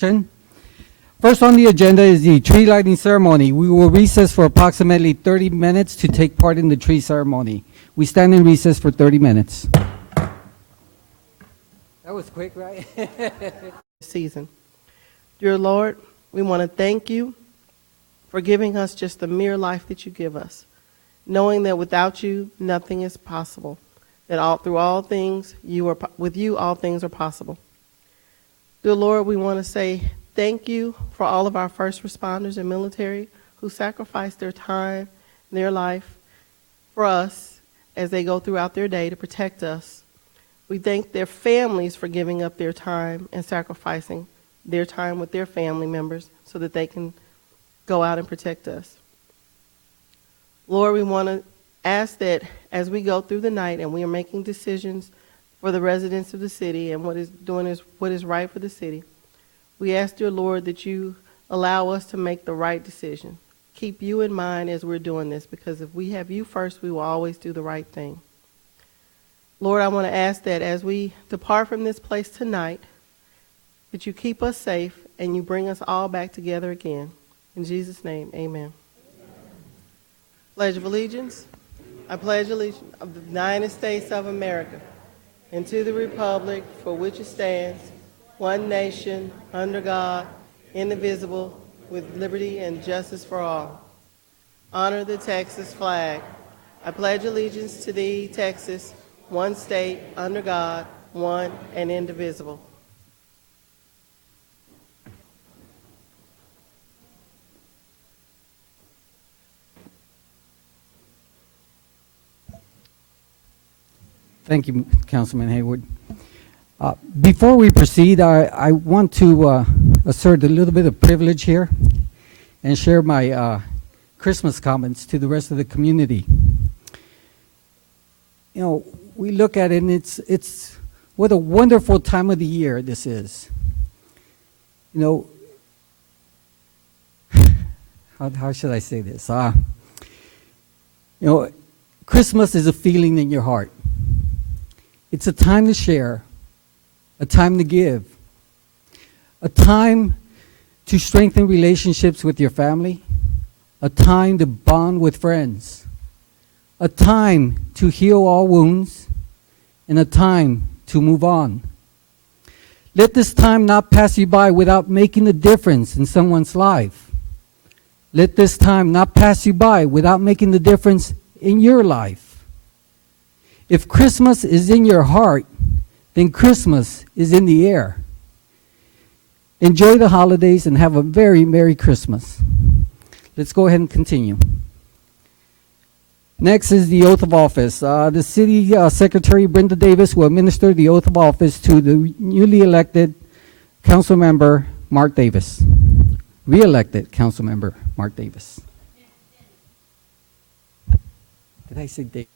First on the agenda is the tree lighting ceremony. We will recess for approximately 30 minutes to take part in the tree ceremony. We stand in recess for 30 minutes. That was quick, right? Season. Dear Lord, we want to thank you for giving us just the mere life that you give us, knowing that without you, nothing is possible, that through all things, with you, all things are possible. Dear Lord, we want to say thank you for all of our first responders and military who sacrifice their time and their life for us as they go throughout their day to protect us. We thank their families for giving up their time and sacrificing their time with their family members so that they can go out and protect us. Lord, we want to ask that as we go through the night and we are making decisions for the residents of the city and what is right for the city, we ask, dear Lord, that you allow us to make the right decision. Keep you in mind as we're doing this, because if we have you first, we will always do the right thing. Lord, I want to ask that as we depart from this place tonight, that you keep us safe and you bring us all back together again. In Jesus' name, amen. Pledge of Allegiance. I pledge allegiance of the United States of America and to the republic for which it stands, one nation, under God, indivisible, with liberty and justice for all. Honor the Texas flag. I pledge allegiance to thee, Texas, one state, under God, one and indivisible. Thank you, Councilman Hayward. Before we proceed, I want to assert a little bit of privilege here and share my Christmas comments to the rest of the community. You know, we look at it and it's what a wonderful time of the year this is. You know, how should I say this? You know, Christmas is a feeling in your heart. It's a time to share, a time to give, a time to strengthen relationships with your family, a time to bond with friends, a time to heal all wounds, and a time to move on. Let this time not pass you by without making a difference in someone's life. Let this time not pass you by without making the difference in your life. If Christmas is in your heart, then Christmas is in the air. Enjoy the holidays and have a very Merry Christmas. Let's go ahead and continue. Next is the oath of office. The City Secretary Brenda Davis will administer the oath of office to the newly elected Council Member Mark Davis. Re-elected Council Member Mark Davis. Did I say Davis?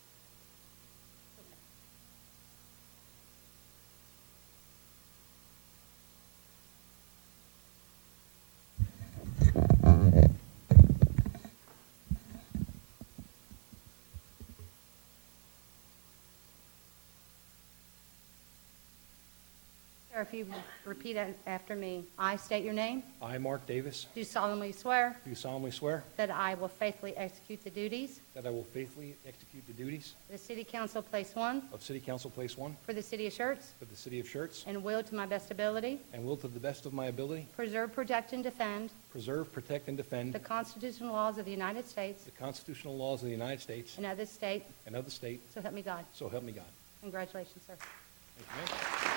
If you repeat after me, I state your name. I, Mark Davis, Do solemnly swear do solemnly swear that I will faithfully execute the duties that I will faithfully execute the duties of the City Council Place 1 of City Council Place 1 for the City of Schertz for the City of Schertz and will, to my best ability, and will to the best of my ability preserve, protect, and defend preserve, protect, and defend the constitutional laws of the United States the constitutional laws of the United States and of this state, and of the state, so help me God. so help me God. Congratulations, sir. Thank you, ma'am.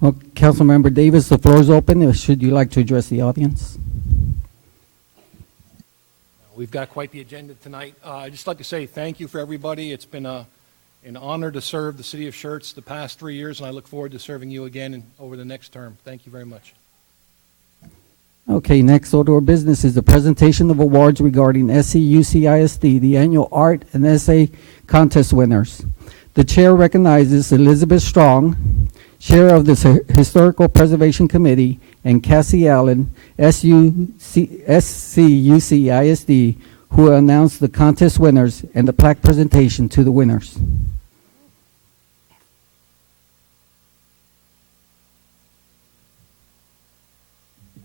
Well, Councilmember Davis, the floor is open. Should you like to address the audience? We've got quite the agenda tonight. I'd just like to say thank you for everybody. It's been an honor to serve the City of Schertz the past 3 years, and I look forward to serving you again over the next term. Thank you very much. Okay, next order of business is the presentation of awards regarding SCUCISD, the annual art and essay contest winners. The chair recognizes Elizabeth Strong, chair of the Historical Preservation Committee, and Cassie Allen, SCUCISD, who will announce the contest winners and the plaque presentation to the winners.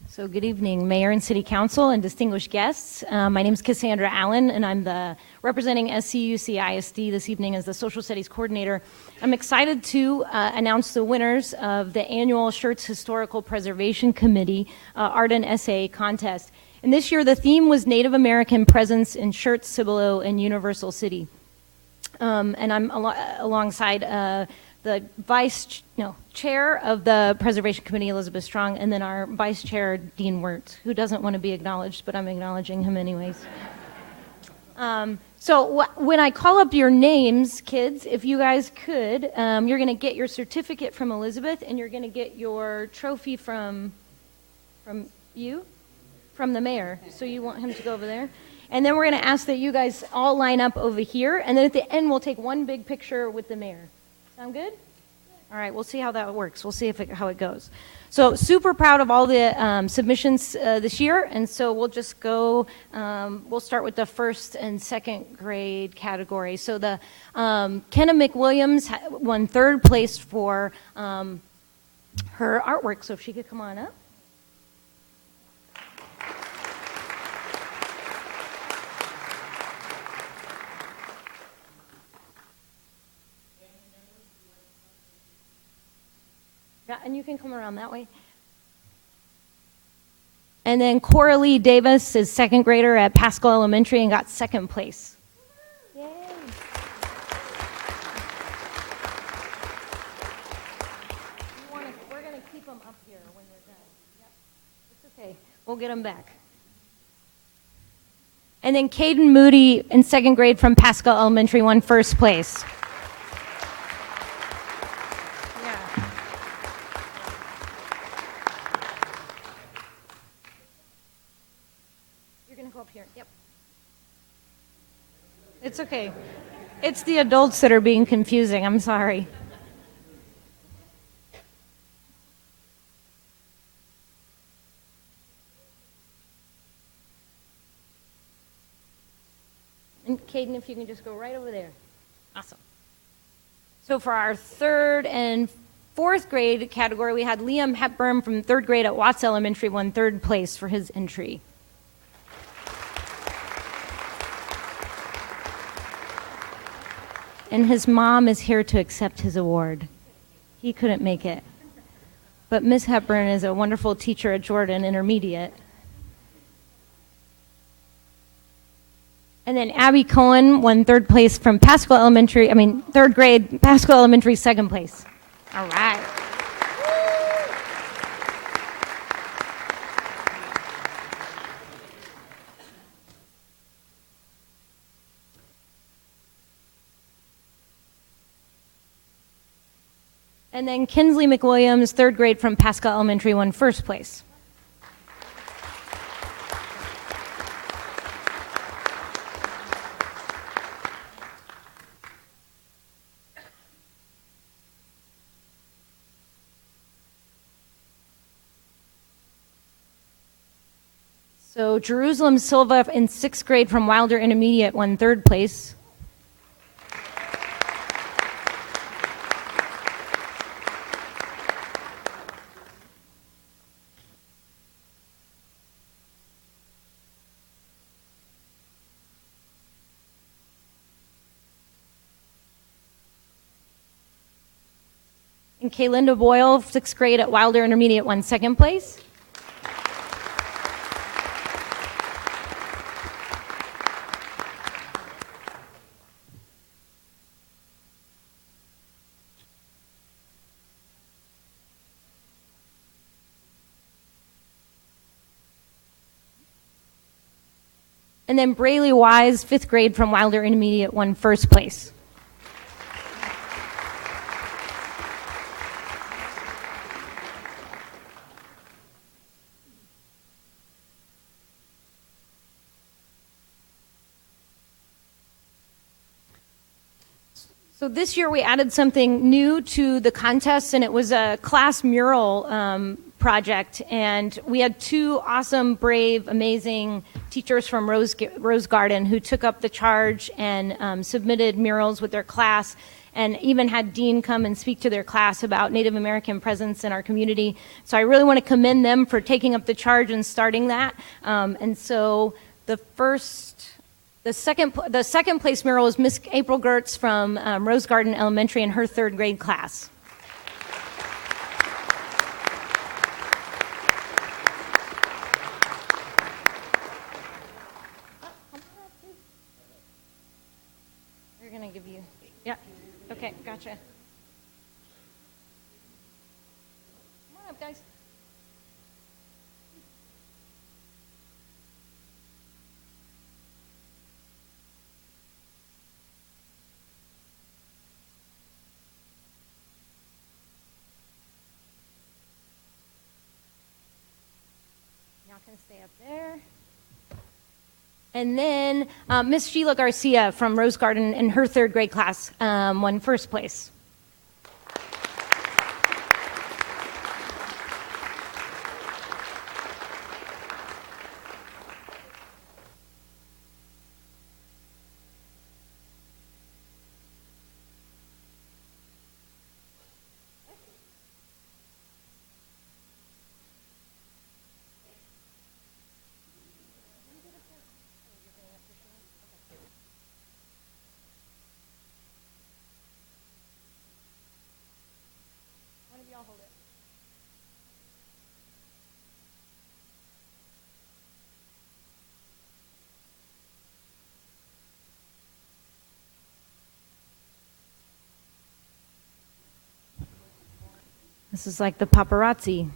So good evening, Mayor and City Council and distinguished guests. My name is Cassandra Allen, and I'm the representing SCUCISD this evening as the Social Studies Coordinator. I'm excited to announce the winners of the annual Schertz Historical Preservation Committee Art and Essay Contest. And this year, the theme was Native American Presence in Schertz, Cibolo, and Universal City. And I'm alongside the chair of the Preservation Committee, Elizabeth Strong, and then our vice chair, Dean Wirtz, who doesn't want to be acknowledged, but I'm acknowledging him anyways. When I call up your names, kids, if you guys could, you're going to get your certificate from Elizabeth, and you're going to get your trophy from you, from the mayor. So you want him to go over there. And then we're going to ask that you guys all line up over here, and then at the end, we'll take one big picture with the mayor. Sound good? All right, we'll see how that works. We'll see how it goes. So super proud of all the submissions this year, and so we'll just go, we'll start with the first and second grade category. So the Kenna McWilliams won third place for her artwork, so if she could come on up. Yeah, and you can come around that way. And then Coralie Davis is second grader at Pascal Elementary and got second place. Yay. We're going to keep them up here when they're done. Yep. It's okay. We'll get them back. And then Caden Moody in second grade from Pascal Elementary won first place. Up here. Yep. It's okay. It's the adults that are being confusing. I'm sorry. And Caden, if you can just go right over there. Awesome. So for our third and fourth grade category, we had Liam Hepburn from third grade at Watts Elementary won third place for his entry. And his mom is here to accept his award. He couldn't make it. But Miss Hepburn is a wonderful teacher at Jordan Intermediate. And then Abby Cohen won third place from third grade, Pascal Elementary, second place. All right. And then Kinsley McWilliams, third grade from Pascal Elementary, won first place. So Jerusalem Silva in sixth grade from Wilder Intermediate won third place. And Kaylinda Boyle, sixth grade at Wilder Intermediate, won second place. And then Braylee Wise, fifth grade from Wilder Intermediate, won first place. So this year we added something new to the contest, and it was a class mural project. And we had two awesome, brave, amazing teachers from Rose Garden who took up the charge and submitted murals with their class, and even had Dean come and speak to their class about Native American presence in our community. So I really want to commend them for taking up the charge and starting that. And so the second place mural is Miss April Gertz from Rose Garden Elementary in her third grade class. They're going to give you, yeah, okay, gotcha. Come on up, guys. Y'all can stay up there. And then Miss Sheila Garcia from Rose Garden in her third grade class won first place. One of y'all hold it. This is like the paparazzi.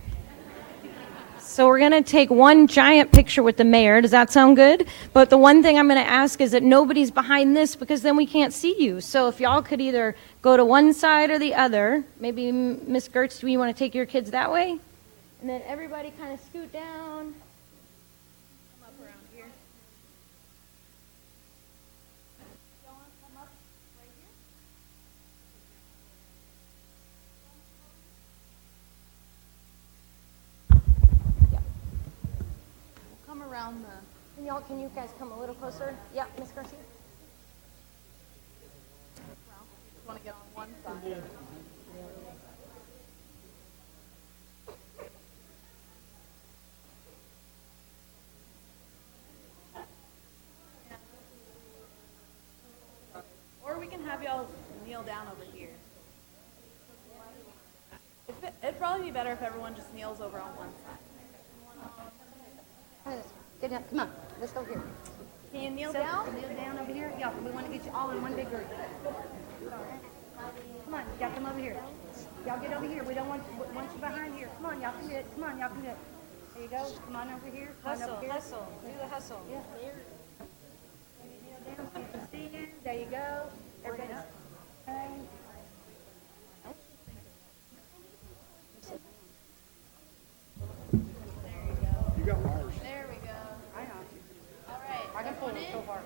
So we're going to take one giant picture with the mayor. Does that sound good? But the one thing I'm going to ask is that nobody's behind this, because then we can't see you. So if y'all could either go to one side or the other. Maybe Miss Gertz, do you want to take your kids that way? And then everybody kind of scoot down. Come up around here. Y'all want to come up right here? Come around the. Can you guys come a little closer? Yeah, Miss Garcia. Just want to get on one side. Or we can have y'all kneel down over here. It'd probably be better if everyone just kneels over on one side. Get up, come on, let's go here. Can you kneel So, down? kneel down over here. Yeah, we want to get you all in one big group. Come on, y'all come over here. Y'all get over here. We don't want you behind here. Come on, y'all can do it. Come on, y'all can do it. There you go. Come on over here. Come on over here. Hustle. Do the hustle. Yeah. Kneel down so you can see you. There you go. Everybody. There we go. I know. All right. I can pull it so hard.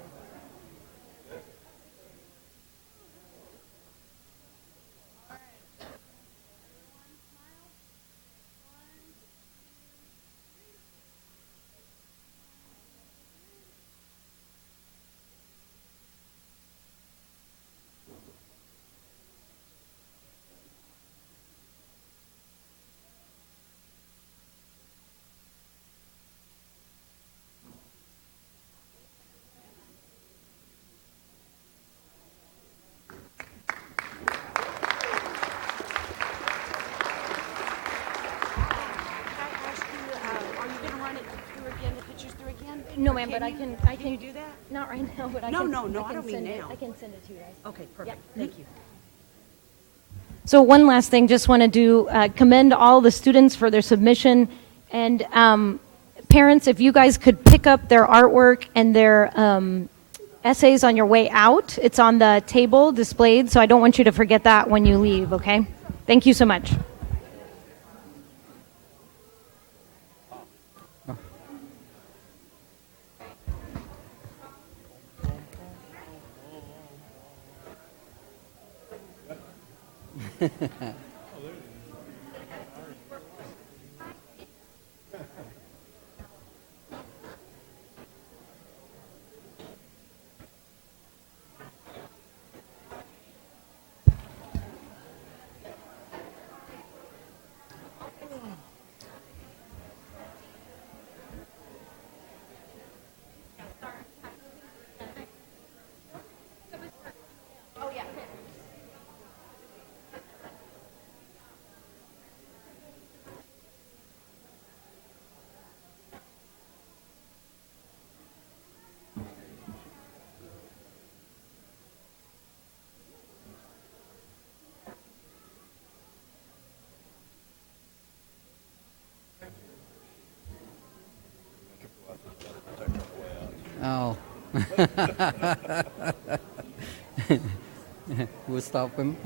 No, ma'am, but I can. Can you do that? Not right now, but I No, can. no, no, I I can don't mean send it. now. I can send it to you guys. Okay, perfect. Yeah. Thank you. So one last thing, just want to do commend all the students for their submission, and parents, if you guys could pick up their artwork and their essays on your way out. It's on the table displayed, so I don't want you to forget that when you leave. Okay? Thank you so much. Oh. We'll stop him.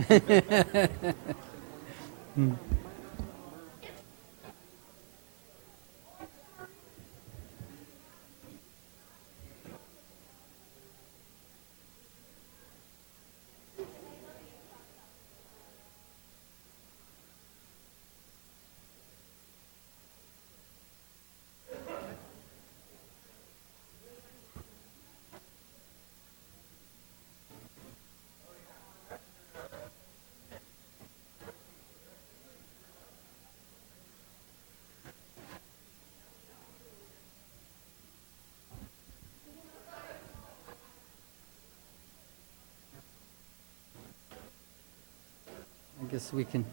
I guess we can.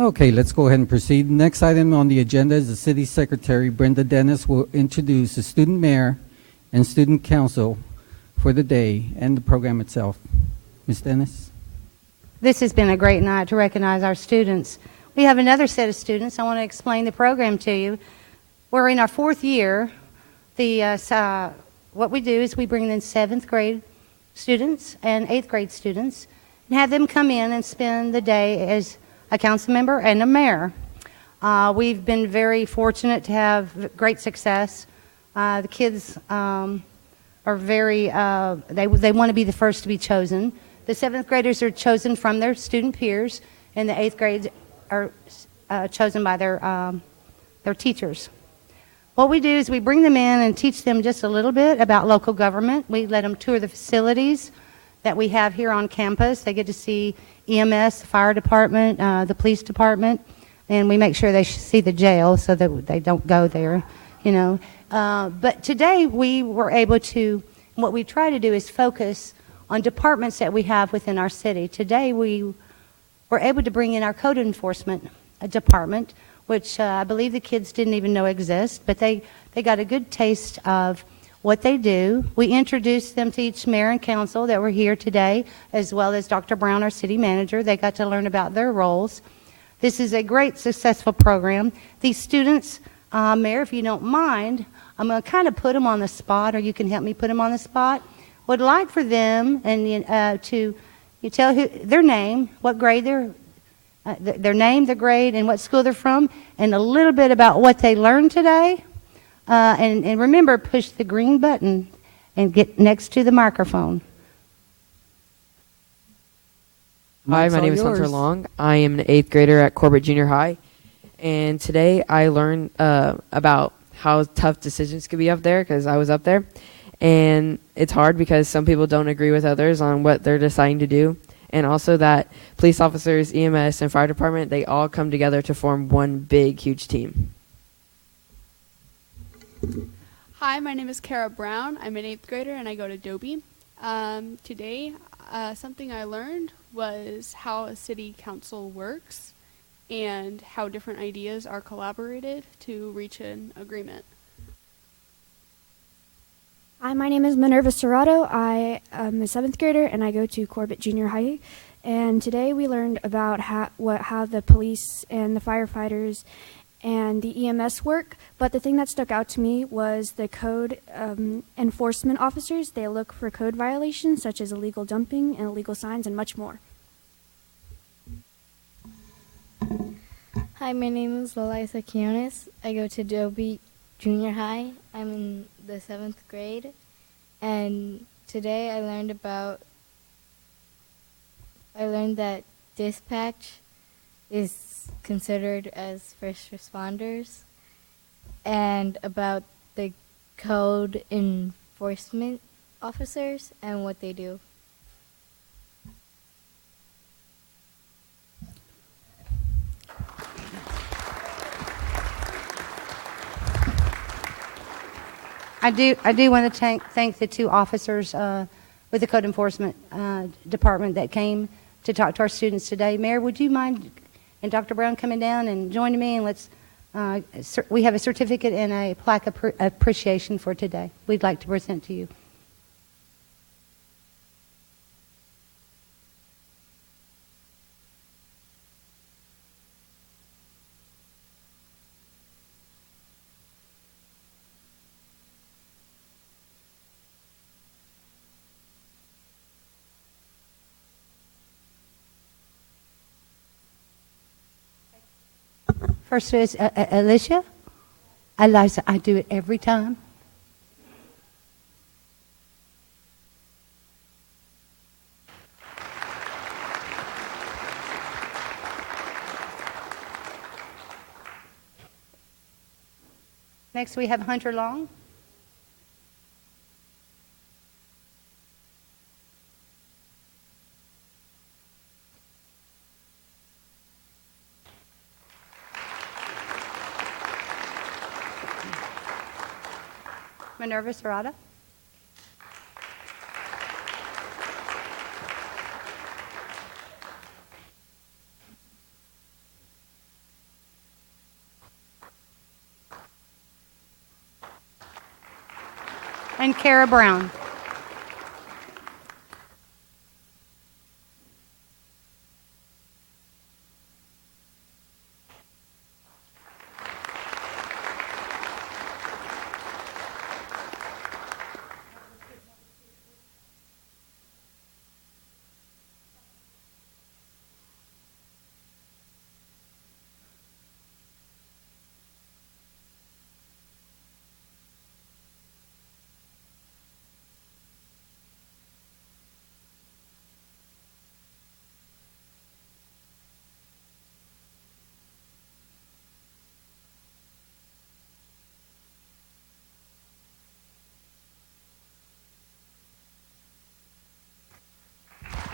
Okay, let's go ahead and proceed. Next item on the agenda is the City Secretary, Brenda Dennis, will introduce the student mayor and student council for the day and the program itself. Ms. Dennis? This has been a great night to recognize our students. We have another set of students. I want to explain the program to you. We're in our fourth year. What we do is we bring in 7th grade students and 8th grade students and have them come in and spend the day as a council member and a mayor. We've been very fortunate to have great success. The kids are very, they want to be the first to be chosen. The 7th graders are chosen from their student peers, and the 8th grades are chosen by their teachers. What we do is we bring them in and teach them just a little bit about local government. We let them tour the facilities that we have here on campus. They get to see EMS, the fire department, the police department, and we make sure they see the jail so that they don't go there, you know. But today we were able to, what we try to do is focus on departments that we have within our city. Today we were able to bring in our code enforcement department, which I believe the kids didn't even know exist, but they got a good taste of what they do. We introduced them to each mayor and council that were here today, as well as Dr. Brown, our city manager. They got to learn about their roles. This is a great, successful program. These students, Mayor, if you don't mind, I'm going to kind of put them on the spot, or you can help me put them on the spot. Would like for them and to you tell their name, what grade their name, their grade, and what school they're from, and a little bit about what they learned today. And remember, push the green button and get next to the microphone. Hi, Mike's my all name is Hunter yours. Long. I am an 8th grader at Corbett Junior High. And today I learned about how tough decisions could be up there, because I was up there. And it's hard because some people don't agree with others on what they're deciding to do. And also that police officers, EMS, and fire department, they all come together to form one big, huge team. Hi, my name is Kara Brown. I'm an 8th grader and I go to Dobie. Today, something I learned was how a city council works and how different ideas are collaborated to reach an agreement. Hi, my name is Minerva Serrato. I am a 7th grader and I go to Corbett Junior High. and today we learned about how the police and the firefighters and the EMS work. But the thing that stuck out to me was the code enforcement officers. They look for code violations such as illegal dumping and illegal signs and much more. Hi, my name is Lolisa Quiones. I go to Dobie Junior High. I'm in the 7th grade, and today I learned that dispatch is considered as first responders, and about the code enforcement officers and what they do. I do want to thank the two officers with the code enforcement department that came to talk to our students today. Mayor, would you mind and Dr. Brown coming down and joining me, and let's we have a certificate and a plaque appreciation for today we'd like to present to you. First is Alicia. Eliza, I do it every time. Next we have Hunter Long. Minerva Serrata. And Kara Brown.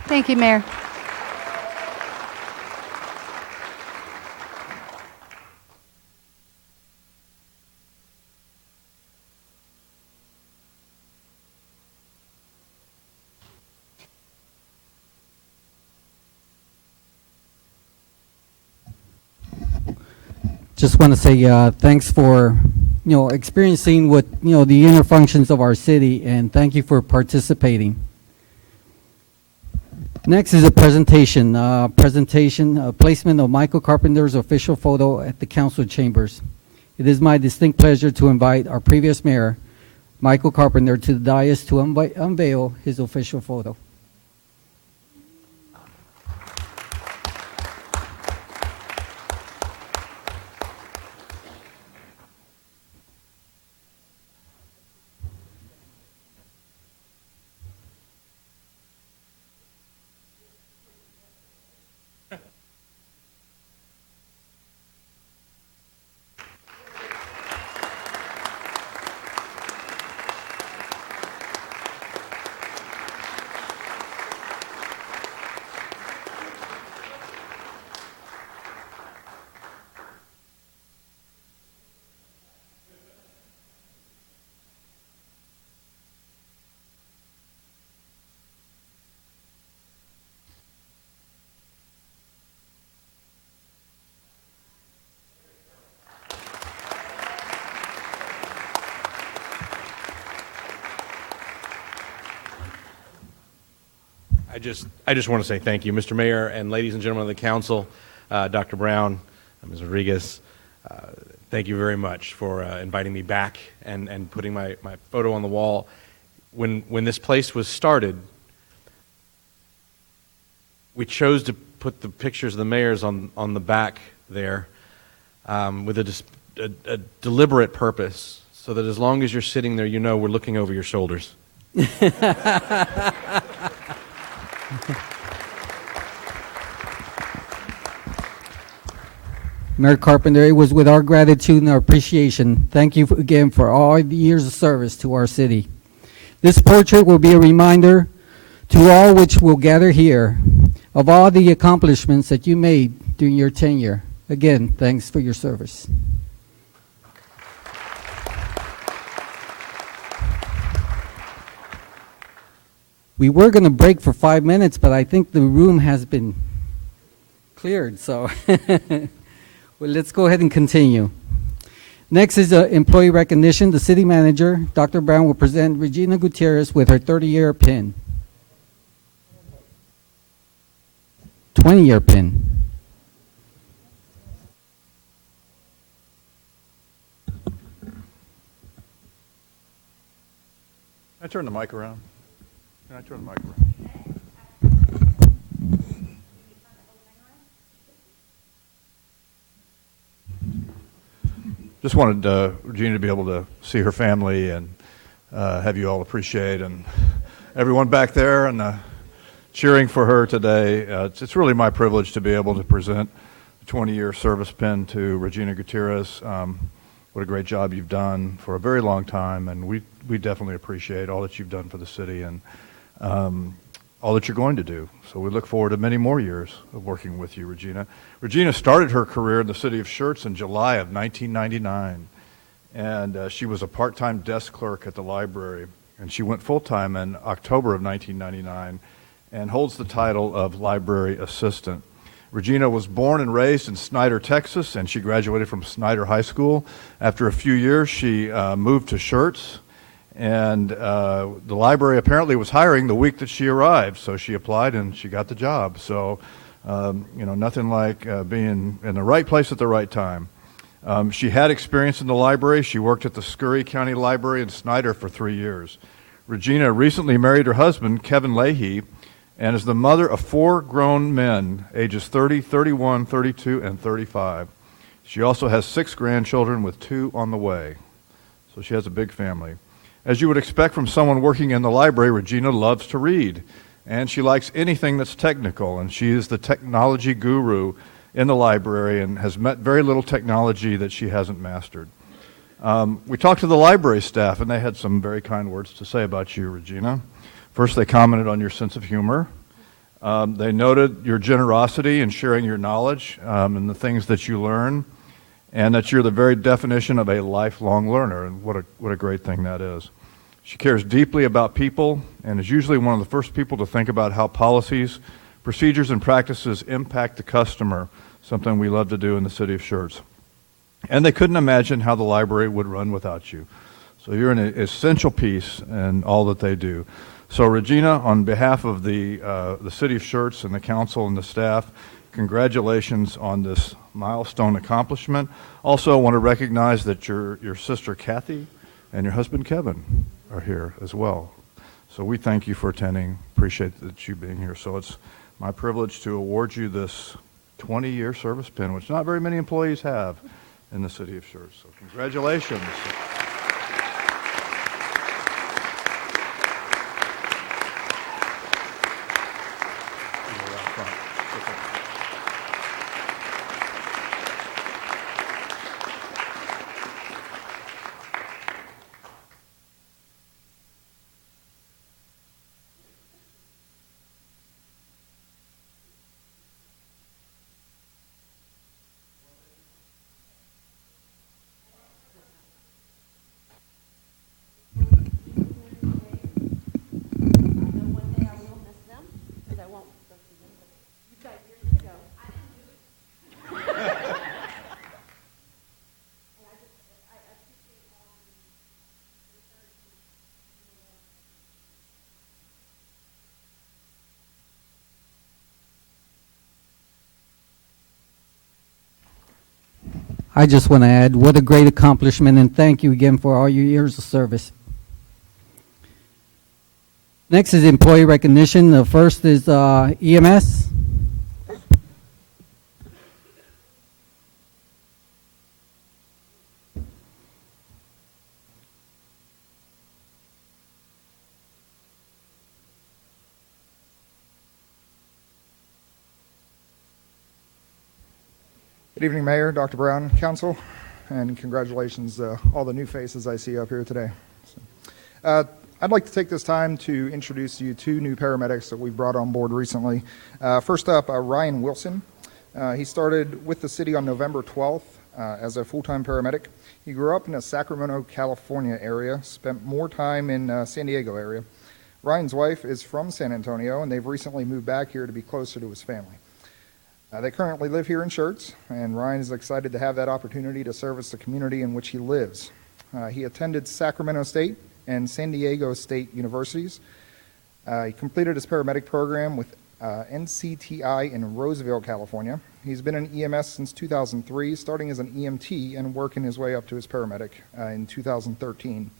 Thank you, Mayor. Just want to say thanks for experiencing what the inner functions of our city, and thank you for participating. Next is a presentation. Placement of Michael Carpenter's official photo at the council chambers. It is my distinct pleasure to invite our previous mayor, Michael Carpenter, to the dais to unveil his official photo. I just want to say thank you, Mr. Mayor and ladies and gentlemen of the council, Dr. Brown, Ms. Rodriguez. Thank you very much for inviting me back and putting my photo on the wall. When this place was started, we chose to put the pictures of the mayors on the back there with a deliberate purpose, so that as long as you're sitting there, you know we're looking over your shoulders. Mayor Carpenter, it was with our gratitude and our appreciation. Thank you again for all the years of service to our city. This portrait will be a reminder to all which will gather here of all the accomplishments that you made during your tenure. Again, thanks for your service. We were going to break for 5 minutes, but I think the room has been cleared, so well, let's go ahead and continue. Next is employee recognition. The city manager, Dr. Brown, will present Regina Gutierrez with her 30-year pin. 20-year pin. Can I turn the mic around? Can I turn the mic around? Just wanted Regina to be able to see her family and have you all appreciate, and everyone back there and cheering for her today. It's really my privilege to be able to present the 20-year service pin to Regina Gutierrez. What a great job you've done for a very long time, and we definitely appreciate all that you've done for the city and all that you're going to do. So we look forward to many more years of working with you, Regina. Regina started her career in the city of Schertz in July of 1999, and she was a part-time desk clerk at the library, and she went full-time in October of 1999 and holds the title of library assistant. Regina was born and raised in Snyder, Texas, and she graduated from Snyder High School. After a few years, she moved to Schertz, and the library apparently was hiring the week that she arrived, so she applied and she got the job. So, nothing like being in the right place at the right time. She had experience in the library. She worked at the Scurry County Library in Snyder for 3 years. Regina recently married her husband, Kevin Leahy, and is the mother of 4 grown men, ages 30, 31, 32, and 35. She also has 6 grandchildren with 2 on the way. So she has a big family. As you would expect from someone working in the library, Regina loves to read, and she likes anything that's technical, and she is the technology guru in the library and has met very little technology that she hasn't mastered. We talked to the library staff, and they had some very kind words to say about you, Regina. First, they commented on your sense of humor. They noted your generosity in sharing your knowledge and the things that you learn, and that you're the very definition of a lifelong learner, and what a great thing that is. She cares deeply about people and is usually one of the first people to think about how policies, procedures, and practices impact the customer, something we love to do in the city of Schertz. And they couldn't imagine how the library would run without you. So you're an essential piece in all that they do. So Regina, on behalf of the city of Schertz and the council and the staff, congratulations on this milestone accomplishment. Also, I want to recognize that your sister Kathy and your husband Kevin are here as well. So we thank you for attending. Appreciate that you being here. So it's my privilege to award you this 20-year service pin, which not very many employees have in the city of Schertz. So congratulations. I just want to add, what a great accomplishment, and thank you again for all your years of service. Next is employee recognition. The first is EMS. Good evening, Mayor, Dr. Brown, Council, and congratulations all the new faces I see up here today. I'd like to take this time to introduce you two new paramedics that we've brought on board recently. First up, Ryan Wilson. He started with the city on November 12th as a full-time paramedic. He grew up in the Sacramento, California area, spent more time in San Diego area. Ryan's wife is from San Antonio, and they've recently moved back here to be closer to his family. They currently live here in Schertz, and Ryan is excited to have that opportunity to service the community in which he lives. He attended Sacramento State and San Diego State universities. He completed his paramedic program with NCTI in Roseville, California. He's been in EMS since 2003, starting as an EMT and working his way up to his paramedic in 2013.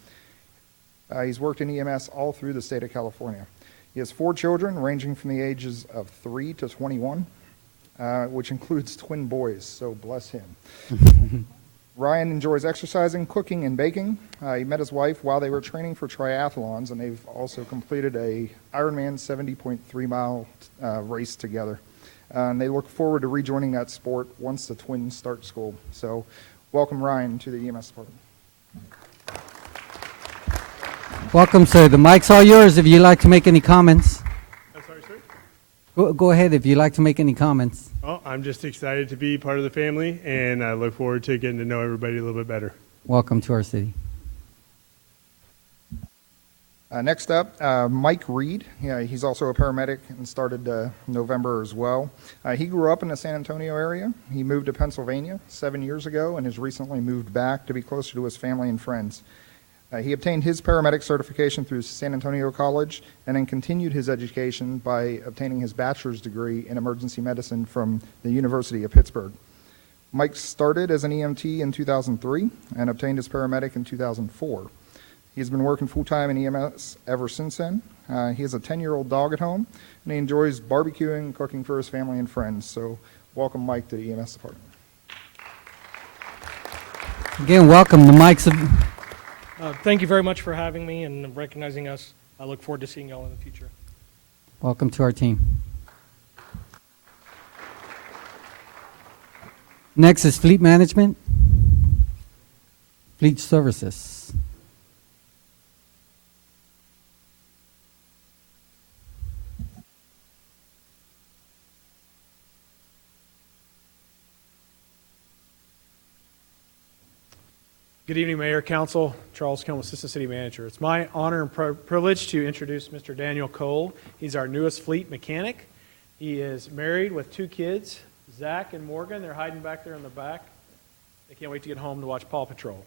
He's worked in EMS all through the state of California. He has 4 children ranging from the ages of 3 to 21. Which includes twin boys, so bless him. Ryan enjoys exercising, cooking, and baking. He met his wife while they were training for triathlons, and they've also completed a Ironman 70.3-mile race together. And they look forward to rejoining that sport once the twins start school. So welcome, Ryan, to the EMS department. Welcome, sir. The mic's all yours if you'd like to make any comments. Sorry, sir? Go ahead if you'd like to make any comments. Well, I'm just excited to be part of the family, and I look forward to getting to know everybody a little bit better. Welcome to our city. Next up, Mike Reed. Yeah, he's also a paramedic and started November as well. He grew up in the San Antonio area. He moved to Pennsylvania 7 years ago and has recently moved back to be closer to his family and friends. He obtained his paramedic certification through San Antonio College and then continued his education by obtaining his bachelor's degree in emergency medicine from the University of Pittsburgh. Mike started as an EMT in 2003 and obtained his paramedic in 2004. He's been working full-time in EMS ever since then. He has a 10-year-old dog at home, and he enjoys barbecuing and cooking for his family and friends. So welcome, Mike, to the EMS department. Again, welcome. The mic's... Thank you very much for having me and recognizing us. I look forward to seeing y'all in the future. Welcome to our team. Next is fleet management, fleet services. Good evening, Mayor, Council. Charles Kilm, Assistant City Manager. It's my honor and privilege to introduce Mr. Daniel Cole. He's our newest fleet mechanic. He is married with 2 kids, Zach and Morgan. They're hiding back there in the back. They can't wait to get home to watch Paw Patrol.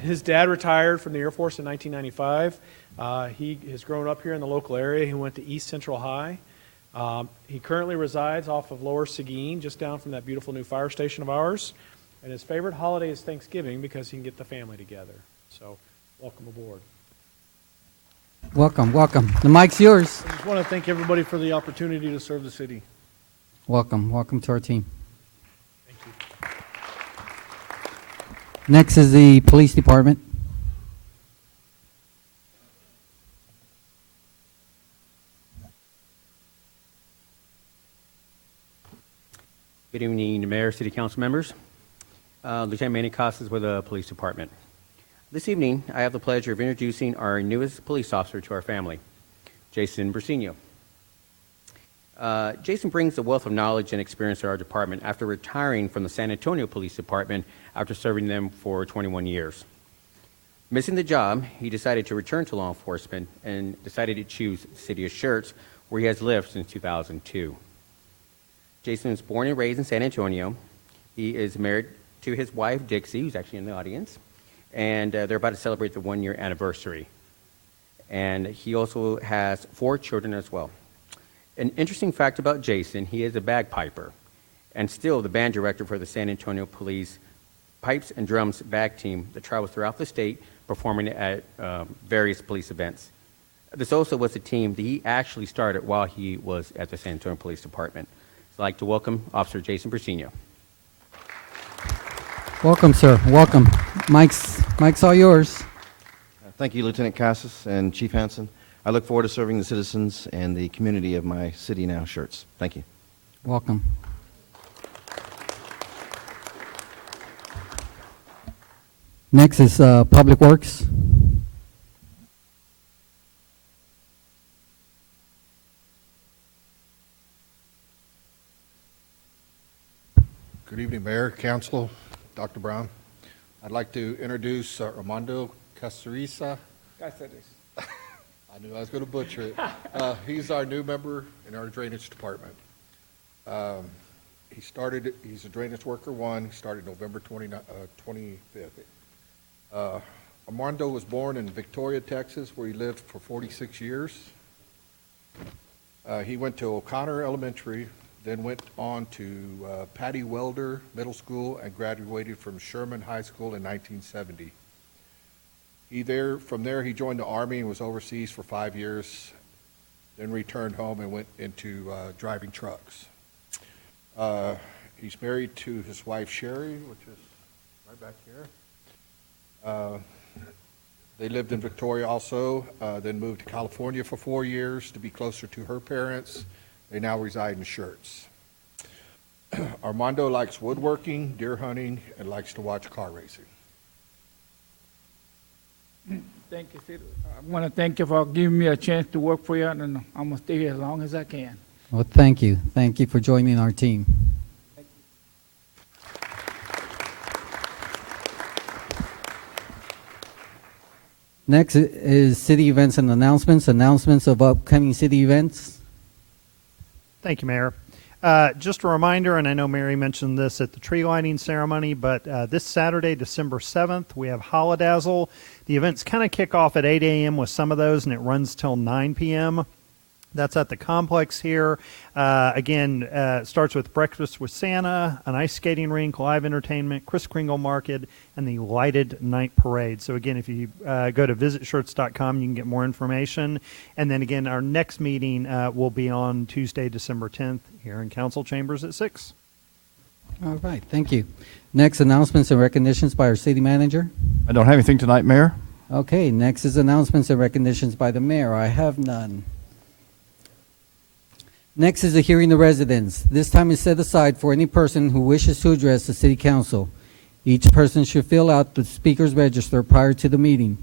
His dad retired from the Air Force in 1995. He has grown up here in the local area. He went to East Central High. He currently resides off of Lower Seguin, just down from that beautiful new fire station of ours. And his favorite holiday is Thanksgiving because he can get the family together. So, welcome aboard. Welcome, welcome. The mic's yours. I just want to thank everybody for the opportunity to serve the city. Welcome, welcome to our team. Thank you. Next is the police department. Good evening, Mayor, City Council members. Lieutenant Manny Costas with the Police Department. This evening, I have the pleasure of introducing our newest police officer to our family, Jason Brasino. Jason brings a wealth of knowledge and experience to our department after retiring from the San Antonio Police Department after serving them for 21 years. Missing the job, he decided to return to law enforcement and decided to choose the city of Schertz, where he has lived since 2002. Jason was born and raised in San Antonio. He is married to his wife, Dixie, who's actually in the audience, and they're about to celebrate the 1-year anniversary. And he also has 4 children as well. An interesting fact about Jason, he is a bagpiper, and still the band director for the San Antonio Police Pipes and Drums Bag Team that travels throughout the state performing at various police events. This also was a team that he actually started while he was at the San Antonio Police Department. So I'd like to welcome Officer Jason Persino. Welcome, sir. Welcome. Mike's all yours. Thank you, Lieutenant Casas and Chief Hansen. I look forward to serving the citizens and the community of my city now, Schertz. Thank you. Welcome. Next is Public Works. Good evening, Mayor, Council, Dr. Brown. I'd like to introduce Armando Casariza. I knew I was going to butcher it. He's our new member in our Drainage Department. He's a Drainage Worker 1. He started November 25th. Armando was born in Victoria, Texas, where he lived for 46 years. He went to O'Connor Elementary, then went on to Patty Welder Middle School and graduated from Sherman High School in 1970. From there, he joined the Army and was overseas for 5 years, then returned home and went into driving trucks. He's married to his wife, Sherry, which is right back here. They lived in Victoria also, then moved to California for 4 years to be closer to her parents. They now reside in Schertz. Armando likes woodworking, deer hunting, and likes to watch car racing. Thank you, Sid. I want to thank you for giving me a chance to work for you, and I'm going to stay here as long as I can. Well, thank you. Thank you for joining our team. Next is city events and announcements. Announcements of upcoming city events. Thank you, Mayor. Just a reminder, and I know Mary mentioned this at the tree lighting ceremony, but this Saturday, December 7th, we have Holodazzle. The events kind of kick off at 8 a.m. with some of those, and it runs till 9 p.m. That's at the complex here. Again, it starts with Breakfast with Santa, an ice skating rink, live entertainment, Kris Kringle Market, and the lighted night parade. So again, if you go to visitschertz.com, you can get more information. And then again, our next meeting will be on Tuesday, December 10th, here in Council Chambers at 6. All right, thank you. Next, announcements and recognitions by our city manager. I don't have anything tonight, Mayor. Okay, next is announcements and recognitions by the mayor. I have none. Next is a hearing the residents. This time is set aside for any person who wishes to address the city council. Each person should fill out the speaker's register prior to the meeting.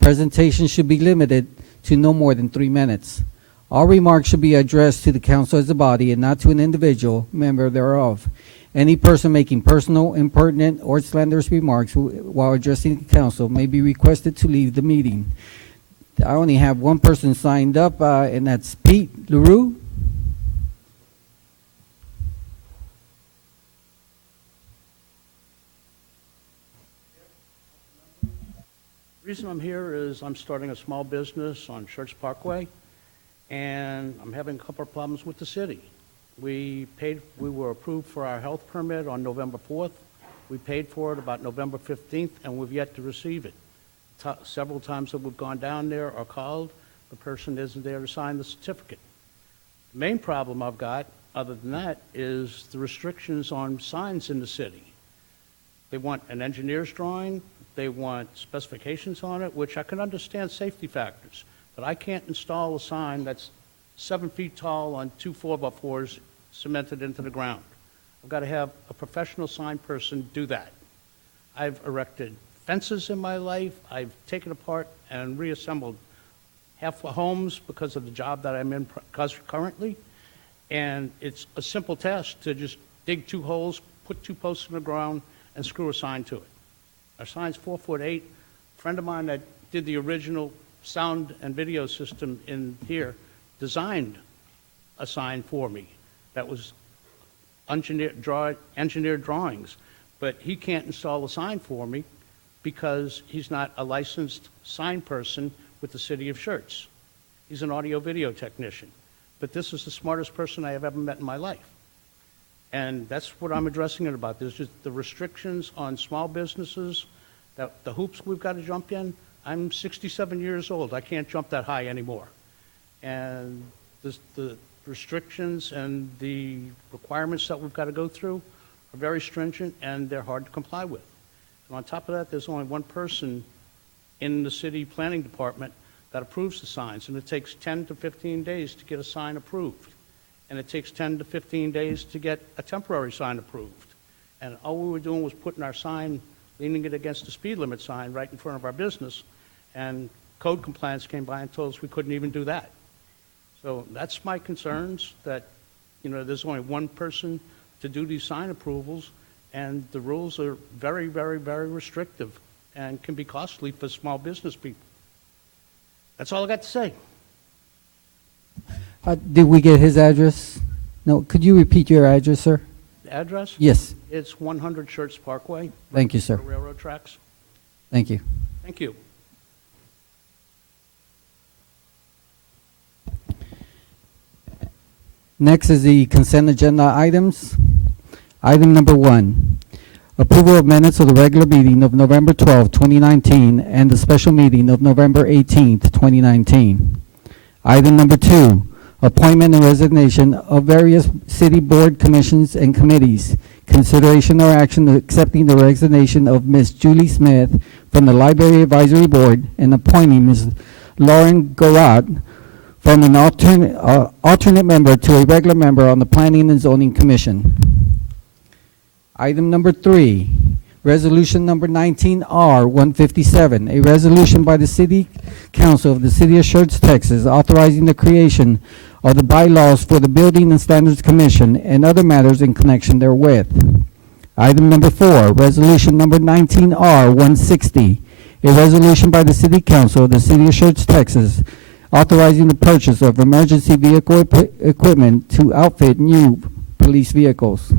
Presentation should be limited to no more than 3 minutes. All remarks should be addressed to the council as a body and not to an individual member thereof. Any person making personal, impertinent, or slanderous remarks while addressing the council may be requested to leave the meeting. I only have one person signed up, and that's Pete LaRue. The reason I'm here is I'm starting a small business on Schertz Parkway, and I'm having a couple of problems with the city. We were approved for our health permit on November 4th. We paid for it about November 15th, and we've yet to receive it. Several times that we've gone down there or called, the person isn't there to sign the certificate. The main problem I've got, other than that, is the restrictions on signs in the city. They want an engineer's drawing. They want specifications on it, which I can understand safety factors, but I can't install a sign that's 7 feet tall on 2 4x4s cemented into the ground. I've got to have a professional sign person do that. I've erected fences in my life. I've taken apart and reassembled half the homes because of the job that I'm in currently, and it's a simple task to just dig 2 holes, put 2 posts in the ground, and screw a sign to it. Our sign's 4'8". A friend of mine that did the original sound and video system in here designed a sign for me that was engineered drawings, but he can't install a sign for me because he's not a licensed sign person with the city of Schertz. He's an audio video technician, but this is the smartest person I have ever met in my life. And that's what I'm addressing it about. There's just the restrictions on small businesses, that the hoops we've got to jump in. I'm 67 years old. I can't jump that high anymore. And the restrictions and the requirements that we've got to go through are very stringent, and they're hard to comply with. And on top of that, there's only one person in the city planning department that approves the signs, and it takes 10 to 15 days to get a sign approved. And it takes 10 to 15 days to get a temporary sign approved. And all we were doing was putting our sign, leaning it against the speed limit sign right in front of our business, and code compliance came by and told us we couldn't even do that. So that's my concerns, that, there's only one person to do these sign approvals, and the rules are very, very, very restrictive and can be costly for small business people. That's all I got to say. Did we get his address? No. Could you repeat your address, sir? The address? Yes. It's 100 Schertz Parkway. Thank you, sir. The railroad tracks. Thank you. Thank you. Next is the consent agenda items. Item number 1, approval of minutes of the regular meeting of November 12, 2019, and the special meeting of November 18, 2019. Item number 2, appointment and resignation of various city board commissions and committees. Consideration or action accepting the resignation of Ms. Julie Smith from the Library Advisory Board and appointing Ms. Lauren Garat from an alternate member to a regular member on the Planning and Zoning Commission. Item number 3, resolution number 19R-157, a resolution by the City Council of the City of Schertz, Texas, authorizing the creation of the bylaws for the Building and Standards Commission and other matters in connection therewith. Item number 4, resolution number 19R-160, a resolution by the City Council of the City of Schertz, Texas, authorizing the purchase of emergency vehicle equipment to outfit new police vehicles.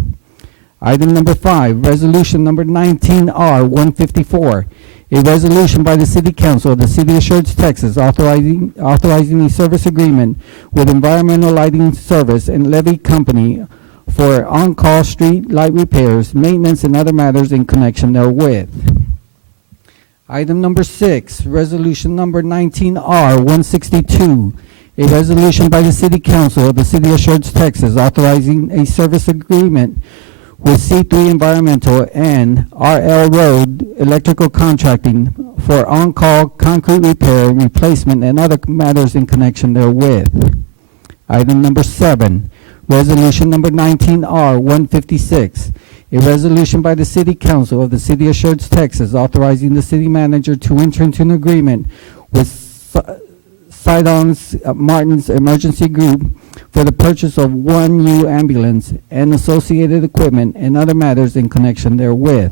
Item number 5, resolution number 19R-154, a resolution by the City Council of the City of Schertz, Texas, authorizing a service agreement with Environmental Lighting Service and Levy Company for on-call street light repairs, maintenance, and other matters in connection therewith. Item number 6, resolution number 19R-162, a resolution by the City Council of the City of Schertz, Texas, authorizing a service agreement with C3 Environmental and RL Road Electrical Contracting for on-call concrete repair and replacement and other matters in connection therewith. Item number 7, resolution number 19R-156, a resolution by the City Council of the City of Schertz, Texas, authorizing the city manager to enter into an agreement with Sidon's Martin's Emergency Group for the purchase of one new ambulance and associated equipment and other matters in connection therewith.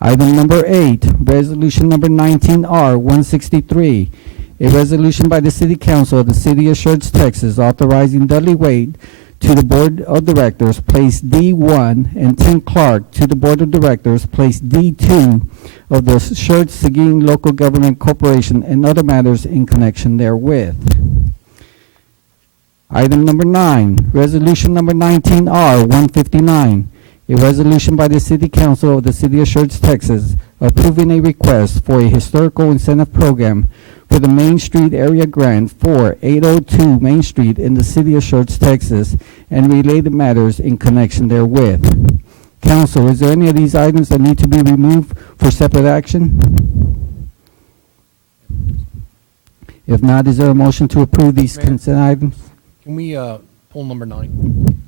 Item number 8, resolution number 19R-163, a resolution by the City Council of the City of Schertz, Texas, authorizing Dudley Wade to the Board of Directors, place D1, and Tim Clark to the Board of Directors, place D2 of the Schertz Seguin Local Government Corporation and other matters in connection therewith. Item number 9, resolution number 19R-159, a resolution by the City Council of the City of Schertz, Texas, approving a request for a historical incentive program for the Main Street Area Grant for 802 Main Street in the City of Schertz, Texas, and related matters in connection therewith. Council, is there any of these items that need to be removed for separate action? If not, is there a motion to approve these Mayor. consent items? Can we pull number 9?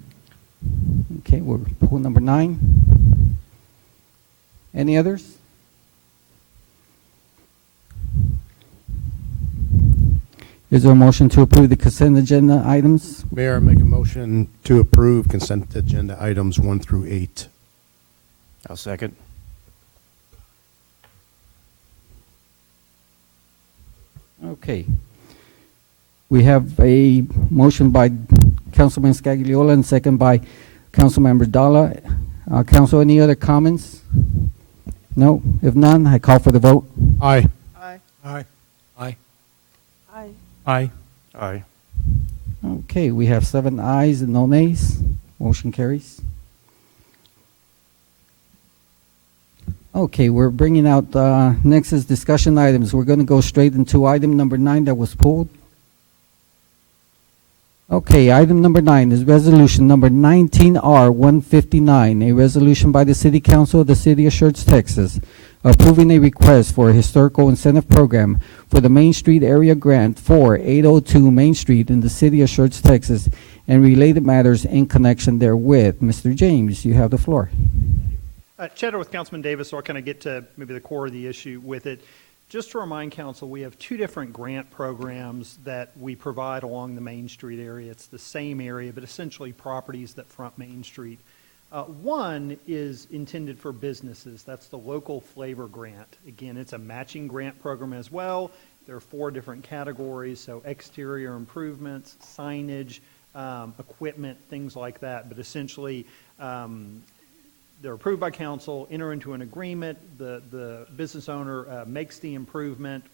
Okay, we'll pull number 9. Any others? Is there a motion to approve the consent agenda items? Mayor, I make a motion to approve consent agenda items 1 through 8. I'll second. Okay. We have a motion by Councilman Scagliola and second by Councilmember Dalla. Council, any other comments? No? If none, I call for the vote. Aye. Aye. Aye. Aye. Aye. Aye. Aye. Okay, we have 7 ayes and no nays. Motion carries. Okay, we're bringing out, next is discussion items. We're going to go straight into item number 9 that was pulled. Okay, item number 9 is resolution number 19R159, a resolution by the City Council of the City of Schertz, Texas, approving a request for a historical incentive program for the Main Street Area Grant for 802 Main Street in the City of Schertz, Texas, and related matters in connection therewith. Mr. James, you have the floor. Chatter with Councilman Davis, so I'll kind of get to maybe the core of the issue with it. Just to remind Council, we have 2 different grant programs that we provide along the Main Street area. It's the same area, but essentially properties that front Main Street. One is intended for businesses. That's the Local Flavor Grant. Again, it's a matching grant program as well. There are 4 different categories, so exterior improvements, signage, equipment, things like that. But essentially, they're approved by council, enter into an agreement, the business owner makes the improvement,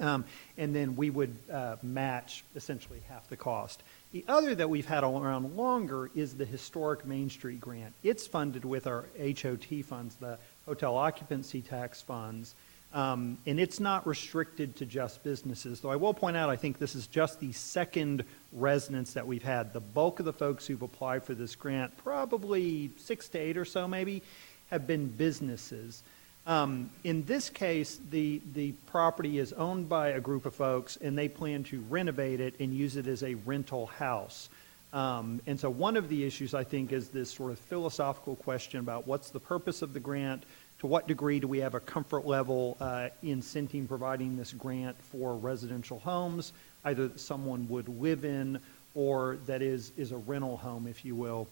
and then we would match essentially half the cost. The other that we've had around longer is the Historic Main Street Grant. It's funded with our HOT funds, the Hotel Occupancy Tax funds, and it's not restricted to just businesses. Though I will point out, I think this is just the second residence that we've had. The bulk of the folks who've applied for this grant, probably 6 to 8 or so maybe, have been businesses. In this case, the property is owned by a group of folks, and they plan to renovate it and use it as a rental house. And so one of the issues, I think, is this sort of philosophical question about what's the purpose of the grant, to what degree do we have a comfort level in Centene providing this grant for residential homes, either that someone would live in or that is a rental home, if you will.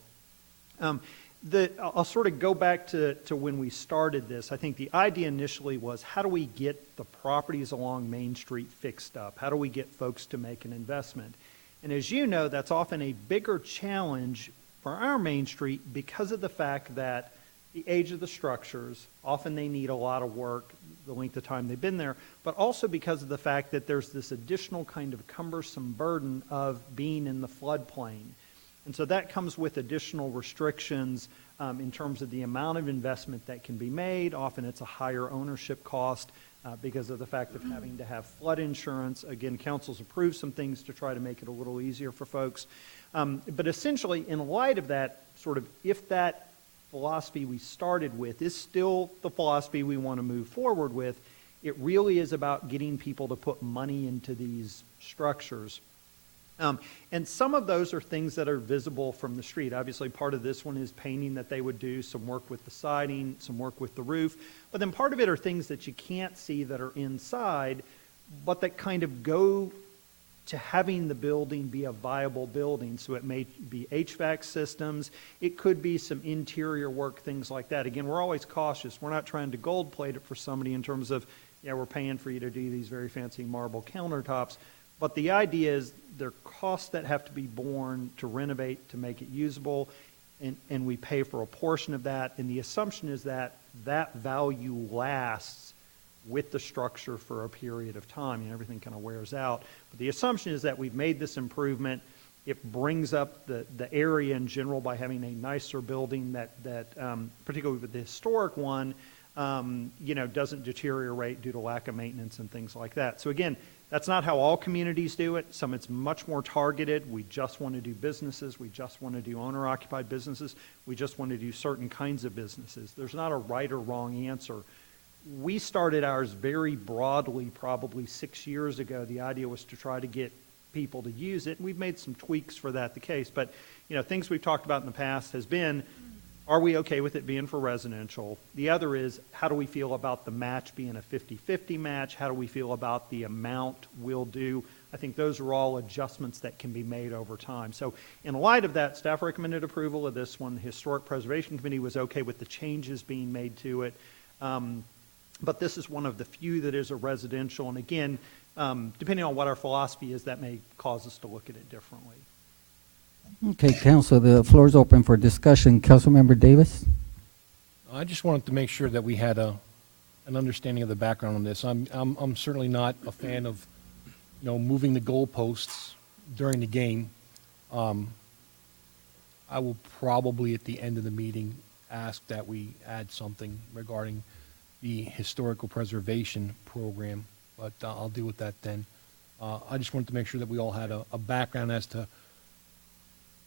I'll sort of go back to when we started this. I think the idea initially was, how do we get the properties along Main Street fixed up? How do we get folks to make an investment? And as you know, that's often a bigger challenge for our Main Street because of the fact that the age of the structures, often they need a lot of work, the length of time they've been there, but also because of the fact that there's this additional kind of cumbersome burden of being in the floodplain. And so that comes with additional restrictions in terms of the amount of investment that can be made. Often it's a higher ownership cost because of the fact of having to have flood insurance. Again, council's approved some things to try to make it a little easier for folks. But essentially, in light of that, sort of, if that philosophy we started with is still the philosophy we want to move forward with, it really is about getting people to put money into these structures. And some of those are things that are visible from the street. Obviously, part of this one is painting that they would do, some work with the siding, some work with the roof. But then part of it are things that you can't see that are inside, but that kind of go to having the building be a viable building. So it may be HVAC systems. It could be some interior work, things like that. Again, we're always cautious. We're not trying to gold plate it for somebody in terms of, yeah, we're paying for you to do these very fancy marble countertops. But the idea is there are costs that have to be borne to renovate, to make it usable, and we pay for a portion of that. And the assumption is that that value lasts with the structure for a period of time, and everything kind of wears out. But the assumption is that we've made this improvement. It brings up the area in general by having a nicer building that particularly with the historic one, doesn't deteriorate due to lack of maintenance and things like that. So again, that's not how all communities do it. Some it's much more targeted. We just want to do businesses. We just want to do owner-occupied businesses. We just want to do certain kinds of businesses. There's not a right or wrong answer. We started ours very broadly probably 6 years ago. The idea was to try to get people to use it. We've made some tweaks for that the case. But, things we've talked about in the past has been, are we okay with it being for residential? The other is, how do we feel about the match being a 50-50 match? How do we feel about the amount we'll do? I think those are all adjustments that can be made over time. So in light of that, staff recommended approval of this one. The Historic Preservation Committee was okay with the changes being made to it. But this is one of the few that is a residential. And again, depending on what our philosophy is, that may cause us to look at it differently. Okay, Council, the floor is open for discussion. Councilmember Davis? I just wanted to make sure that we had an understanding of the background on this. I'm certainly not a fan of, moving the goalposts during the game. I will probably at the end of the meeting ask that we add something regarding the historical preservation program, but I'll deal with that then. I just wanted to make sure that we all had a background as to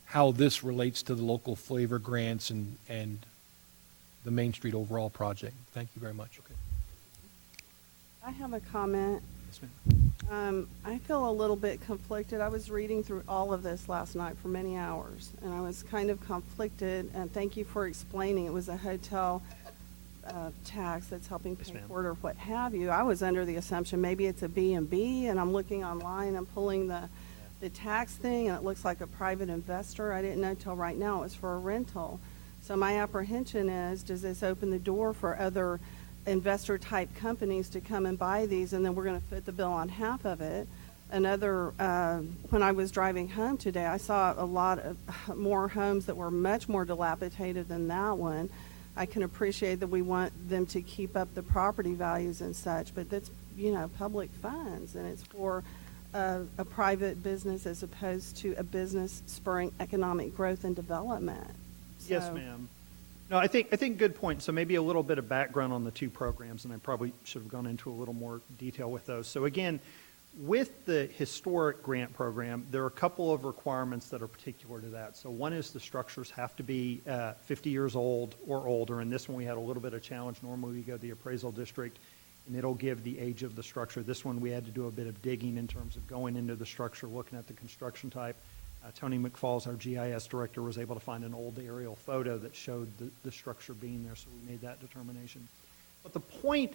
how this relates to the local flavor grants and the Main Street overall project. Thank you very much. Okay. I have a comment. Yes, ma'am. I feel a little bit conflicted. I was reading through all of this last night for many hours, and I was kind of conflicted, and thank you for explaining. It was a hotel tax that's helping pay for it or what have you. I was under the assumption maybe it's a B&B, and I'm looking online and pulling the tax thing, and it looks like a private investor. I didn't know till right now it was for a rental. So my apprehension is, does this open the door for other investor type companies to come and buy these, and then we're going to foot the bill on half of it? Another, when I was driving home today, I saw a lot of more homes that were much more dilapidated than that one. I can appreciate that we want them to keep up the property values and such, but that's, public funds, and it's for a private business as opposed to a business spurring economic growth and development. Yes, ma'am. No, I think good point. So maybe a little bit of background on the two programs, and I probably should have gone into a little more detail with those. So again, with the historic grant program, there are a couple of requirements that are particular to that. So one is the structures have to be 50 years old or older, and this one we had a little bit of challenge. Normally we go to the appraisal district, and it'll give the age of the structure. This one we had to do a bit of digging in terms of going into the structure, looking at the construction type. Tony McFalls, our GIS director, was able to find an old aerial photo that showed the structure being there, so we made that determination. But the point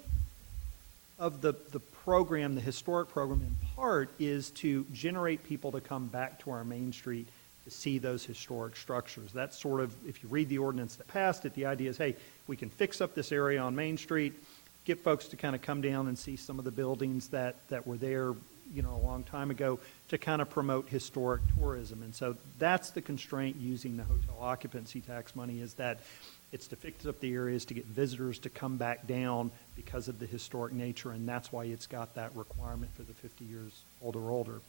of the program, the historic program in part, is to generate people to come back to our Main Street to see those historic structures. That's sort of, if you read the ordinance that passed it, the idea is, hey, we can fix up this area on Main Street, get folks to kind of come down and see some of the buildings that were there a long time ago, to kind of promote historic tourism. And so that's the constraint using the hotel occupancy tax money, is that it's to fix up the areas to get visitors to come back down because of the historic nature, and that's why it's got that requirement for the 50 years old or older.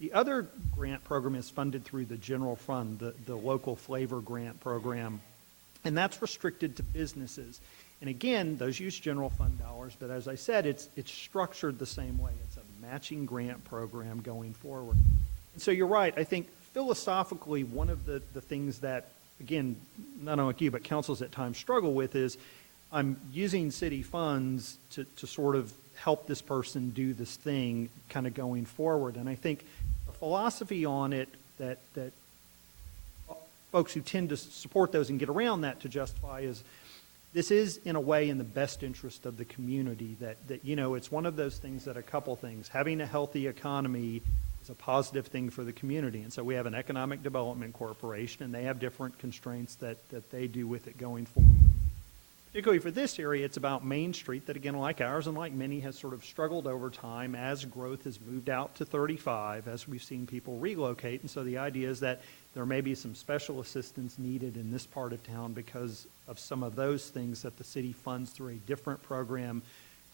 The other grant program is funded through the general fund, the local flavor grant program, and that's restricted to businesses. And again, those use general fund dollars, but as I said, it's structured the same way. It's a matching grant program going forward. And so you're right. I think philosophically, one of the things that, again, not only you, but councils at times struggle with is, I'm using city funds to sort of help this person do this thing kind of going forward. And I think the philosophy on it that folks who tend to support those and get around that to justify is, this is, in a way, in the best interest of the community, that it's one of those things that a couple things. Having a healthy economy is a positive thing for the community. And so we have an economic development corporation, and they have different constraints that they do with it going forward. Particularly for this area, it's about Main Street that, again, like ours and like many, has sort of struggled over time as growth has moved out to 35, as we've seen people relocate. And so the idea is that there may be some special assistance needed in this part of town because of some of those things that the city funds through a different program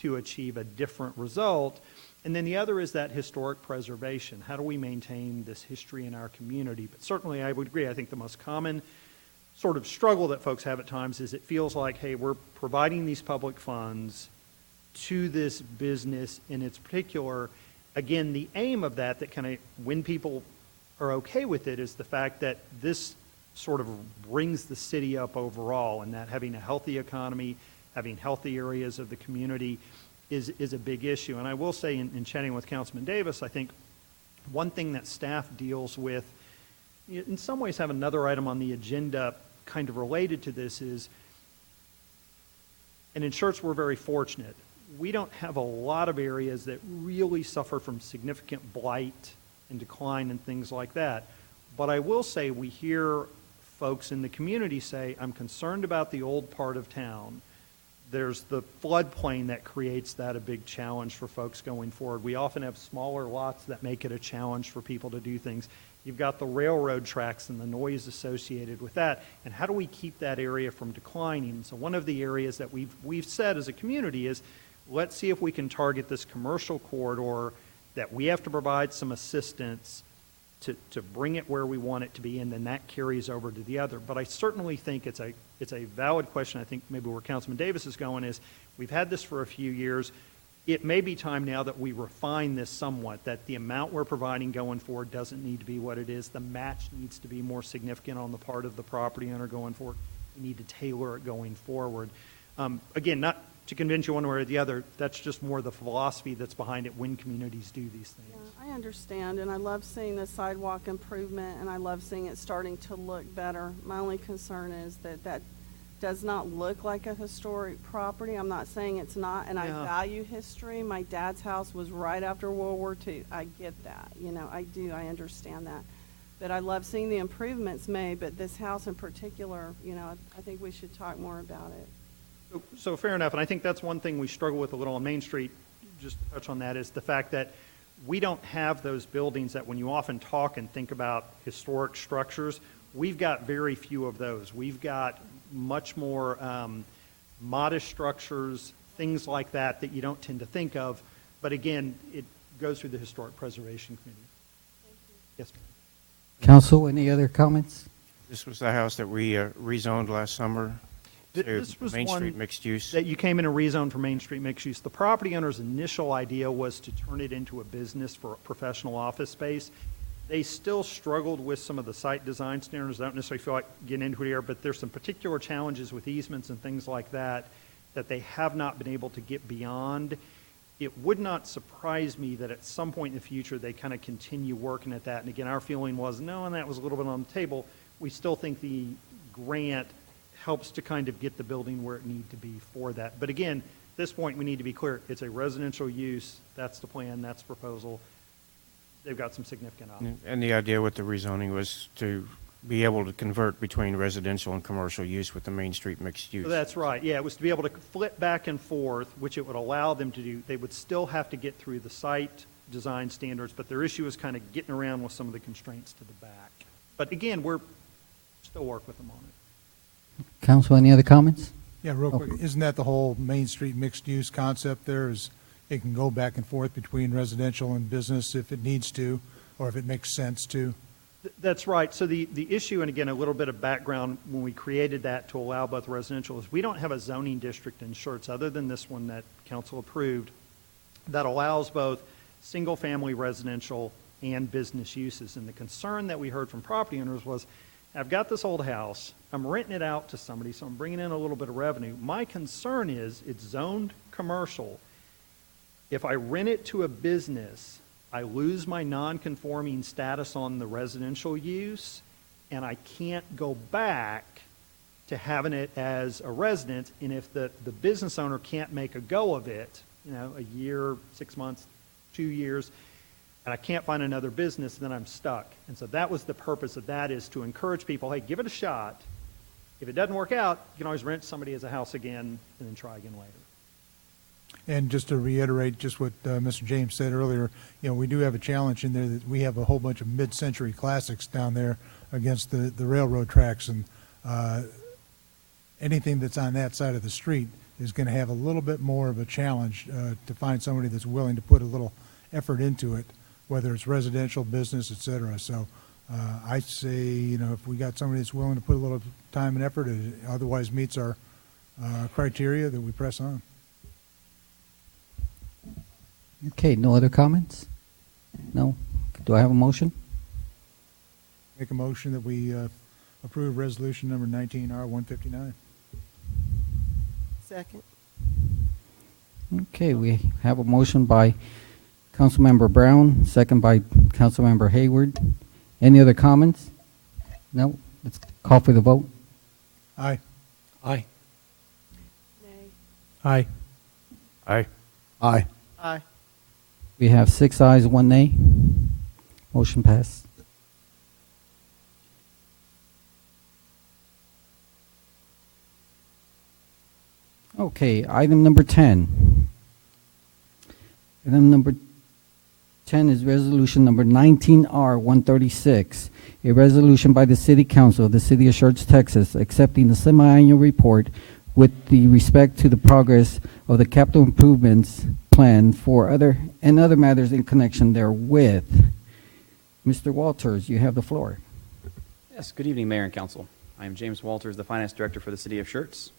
to achieve a different result. And then the other is that historic preservation. How do we maintain this history in our community? But certainly I would agree, I think the most common sort of struggle that folks have at times is it feels like, hey, we're providing these public funds to this business in its particular. Again, the aim of that kind of, when people are okay with it, is the fact that this sort of brings the city up overall, and that having a healthy economy, having healthy areas of the community is a big issue. And I will say, in chatting with Councilman Davis, I think one thing that staff deals with, in some ways have another item on the agenda kind of related to this, is, and in Schertz we're very fortunate, we don't have a lot of areas that really suffer from significant blight and decline and things like that. But I will say we hear folks in the community say, I'm concerned about the old part of town. There's the floodplain that creates that a big challenge for folks going forward. We often have smaller lots that make it a challenge for people to do things. You've got the railroad tracks and the noise associated with that. And how do we keep that area from declining? So one of the areas that we've said as a community is, let's see if we can target this commercial corridor that we have to provide some assistance to bring it where we want it to be, and then that carries over to the other. But I certainly think it's it's a valid question. I think maybe where Councilman Davis is going is, we've had this for a few years. It may be time now that we refine this somewhat, that the amount we're providing going forward doesn't need to be what it is. The match needs to be more significant on the part of the property owner going forward. We need to tailor it going forward. Again, not to convince you one way or the other, that's just more the philosophy that's behind it when communities do these things. Yeah, I understand, and I love seeing the sidewalk improvement, and I love seeing it starting to look better. My only concern is that that does not look like a historic property. I'm not saying it's not, and I value history. My dad's house was right after World War II. I get that, you know, I do, I understand that. But I love seeing the improvements made, but this house in particular, you know, I think we should talk more about it. So fair enough, and I think that's one thing we struggle with a little on Main Street, just to touch on that, is the fact that we don't have those buildings that when you often talk and think about historic structures, we've got very few of those. We've got much more modest structures, things like that that you don't tend to think of. But again, it goes through the Historic Preservation Committee. Yes, ma'am. Council, any other comments? This was the house that we rezoned last summer to This was Main one Street mixed use. that you came in and rezoned for Main Street mixed use. The property owner's initial idea was to turn it into a business for professional office space. They still struggled with some of the site design standards. I don't necessarily feel like getting into it here, but there's some particular challenges with easements and things like that that they have not been able to get beyond. It would not surprise me that at some point in the future they kind of continue working at that. And again, our feeling was, no, and that was a little bit on the table. We still think the grant helps to kind of get the building where it needs to be for that. But again, at this point, we need to be clear. It's a residential use. That's the plan. That's the proposal. They've got some significant options. And the idea with the rezoning was to be able to convert between residential and commercial use with the Main Street mixed use. So that's right. Yeah, it was to be able to flip back and forth, which it would allow them to do. They would still have to get through the site design standards, but their issue is kind of getting around with some of the constraints to the back. But again, we're still working with them on it. Council, any other comments? Yeah, real quick. Isn't that the whole Main Street mixed-use concept there, is it can go back and forth between residential and business if it needs to, or if it makes sense to? That's right. So the issue, and again, a little bit of background, when we created that to allow both residential, is we don't have a zoning district in Schertz, other than this one that council approved, that allows both single-family residential and business uses. And the concern that we heard from property owners was, I've got this old house, I'm renting it out to somebody, so I'm bringing in a little bit of revenue. My concern is it's zoned commercial. If I rent it to a business, I lose my non-conforming status on the residential use, and I can't go back to having it as a residence. And if the business owner can't make a go of it, you know, a year, 6 months, 2 years, and I can't find another business, then I'm stuck. And so that was the purpose of that, is to encourage people, hey, give it a shot. If it doesn't work out, you can always rent somebody as a house again and then try again later. And just to reiterate just what Mr. James said earlier, you know, we do have a challenge in there that we have a whole bunch of mid-century classics down there against the railroad tracks, and anything that's on that side of the street is going to have a little bit more of a challenge to find somebody that's willing to put a little effort into it, whether it's residential, business, et cetera. So I say, you know, if we got somebody that's willing to put a little time and effort, it otherwise meets our criteria, that we press on. Okay, no other comments? No? Do I have a motion? Make a motion that we approve resolution number 19R159. Second. Okay, we have a motion by Councilmember Brown, second by Councilmember Hayward. Any other comments? No? Let's call for the vote. Aye. Aye. Nay. Aye. Aye. Aye. Aye. We have 6 ayes, 1 nay. Motion passed. Okay, item number 10. Item number 10 is resolution number 19R136, a resolution by the City Council of the City of Schertz, Texas, accepting the semi-annual report with the respect to the progress of the capital improvements plan for other matters in connection therewith. Mr. Walters, you have the floor. Yes, good evening, Mayor and Council. I'm James Walters, the Finance Director for the City of Schertz.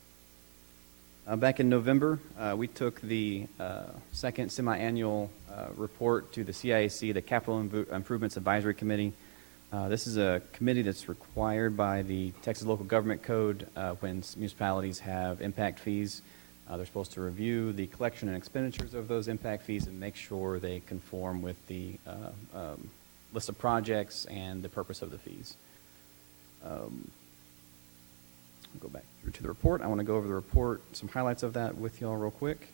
Back in November, we took the second semi-annual report to the CIAC, the Capital Improvements Advisory Committee. This is a committee that's required by the Texas Local Government Code when municipalities have impact fees. They're supposed to review the collection and expenditures of those impact fees and make sure they conform with the list of projects and the purpose of the fees. Go back through to the report. I want to go over the report, some highlights of that with y'all real quick.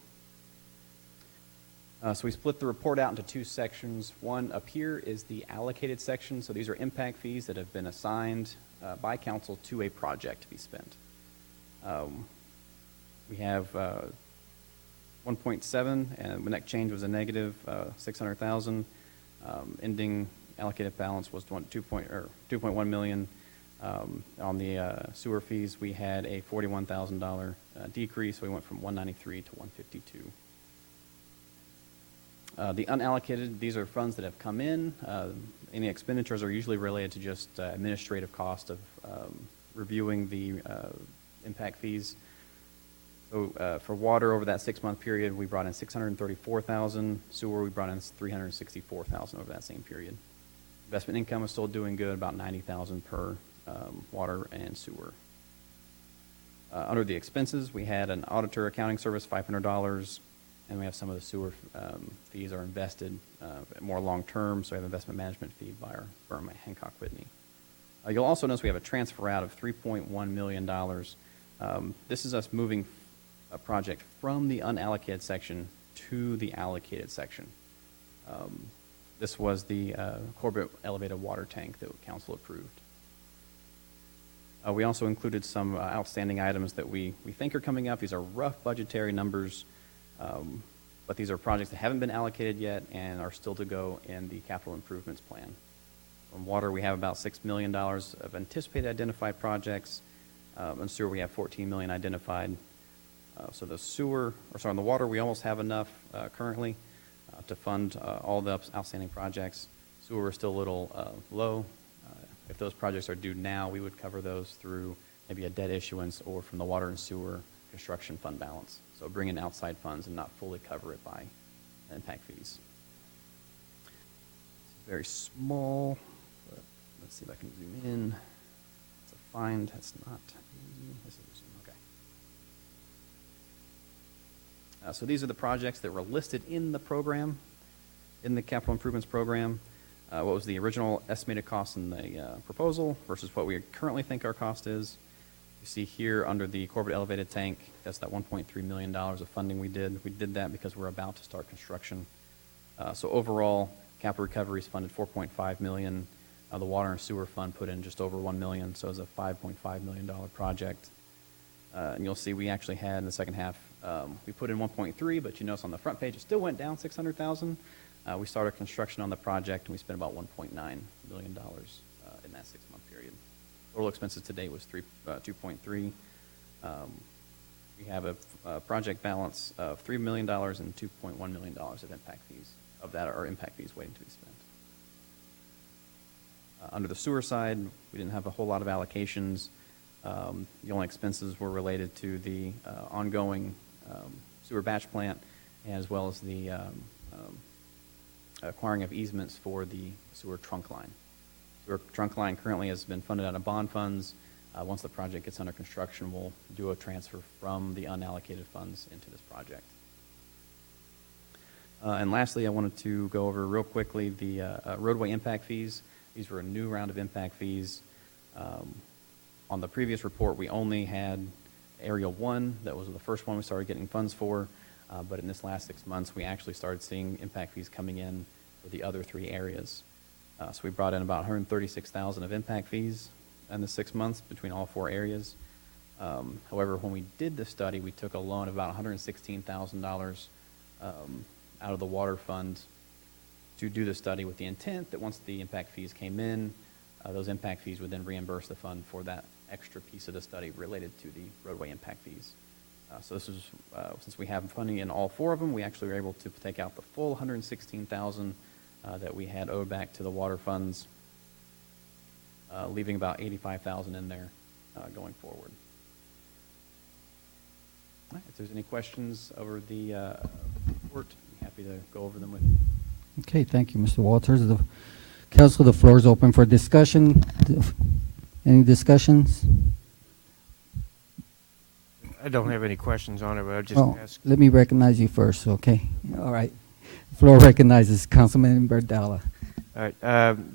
So we split the report out into two sections. One up here is the allocated section. So these are impact fees that have been assigned by council to a project to be spent. We have 1.7, and the net change was a negative 600,000. Ending allocated balance was 2.1 million. On the sewer fees, we had a $41,000 decrease. We went from 193 to 152. The unallocated, these are funds that have come in. Any expenditures are usually related to just administrative cost of reviewing the impact fees. So for water over that 6-month period, we brought in 634,000. Sewer, we brought in 364,000 over that same period. Investment income is still doing good, about 90,000 per water and sewer. Under the expenses, we had an auditor accounting service, $500, and we have some of the sewer fees are invested more long-term, so we have investment management fee by our firm at Hancock Whitney. You'll also notice we have a transfer out of $3.1 million. This is us moving a project from the unallocated section to the allocated section. This was the Corbett elevated water tank that council approved. We also included some outstanding items that we think are coming up. These are rough budgetary numbers, but these are projects that haven't been allocated yet and are still to go in the capital improvements plan. On water, we have about $6 million of anticipated identified projects. On sewer, we have $14 million identified. So the on the water, we almost have enough currently to fund all the outstanding projects. Sewer is still a little low. If those projects are due now, we would cover those through maybe a debt issuance or from the water and sewer construction fund balance. So bring in outside funds and not fully cover it by impact fees. It's very small, but let's see if I can zoom in. It's a find. That's not easy. This is okay. So these are the projects that were listed in the program, in the capital improvements program. What was the original estimated cost in the proposal versus what we currently think our cost is. You see here under the Corbett elevated tank, that's that $1.3 million of funding we did. We did that because we're about to start construction. So overall, capital recoveries funded $4.5 million. The water and sewer fund put in just over $1 million, so it's a $5.5 million project. And you'll see we actually had in the second half, we put in 1.3, but you notice on the front page it still went down 600,000. We started construction on the project, and we spent about $1.9 million in that 6-month period. Total expenses to date was 2.3. We have a project balance of $3 million and $2.1 million of impact fees. Of that are impact fees waiting to be spent. Under the sewer side, we didn't have a whole lot of allocations. The only expenses were related to the ongoing sewer batch plant, as well as the acquiring of easements for the sewer trunk line. Sewer trunk line currently has been funded out of bond funds. Once the project gets under construction, we'll do a transfer from the unallocated funds into this project. And lastly, I wanted to go over real quickly the roadway impact fees. These were a new round of impact fees. On the previous report, we only had Area 1. That was the first one we started getting funds for. But in this last 6 months, we actually started seeing impact fees coming in for the other 3 areas. So we brought in about $136,000 of impact fees in the 6 months between all 4 areas. However, when we did the study, we took a loan of about $116,000 out of the water fund to do the study with the intent that once the impact fees came in, those impact fees would then reimburse the fund for that extra piece of the study related to the roadway impact fees. So this is, since we have funding in all 4 of them, we actually were able to take out the full $116,000 that we had owed back to the water funds, leaving about $85,000 in there going forward. All right, if there's any questions over the report, I'm happy to go over them with you. Okay, thank you, Mr. Walters. The council, the floor is open for discussion. Any discussions? I don't have any questions on it, but I just Oh, ask. let me recognize you first, okay? All right. The floor recognizes Councilmember Dalla. All right,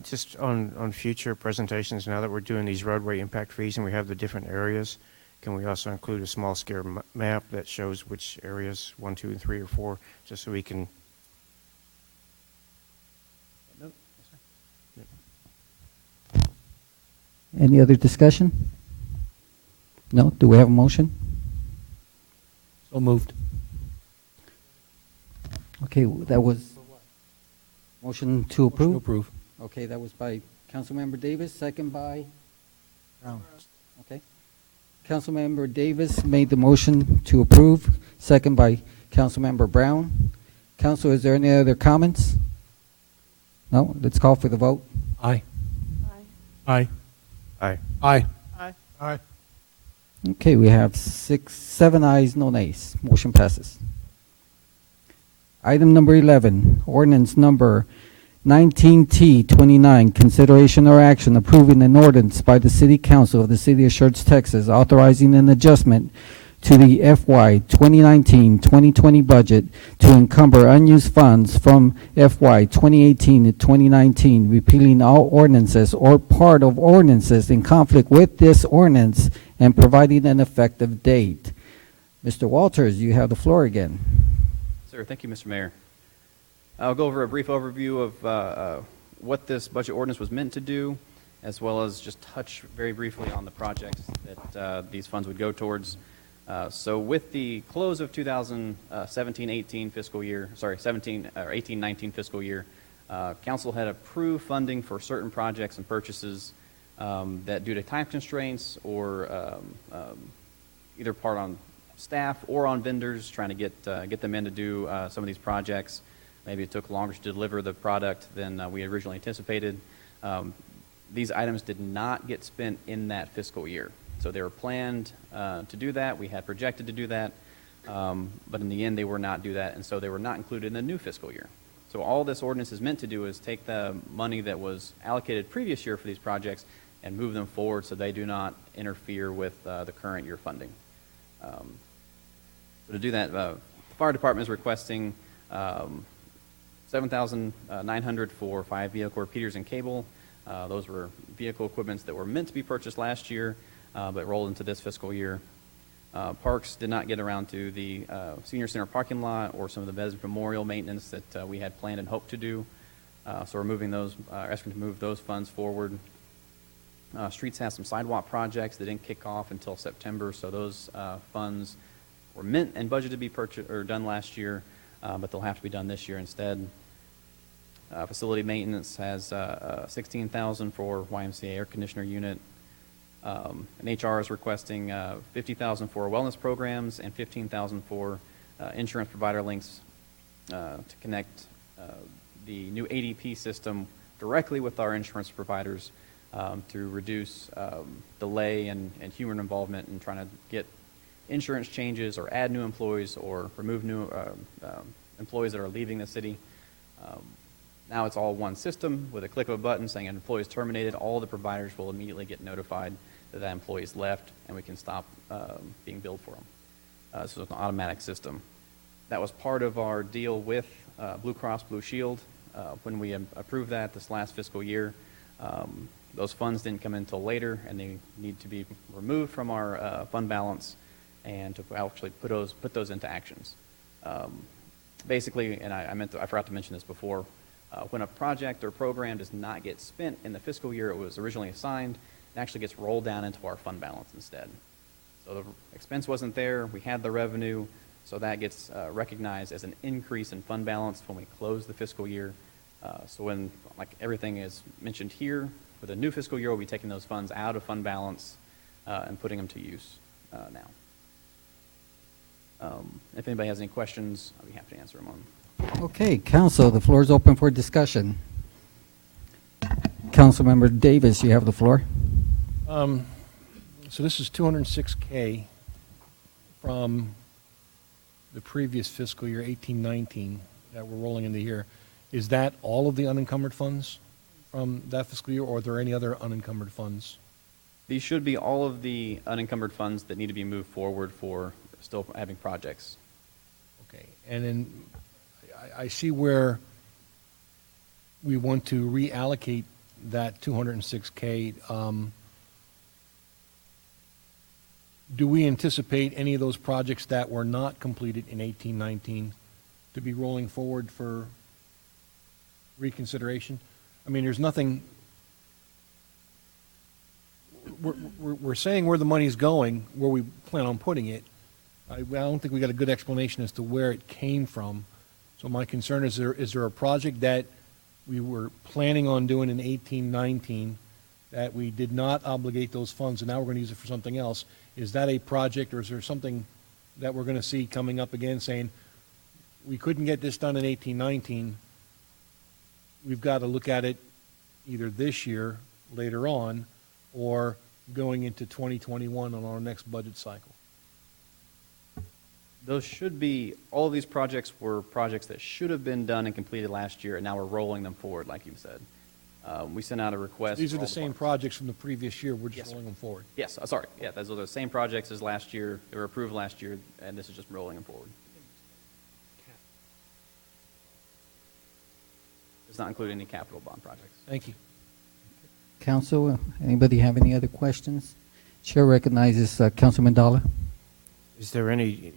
just on future presentations, now that we're doing these roadway impact fees and we have the different areas, can we also include a small scale map that shows which areas, 1, 2, and 3, or 4, just so we can? No, yes, sir. Any other discussion? No? Do we have a motion? So moved. Okay, that was motion to approve? Motion to approve. Okay, that was by Councilmember Davis, second by? Brown. Okay. Councilmember Davis made the motion to approve, second by Councilmember Brown. Council, is there any other comments? No? Let's call for the vote. Aye. Aye. Aye. Aye. Aye. Aye. Okay, we have 7 ayes, no nays. Motion passes. Item number 11, ordinance number 19T29, consideration or action approving an ordinance by the City Council of the City of Schertz, Texas, authorizing an adjustment to the FY 2019-2020 budget to encumber unused funds from FY 2018 to 2019, repealing all ordinances or part of ordinances in conflict with this ordinance and providing an effective date. Mr. Walters, you have the floor again. Sir, thank you, Mr. Mayor. I'll go over a brief overview of what this budget ordinance was meant to do, as well as just touch very briefly on the projects that these funds would go towards. So with the close of 2017-18 fiscal year, sorry, 18-19 fiscal year, council had approved funding for certain projects and purchases that, due to time constraints or either part on staff or on vendors trying to get them in to do some of these projects, maybe it took longer to deliver the product than we had originally anticipated. These items did not get spent in that fiscal year. So they were planned to do that. We had projected to do that. But in the end, they were not do that. And so they were not included in the new fiscal year. So all this ordinance is meant to do is take the money that was allocated previous year for these projects and move them forward so they do not interfere with the current year funding. So to do that, the fire department is requesting $7,900 for 5 vehicle repeaters and cable. Those were vehicle equipments that were meant to be purchased last year, but rolled into this fiscal year. Parks did not get around to the senior center parking lot or some of the Veterans Memorial maintenance that we had planned and hoped to do. So we're moving those, asking to move those funds forward. Streets has some sidewalk projects that didn't kick off until September, so those funds were meant and budgeted to be purchased or done last year, but they'll have to be done this year instead. Facility maintenance has $16,000 for YMCA air conditioner unit. And HR is requesting $50,000 for wellness programs and $15,000 for insurance provider links to connect the new ADP system directly with our insurance providers to reduce delay and human involvement in trying to get insurance changes or add new employees or remove new employees that are leaving the city. Now it's all one system with a click of a button saying an employee is terminated. All the providers will immediately get notified that that employee is left, and we can stop being billed for them. So it's an automatic system. That was part of our deal with Blue Cross Blue Shield when we approved that this last fiscal year. Those funds didn't come in until later, and they need to be removed from our fund balance and to actually put those into actions. Basically, and I forgot to mention this before, when a project or program does not get spent in the fiscal year it was originally assigned, it actually gets rolled down into our fund balance instead. So the expense wasn't there, we had the revenue, so that gets recognized as an increase in fund balance when we close the fiscal year. So when, like everything is mentioned here, for the new fiscal year, we'll be taking those funds out of fund balance and putting them to use now. If anybody has any questions, I'll be happy to answer them on. Okay, council, the floor is open for discussion. Councilmember Davis, you have the floor. So this is 206K from the previous fiscal year, 18-19, that we're rolling into here. Is that all of the unencumbered funds from that fiscal year, or are there any other unencumbered funds? These should be all of the unencumbered funds that need to be moved forward for still having projects. Okay, and then I see where we want to reallocate that 206K. Do we anticipate any of those projects that were not completed in 18-19 to be rolling forward for reconsideration? I mean, there's nothing, we're saying where the money's going, where we plan on putting it. I don't think we got a good explanation as to where it came from. So my concern is there a project that we were planning on doing in 18-19 that we did not obligate those funds, and now we're going to use it for something else? Is that a project, or is there something that we're going to see coming up again saying, we couldn't get this done in 18-19, we've got to look at it either this year, later on, or going into 2021 on our next budget cycle? Those should be, all of these projects were projects that should have been done and completed last year, and now we're rolling them forward, like you said. We sent out a request. These are for all the same parts. projects from the previous year, we're just Yes, sir. rolling them forward. Yes, sorry. Yeah, those are the same projects as last year. They were approved last year, and this is just rolling them forward. Does not include any capital bond projects. Thank you. Council, anybody have any other questions? Chair recognizes Councilman Dollar. Is there any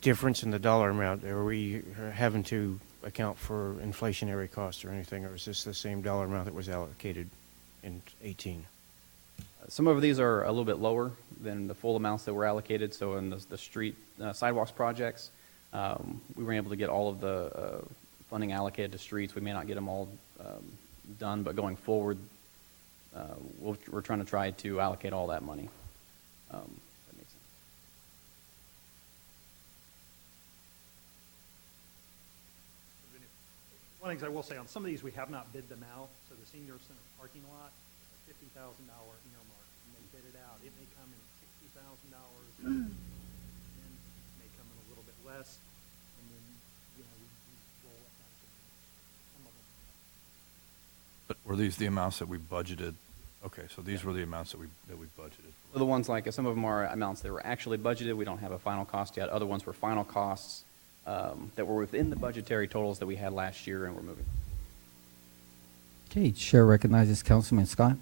difference in the dollar amount? Are we having to account for inflationary costs or anything, or is this the same dollar amount that was allocated in 18? Some of these are a little bit lower than the full amounts that were allocated. So in the street sidewalks projects, we were able to get all of the funding allocated to streets. We may not get them all done, but going forward, we're trying to allocate all that money. That makes sense. One of the things I will say, on some of these, we have not bid them out. So the senior center parking lot, a $50,000 earmark, and they bid it out. It may come in $60,000, and it may come in a little bit less, and then, we roll it back in. Some of them. But were these the amounts that we budgeted? Okay, so these were the amounts that we budgeted. So the ones like, some of them are amounts that were actually budgeted. We don't have a final cost yet. Other ones were final costs that were within the budgetary totals that we had last year, and we're moving. Okay, Chair recognizes Councilman Scott.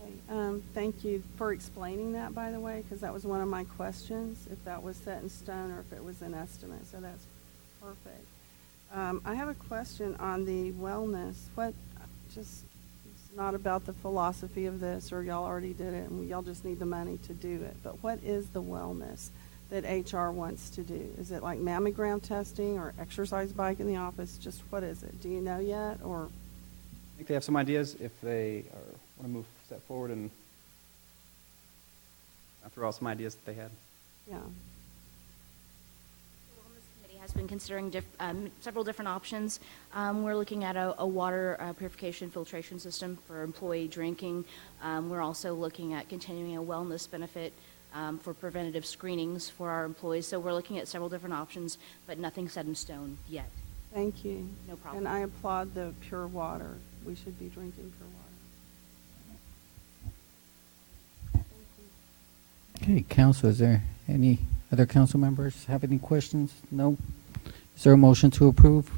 Okay, thank you for explaining that, by the way, because that was one of my questions, if that was set in stone or if it was an estimate, so that's perfect. I have a question on the wellness. It's not about the philosophy of this, or y'all already did it and y'all just need the money to do it, but what is the wellness that HR wants to do? Is it like mammogram testing or exercise bike in the office? Just what is it? Do you know yet, or? I think they have some ideas. If they want to move a step forward and throw out some ideas that they had. Yeah. The Wellness Committee has been considering several different options. We're looking at a water purification filtration system for employee drinking. We're also looking at continuing a wellness benefit for preventative screenings for our employees. So we're looking at several different options, but nothing set in stone yet. Thank you. No problem. And I applaud the pure water. We should be drinking pure water. Okay, Council, is there any other council members have any questions? No? Is there a motion to approve?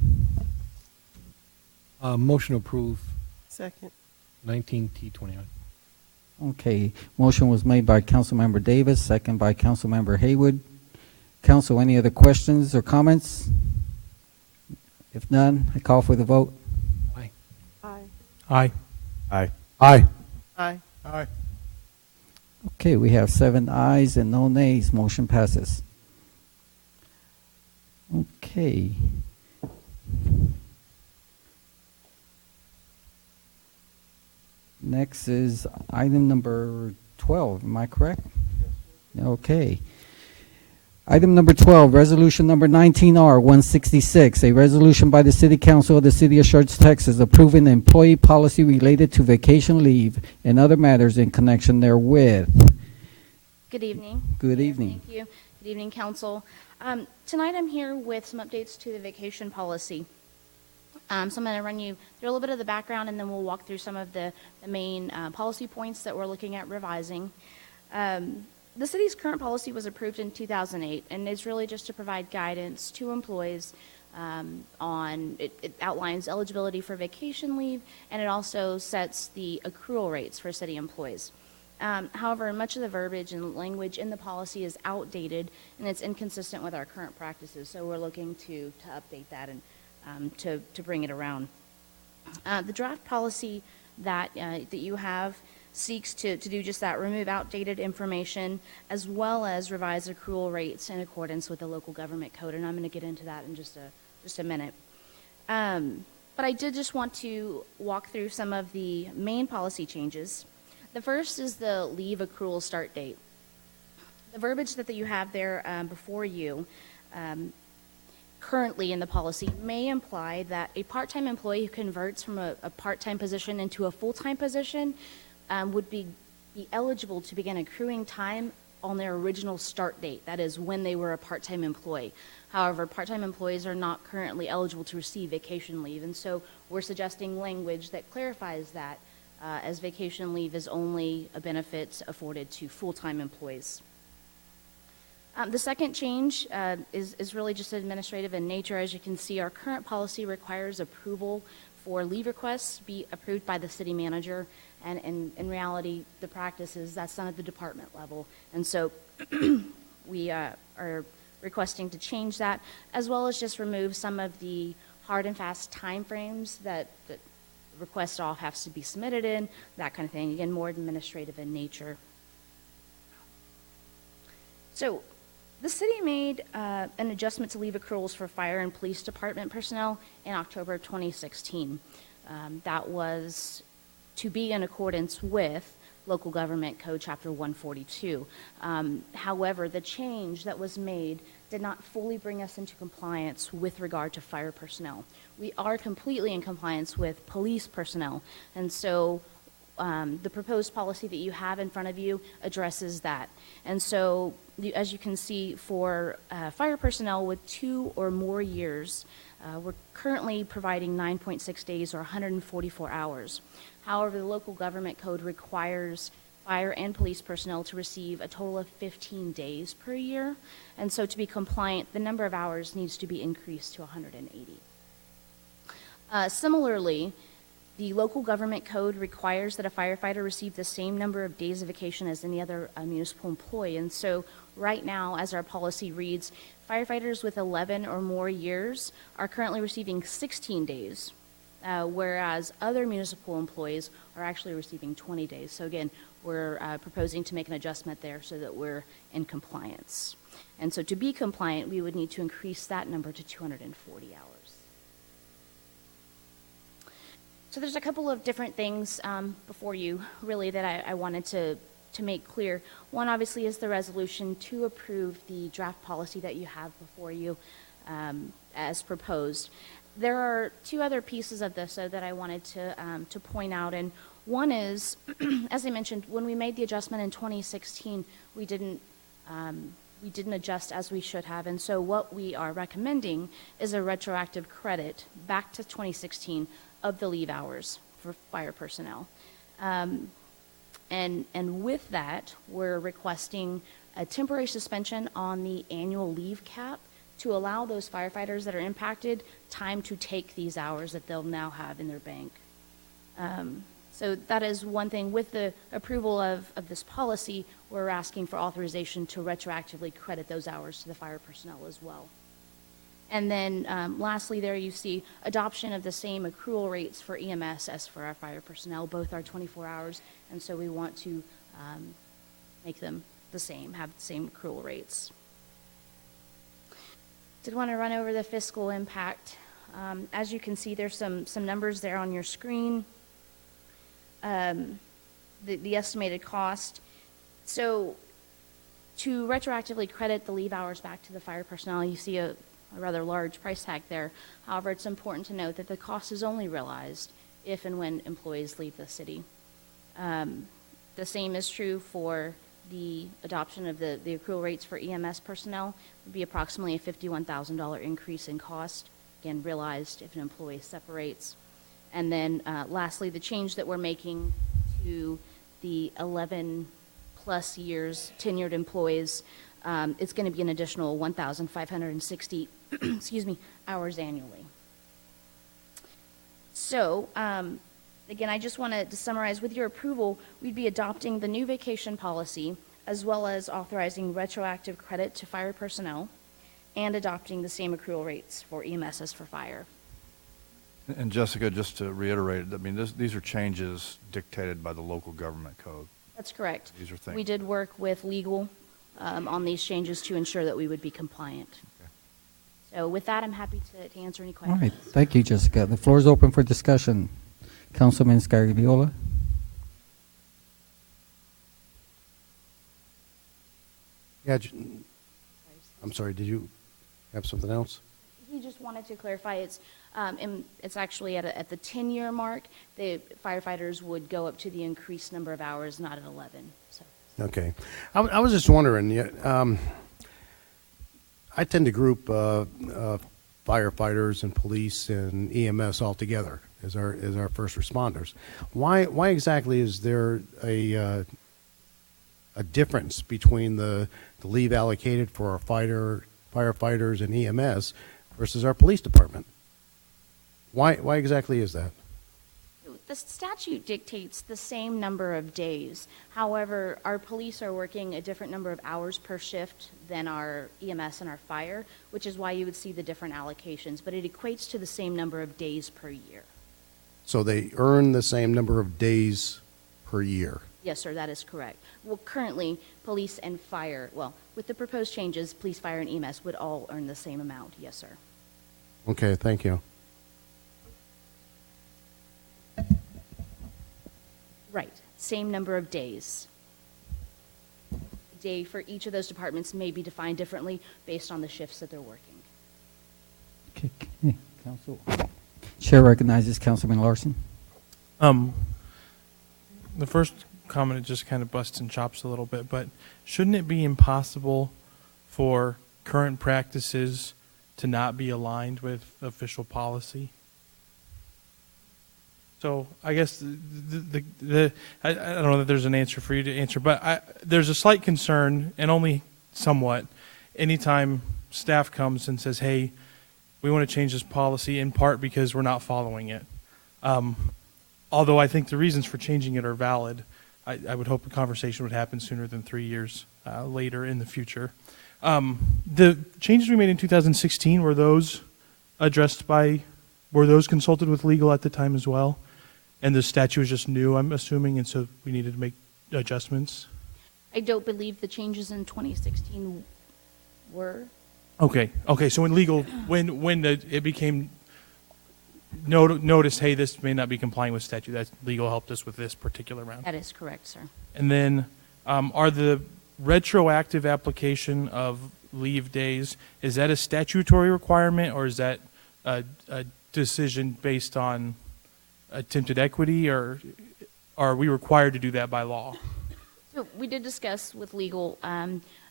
Motion to approve Second. 19T29. Okay, motion was made by Councilmember Davis, second by Councilmember Haywood. Council, any other questions or comments? If none, I call for the vote. Aye. Aye. Aye. Aye. Aye. Aye. Aye. Okay, we have 7 ayes and no nays. Motion passes. Okay. Next is item number 12. Am I correct? Yes. Okay. Item number 12, resolution number 19R166, a resolution by the City Council of the City of Schertz, Texas, approving the employee policy related to vacation leave and other matters in connection therewith. Good evening. Good Mayor, evening. Thank you. Good evening, council. Tonight I'm here with some updates to the vacation policy. So I'm going to run you through a little bit of the background, and then we'll walk through some of the main policy points that we're looking at revising. The city's current policy was approved in 2008, and it's really just to provide guidance to employees on, it outlines eligibility for vacation leave, and it also sets the accrual rates for city employees. However, much of the verbiage and language in the policy is outdated, and it's inconsistent with our current practices, so we're looking to update that and to bring it around. The draft policy that you have seeks to do just that, remove outdated information, as well as revise accrual rates in accordance with the local government code, and I'm going to get into that in just a minute. But I did just want to walk through some of the main policy changes. The first is the leave accrual start date. The verbiage that you have there before you currently in the policy may imply that a part-time employee who converts from a part-time position into a full-time position would be eligible to begin accruing time on their original start date, that is, when they were a part-time employee. However, part-time employees are not currently eligible to receive vacation leave, and so we're suggesting language that clarifies that, as vacation leave is only a benefit afforded to full-time employees. The second change is really just administrative in nature. As you can see, our current policy requires approval for leave requests be approved by the city manager, and in reality, the practice is that's done at the department level. And so we are requesting to change that, as well as just remove some of the hard and fast timeframes that request off has to be submitted in, that kind of thing. Again, more administrative in nature. So the city made an adjustment to leave accruals for fire and police department personnel in October of 2016. That was to be in accordance with Local Government Code Chapter 142. However, the change that was made did not fully bring us into compliance with regard to fire personnel. We are completely in compliance with police personnel, and so the proposed policy that you have in front of you addresses that. And so, as you can see, for fire personnel with 2 or more years, we're currently providing 9.6 days or 144 hours. However, the local government code requires fire and police personnel to receive a total of 15 days per year. And so to be compliant, the number of hours needs to be increased to 180. Similarly, the local government code requires that a firefighter receive the same number of days of vacation as any other municipal employee. And so right now, as our policy reads, firefighters with 11 or more years are currently receiving 16 days, whereas other municipal employees are actually receiving 20 days. So again, we're proposing to make an adjustment there so that we're in compliance. And so to be compliant, we would need to increase that number to 240 hours. So there's a couple of different things before you, really, that I wanted to make clear. One, obviously, is the resolution to approve the draft policy that you have before you as proposed. There are 2 other pieces of this that I wanted to point out, and one is, as I mentioned, when we made the adjustment in 2016, we didn't adjust as we should have, and so what we are recommending is a retroactive credit back to 2016 of the leave hours for fire personnel. And with that, we're requesting a temporary suspension on the annual leave cap to allow those firefighters that are impacted time to take these hours that they'll now have in their bank. So that is one thing. With the approval of this policy, we're asking for authorization to retroactively credit those hours to the fire personnel as well. And then lastly, there you see adoption of the same accrual rates for EMS as for our fire personnel. Both are 24 hours, and so we want to make them the same, have the same accrual rates. Did want to run over the fiscal impact. As you can see, there's some numbers there on your screen. The estimated cost. So to retroactively credit the leave hours back to the fire personnel, you see a rather large price tag there. However, it's important to note that the cost is only realized if and when employees leave the city. The same is true for the adoption of the accrual rates for EMS personnel would be approximately a $51,000 increase in cost, again, realized if an employee separates. And then lastly, the change that we're making to the 11-plus years tenured employees, it's going to be an additional 1,560 excuse me, hours annually. So, again, I just wanted to summarize, with your approval, we'd be adopting the new vacation policy, as well as authorizing retroactive credit to fire personnel, and adopting the same accrual rates for EMS as for fire. And Jessica, just to reiterate, I mean, these are changes dictated by the local government code. That's correct. These are things. We did work with legal on these changes to ensure that we would be compliant. Okay. So with that, I'm happy to answer any All questions. right, thank you, Jessica. The floor is open for discussion. Councilman Scarviola. Yeah, I'm sorry, did you have something else? He just wanted to clarify, it's actually at the 10-year mark, the firefighters would go up to the increased number of hours, not at 11. So. Okay. I was just wondering, I tend to group firefighters and police and EMS all together as our first responders. Why exactly is there a difference between the leave allocated for our firefighters and EMS versus our police department? Why exactly is that? The statute dictates the same number of days. However, our police are working a different number of hours per shift than our EMS and our fire, which is why you would see the different allocations. But it equates to the same number of days per year. So they earn the same number of days per year? Yes, sir, that is correct. Well, currently, police and fire, well, with the proposed changes, police, fire, and EMS would all earn the same amount. Yes, sir. Okay, thank you. Right, same number of days. Day for each of those departments may be defined differently based on the shifts that they're working. Okay, Council. Chair recognizes Councilman Larson. The first comment, it just kind of busts and chops a little bit, but shouldn't it be impossible for current practices to not be aligned with official policy? So I guess I don't know that there's an answer for you to answer, but there's a slight concern, and only somewhat, anytime staff comes and says, hey, we want to change this policy, in part because we're not following it. Although I think the reasons for changing it are valid, I would hope a conversation would happen sooner than 3 years later in the future. The changes we made in 2016, were those consulted with legal at the time as well? And the statute was just new, I'm assuming, and so we needed to make adjustments? I don't believe the changes in 2016 were. Okay, so when it became notice, hey, this may not be complying with statute, that legal helped us with this particular round? That is correct, sir. And then are the retroactive application of leave days, is that a statutory requirement, or is that a decision based on attempted equity, or are we required to do that by law? So we did discuss with legal,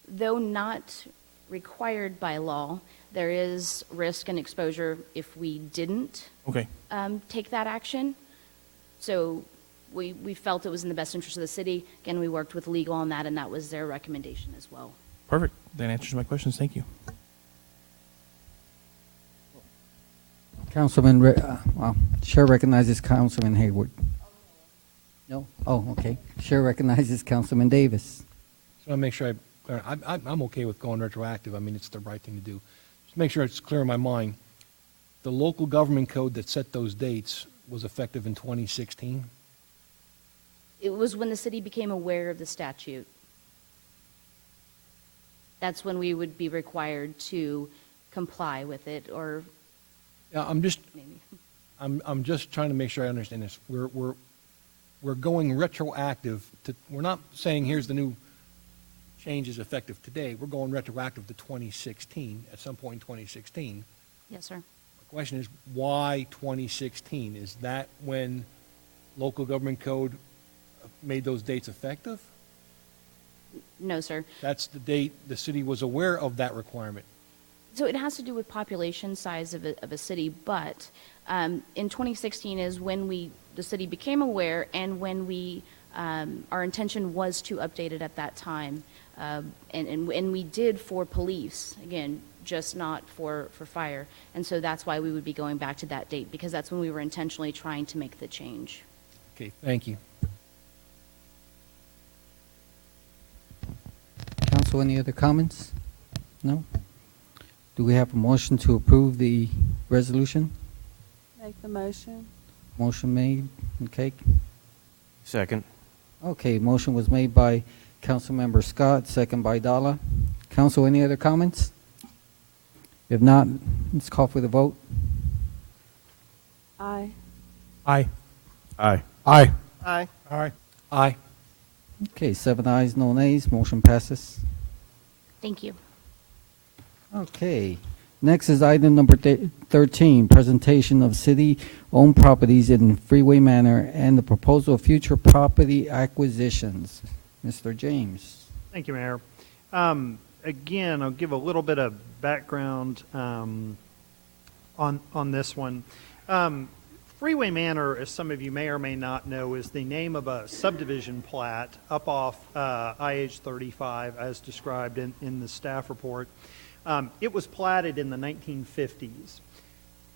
though not required by law, there is risk and exposure if we didn't take that action. So we felt it was in the best interest of the city. Again, we worked with legal on that, and that was their recommendation as well. Perfect. That answers my questions. Thank you. Chair recognizes Councilman Hayward. No? Oh, okay. Chair recognizes Councilman Davis. Just want to make sure I'm okay with going retroactive. I mean, it's the right thing to do. Just make sure it's clear in my mind. The local government code that set those dates was effective in 2016? It was when the city became aware of the statute. That's when we would be required to comply with it, or Yeah, I'm just trying to make sure I understand this. We're going retroactive to, we're not saying here's the new change is effective today. We're going retroactive to 2016, at some point in 2016. Yes, sir. The question is, why 2016? Is that when local government code made those dates effective? No, sir. That's the date the city was aware of that requirement. So it has to do with population size of a city, but in 2016 is when the city became aware, and when our intention was to update it at that time. And we did for police, again, just not for fire. And so that's why we would be going back to that date, because that's when we were intentionally trying to make the change. Okay, thank you. Council, any other comments? No? Do we have a motion to approve the resolution? Make the motion. Motion made, okay. Second. Okay, motion was made by Councilmember Scott, second by Dalla. Council, any other comments? If not, let's call for the vote. Aye. Aye. Aye. Aye. Aye. Aye. Aye. Okay, 7 ayes, no nays, motion passes. Thank you. Okay, next is item number 13, presentation of city-owned properties in Freeway Manor and the proposal of future property acquisitions. Mr. James. Thank you, Mayor. Again, I'll give a little bit of background on this one. Freeway Manor, as some of you may or may not know, is the name of a subdivision plat up off IH 35 as described in the staff report. It was platted in the 1950s.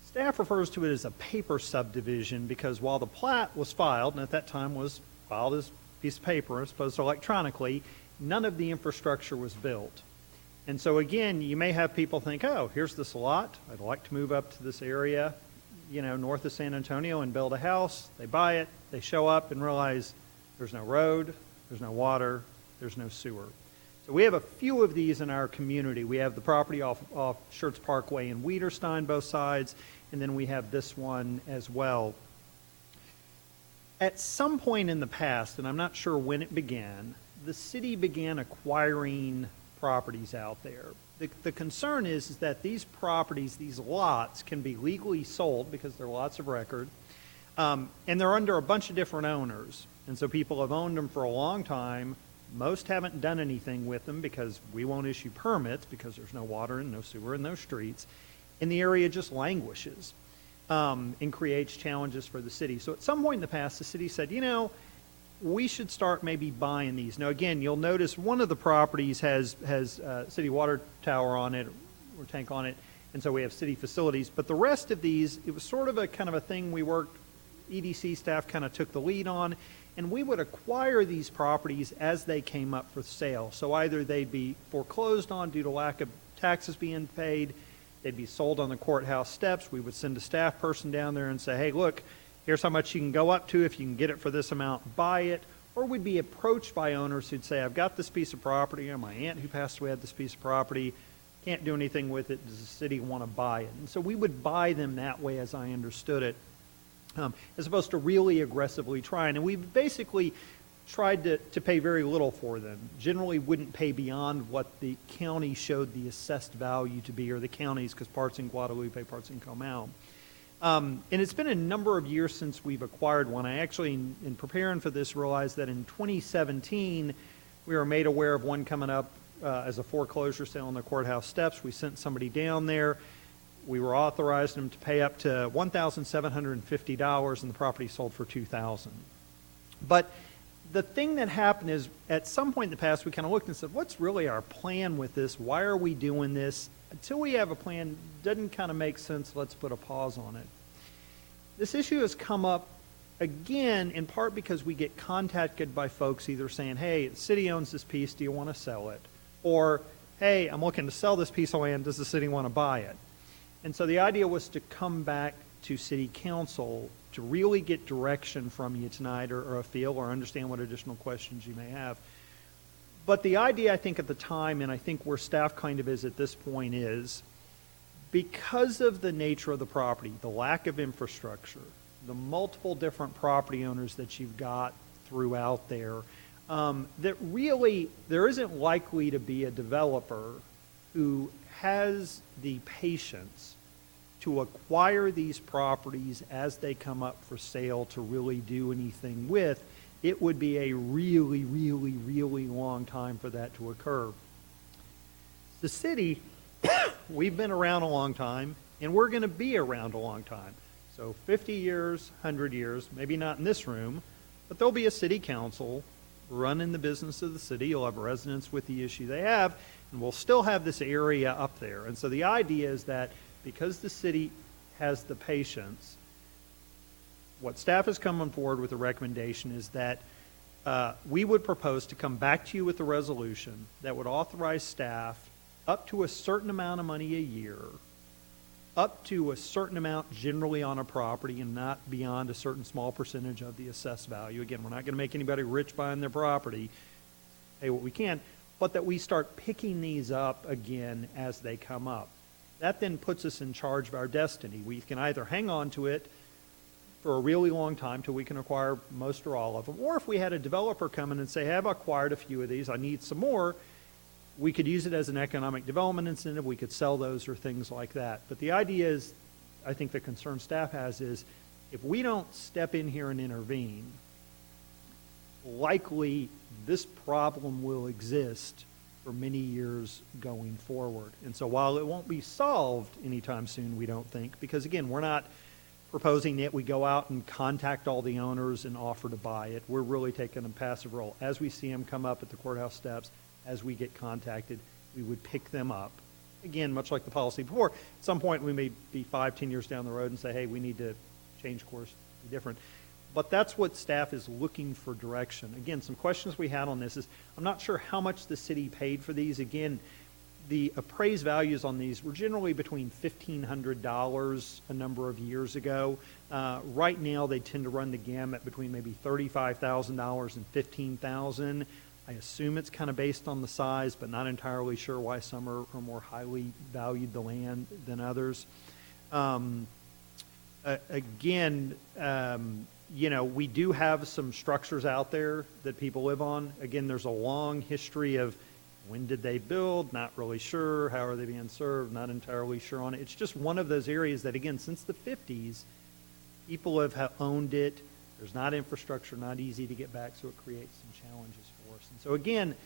Staff refers to it as a paper subdivision because while the plat was filed, and at that time was filed as a piece of paper as opposed to electronically, none of the infrastructure was built. And so again, you may have people think, oh, here's this lot. I'd like to move up to this area, you know, north of San Antonio and build a house. They buy it, they show up and realize there's no road, there's no water, there's no sewer. So we have a few of these in our community. We have the property off Schertz Parkway in Wiederstein, both sides, and then we have this one as well. At some point in the past, and I'm not sure when it began, the city began acquiring properties out there. The concern is that these properties, these lots, can be legally sold because they're lots of record, and they're under a bunch of different owners. And so people have owned them for a long time. Most haven't done anything with them because we won't issue permits because there's no water and no sewer and no streets. And the area just languishes and creates challenges for the city. So at some point in the past, the city said, you know, we should start maybe buying these. Now, again, you'll notice one of the properties has city water tower on it or tank on it, and so we have city facilities. But the rest of these, it was sort of a kind of a thing we worked, EDC staff kind of took the lead on, and we would acquire these properties as they came up for sale. So either they'd be foreclosed on due to lack of taxes being paid, they'd be sold on the courthouse steps. We would send a staff person down there and say, hey, look, here's how much you can go up to. If you can get it for this amount, buy it. Or we'd be approached by owners who'd say, I've got this piece of property, or my aunt who passed away had this piece of property, can't do anything with it. Does the city want to buy it? And so we would buy them that way, as I understood it, as opposed to really aggressively trying. And we basically tried to pay very little for them. Generally wouldn't pay beyond what the county showed the assessed value to be, or the counties, because parts in Guadalupe, parts in Comau. And it's been a number of years since we've acquired one. I actually, in preparing for this, realized that in 2017, we were made aware of one coming up as a foreclosure sale on the courthouse steps. We sent somebody down there. We were authorizing them to pay up to $1,750, and the property sold for $2,000. But the thing that happened is, at some point in the past, we kind of looked and said, what's really our plan with this? Why are we doing this? Until we have a plan, doesn't kind of make sense. Let's put a pause on it. This issue has come up again, in part because we get contacted by folks either saying, hey, the city owns this piece, do you want to sell it? Or, hey, I'm looking to sell this piece of land, does the city want to buy it? And so the idea was to come back to city council to really get direction from you tonight, or a feel, or understand what additional questions you may have. But the idea, I think, at the time, and I think where staff kind of is at this point, is because of the nature of the property, the lack of infrastructure, the multiple different property owners that you've got throughout there, that really there isn't likely to be a developer who has the patience to acquire these properties as they come up for sale to really do anything with, it would be a really, really, really long time for that to occur. The city, we've been around a long time, and we're going to be around a long time. So 50 years, 100 years, maybe not in this room, but there'll be a city council running the business of the city. You'll have residents with the issue they have, and we'll still have this area up there. And so the idea is that because the city has the patience, what staff has come on forward with a recommendation is that we would propose to come back to you with a resolution that would authorize staff up to a certain amount of money a year, up to a certain amount generally on a property and not beyond a certain small percentage of the assessed value. Again, we're not going to make anybody rich buying their property, pay what we can, but that we start picking these up again as they come up. That then puts us in charge of our destiny. We can either hang on to it for a really long time till we can acquire most or all of them, or if we had a developer come in and say, hey, I've acquired a few of these, I need some more, we could use it as an economic development incentive, we could sell those or things like that. But the idea is, I think the concern staff has is, if we don't step in here and intervene, likely this problem will exist for many years going forward. And so while it won't be solved anytime soon, we don't think, because again, we're not proposing that we go out and contact all the owners and offer to buy it. We're really taking a passive role. As we see them come up at the courthouse steps, as we get contacted, we would pick them up. Again, much like the policy before, at some point we may be 5-10 years down the road and say, hey, we need to change course, be different. But that's what staff is looking for direction. Again, some questions we had on this is, I'm not sure how much the city paid for these. Again, the appraised values on these were generally between $1,500 a number of years ago. Right now, they tend to run the gamut between maybe $35,000 and $15,000. I assume it's kind of based on the size, but not entirely sure why some are more highly valued the land than others. Again, you know, we do have some structures out there that people live on. Again, there's a long history of when did they build, not really sure, how are they being served, not entirely sure on it. It's just one of those areas that, again, since the 50s, people have owned it. There's not infrastructure, not easy to get back, so it creates some challenges for us. And so again,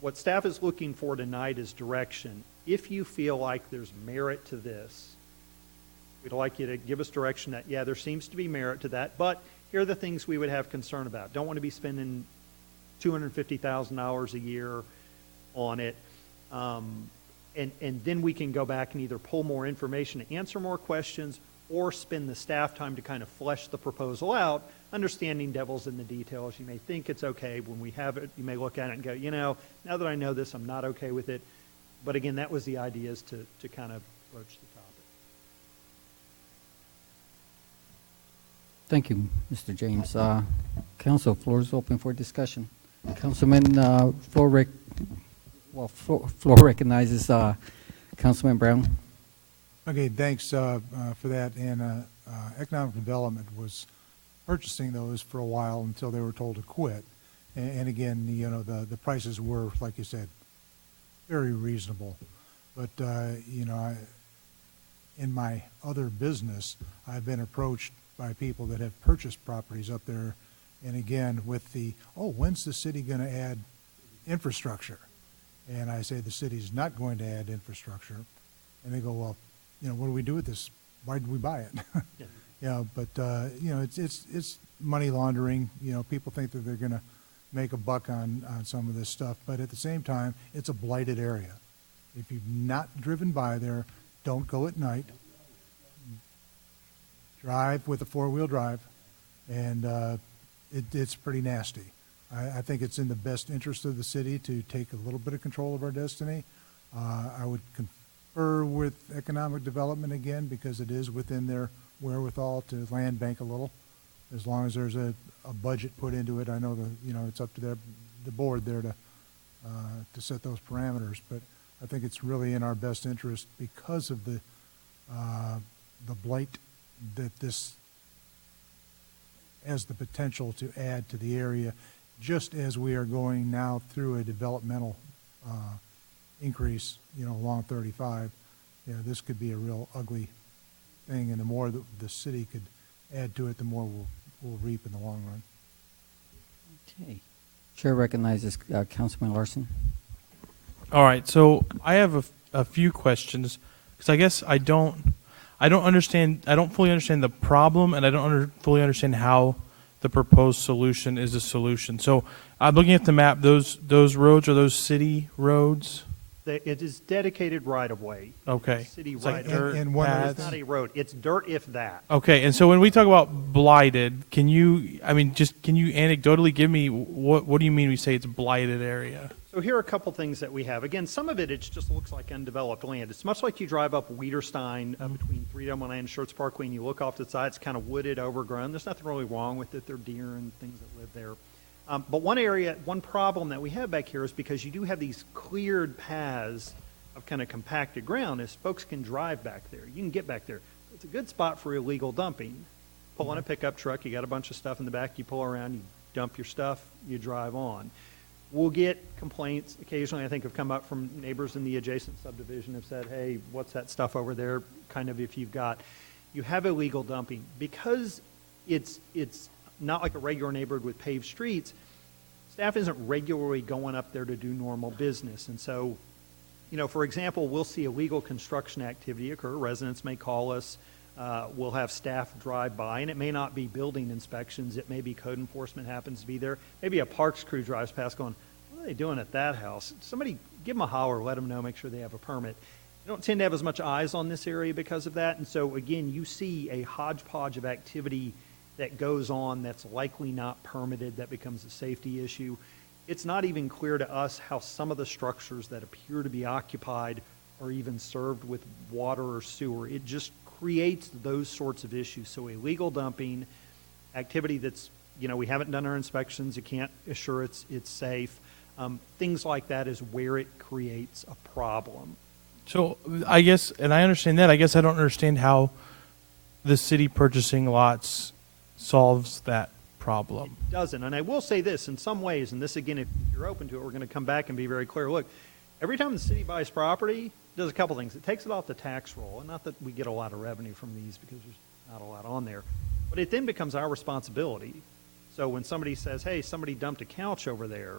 what staff is looking for tonight is direction. If you feel like there's merit to this, we'd like you to give us direction that, yeah, there seems to be merit to that, but here are the things we would have concern about. Don't want to be spending $250,000 a year on it. And then we can go back and either pull more information to answer more questions or spend the staff time to kind of flesh the proposal out, understanding devil's in the details. You may think it's okay. When we have it, you may look at it and go, you know, now that I know this, I'm not okay with it. But again, that was the idea, is to kind of broach the topic. Thank you, Mr. James. Council, floor is open for discussion. Councilman Floor recognizes Councilman Brown. Okay, thanks for that. And economic development was purchasing those for a while until they were told to quit. And again, you know, the prices were, like you said, very reasonable. But you know, in my other business, I've been approached by people that have purchased properties up there, and again, with the, oh, when's the city going to add infrastructure? And I say the city's not going to add infrastructure. And they go, well, you know, what do we do with this? Why did we buy it? Yeah. Yeah, but you know, it's money laundering. You know, people think that they're going to make a buck on some of this stuff, but at the same time, it's a blighted area. If you've not driven by there, don't go at night. Drive with a four-wheel drive, and it's pretty nasty. I think it's in the best interest of the city to take a little bit of control of our destiny. I would confer with economic development again, because it is within their wherewithal to land bank a little, as long as there's a budget put into it. I know it's up to the board there to set those parameters, but I think it's really in our best interest because of the blight that this has the potential to add to the area, just as we are going now through a developmental increase, you know, along 35. You know, this could be a real ugly thing, and the more that the city could add to it, the more we'll reap in the long run. Okay. Chair recognizes Councilman Larson. All right, so I have a few questions because I guess I don't understand. I don't fully understand the problem, and I don't fully understand how the proposed solution is a solution. So I'm looking at the map. Those roads are those city roads. It is dedicated right-of-way. Okay. City It's like right-of-way. dirt And one other It's thing. not a road. It's dirt, if that. Okay, and so when we talk about blighted, can you anecdotally give me what do you mean we say it's blighted area? So here are a couple things that we have. Again, some of it just looks like undeveloped land. It's much like you drive up Wiederstein between Freedom and Schertz Parkway, and you look off to the side. It's kind of wooded, overgrown. There's nothing really wrong with it. There are deer and things that live there. But one problem that we have back here is because you do have these cleared paths of kind of compacted ground, is folks can drive back there. You can get back there. It's a good spot for illegal dumping. Pull in a pickup truck, you got a bunch of stuff in the back, you pull around, you dump your stuff, you drive on. We'll get complaints occasionally, I think, have come up from neighbors in the adjacent subdivision have said, hey, what's that stuff over there? Kind of if you have illegal dumping. Because it's not like a regular neighborhood with paved streets, staff isn't regularly going up there to do normal business. And so, for example, we'll see illegal construction activity occur. Residents may call us. We'll have staff drive by, and it may not be building inspections. It may be code enforcement happens to be there. Maybe a parks crew drives past going, what are they doing at that house? Somebody give them a holler, let them know, make sure they have a permit. They don't tend to have as much eyes on this area because of that. And so, again, you see a hodgepodge of activity that goes on that's likely not permitted, that becomes a safety issue. It's not even clear to us how some of the structures that appear to be occupied are even served with water or sewer. It just creates those sorts of issues. So illegal dumping, activity that's, we haven't done our inspections, you can't assure it's safe. Things like that is where it creates a problem. So I guess, and I understand that, I guess I don't understand how the city purchasing lots solves that problem. It doesn't. And I will say this, in some ways, and this again, if you're open to it, we're going to come back and be very clear. Look, every time the city buys property, it does a couple things. It takes it off the tax roll, and not that we get a lot of revenue from these because there's not a lot on there, but it then becomes our responsibility. So when somebody says, hey, somebody dumped a couch over there,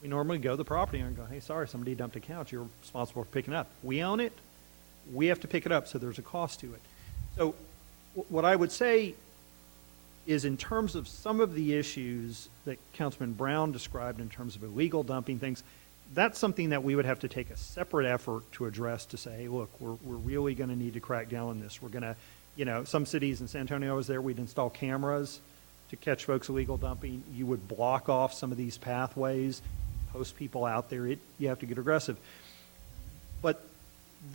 we normally go to the property owner and go, hey, sorry, somebody dumped a couch. You're responsible for picking it up. We own it. We have to pick it up, so there's a cost to it. So what I would say is, in terms of some of the issues that Councilman Brown described in terms of illegal dumping things, that's something that we would have to take a separate effort to address to say, hey, look, we're really going to need to crack down on this. We're going to, some cities in San Antonio was there, we'd install cameras to catch folks illegal dumping. You would block off some of these pathways, post people out there. You have to get aggressive. But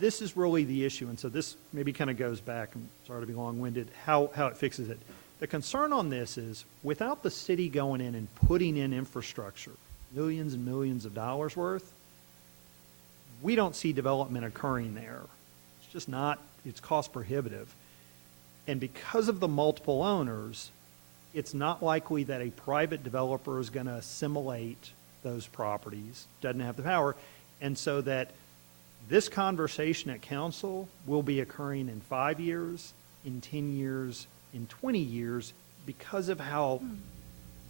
this is really the issue, and so this maybe kind of goes back, I'm sorry to be long-winded, how it fixes it. The concern on this is, without the city going in and putting in infrastructure, millions and millions of dollars worth, we don't see development occurring there. It's just not, it's cost prohibitive. And because of the multiple owners, it's not likely that a private developer is going to assimilate those properties, doesn't have the power, and so that this conversation at council will be occurring in 5 years, in 10 years, in 20 years, because of how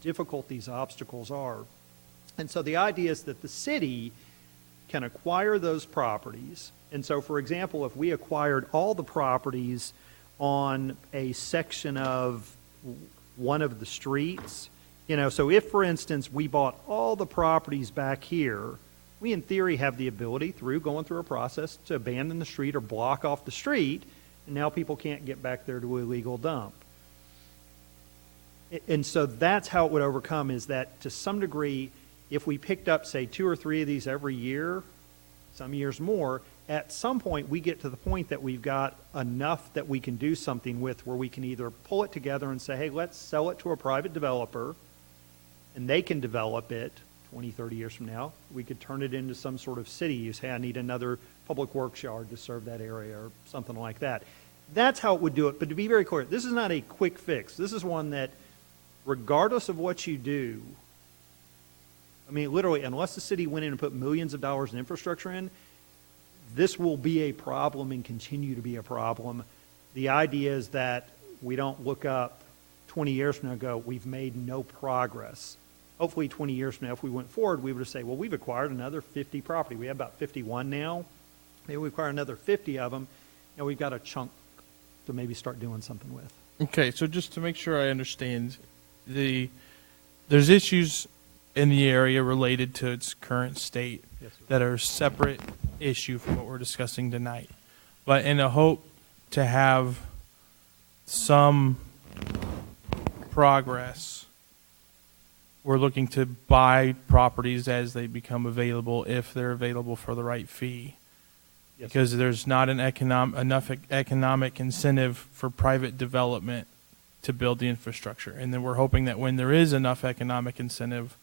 difficult these obstacles are. And so the idea is that the city can acquire those properties. And so, for example, if we acquired all the properties on a section of one of the streets, so if, for instance, we bought all the properties back here, we in theory have the ability, through going through a process, to abandon the street or block off the street, and now people can't get back there to illegal dump. And so that's how it would overcome, is that to some degree, if we picked up, say, 2 or 3 of these every year, some years more, at some point we get to the point that we've got enough that we can do something with, where we can either pull it together and say, hey, let's sell it to a private developer, and they can develop it 20, 30 years from now. We could turn it into some sort of city use. Hey, I need another public works yard to serve that area, or something like that. That's how it would do it. But to be very clear, this is not a quick fix. This is one that, regardless of what you do, I mean, literally, unless the city went in and put millions of dollars in infrastructure in, this will be a problem and continue to be a problem. The idea is that we don't look up 20 years from now and go, we've made no progress. hopefully 20 years from now, if we went forward, we would have said, well, we've acquired another 50 property. We have about 51 now. Maybe we acquire another 50 of them, and we've got a chunk to maybe start doing something with. Okay, so just to make sure I understand, there's issues in the area related to its current state Yes, sir. that are a separate issue from what we're discussing tonight. But in a hope to have some progress, we're looking to buy properties as they become available, if they're available for the right fee. Yes, Because there's not enough economic incentive for private development to build the infrastructure. And then we're hoping that when there is enough economic incentive,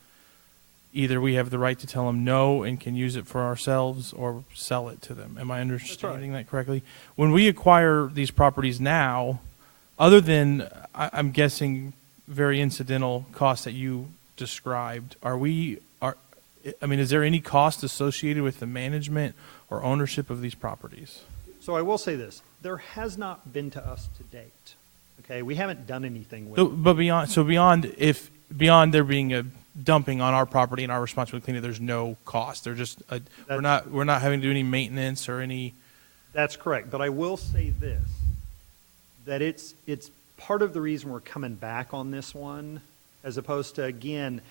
either we have the right to tell them no and can use it for ourselves, or sell it to them. Am I understanding that correctly? When we acquire these properties now, other than, I'm guessing, very incidental costs that you described, is there any cost associated with the management or ownership of these properties? So I will say this, there has not been to us to date. Okay, we haven't done anything with So, it. but beyond there being a dumping on our property and our responsibility to clean it, there's no cost. They're just we're not having to do any maintenance or any. That's correct, but I will say this, that it's part of the reason we're coming back on this one, as opposed to, again,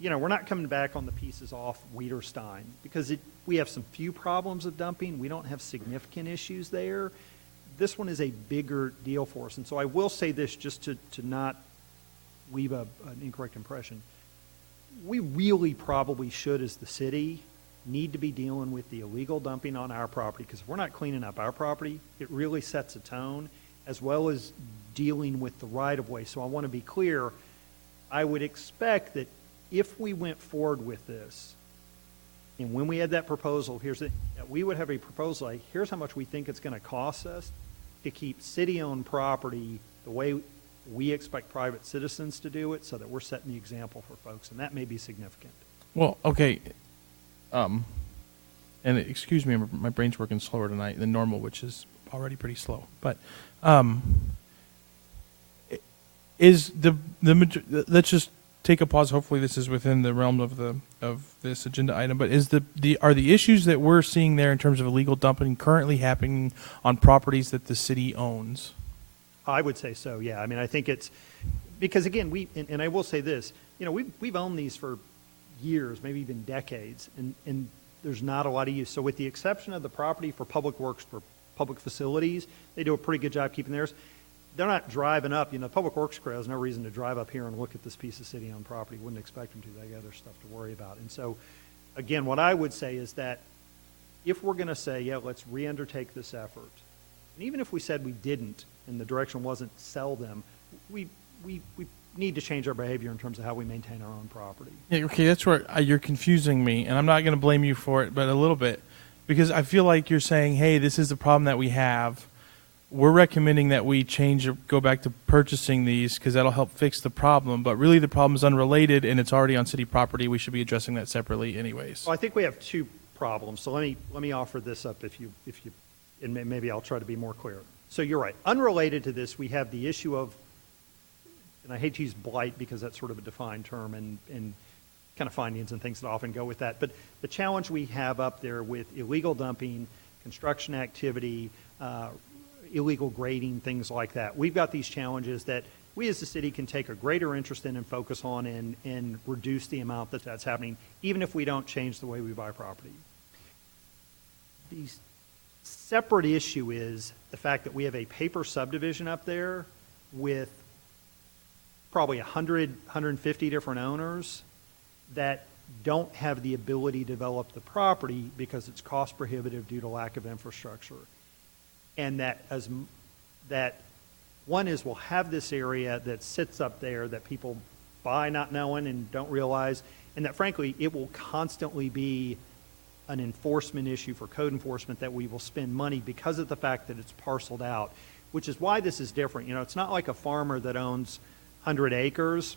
we're not coming back on the pieces off Wiederstein, because we have some few problems with dumping. We don't have significant issues there. This one is a bigger deal for us. And so I will say this, just to not leave an incorrect impression. We really probably should, as the city, need to be dealing with the illegal dumping on our property, because if we're not cleaning up our property, it really sets a tone, as well as dealing with the right-of-way. So I want to be clear, I would expect that if we went forward with this, and when we had that proposal, we would have a proposal like, here's how much we think it's going to cost us to keep city-owned property the way we expect private citizens to do it, so that we're setting the example for folks, and that may be significant. Well, okay. And excuse me, my brain's working slower tonight than normal, which is already pretty slow. But let's just take a pause. Hopefully, this is within the realm of this agenda item. But are the issues that we're seeing there in terms of illegal dumping currently happening on properties that the city owns? I would say so, yeah. I mean, I think it's, because again, and I will say this, we've owned these for years, maybe even decades, and there's not a lot of use. So with the exception of the property for public works, for public facilities, they do a pretty good job keeping theirs. They're not driving up, public works crew has no reason to drive up here and look at this piece of city-owned property. Wouldn't expect them to. They got other stuff to worry about. And so, again, what I would say is that if we're going to say, yeah, let's re-undertake this effort, and even if we said we didn't, and the direction wasn't sell them, we need to change our behavior in terms of how we maintain our own property. Yeah, okay, that's where you're confusing me, and I'm not going to blame you for it, but a little bit, because I feel like you're saying, hey, this is the problem that we have. We're recommending that we change or go back to purchasing these because that'll help fix the problem, but really the problem is unrelated and it's already on city property. We should be addressing that separately anyways. Well, I think we have two problems, so let me offer this up if you, and maybe I'll try to be more clear. So you're right. Unrelated to this, we have the issue of, and I hate to use blight because that's sort of a defined term and kind of findings and things that often go with that, but the challenge we have up there with illegal dumping, construction activity, illegal grading, things like that. We've got these challenges that we as the city can take a greater interest in and focus on and reduce the amount that's happening, even if we don't change the way we buy property. The separate issue is the fact that we have a paper subdivision up there with probably 100, 150 different owners that don't have the ability to develop the property because it's cost prohibitive due to lack of infrastructure. And that one is we'll have this area that sits up there that people buy not knowing and don't realize, and that frankly it will constantly be an enforcement issue for code enforcement that we will spend money because of the fact that it's parceled out, which is why this is different. It's not like a farmer that owns 100 acres.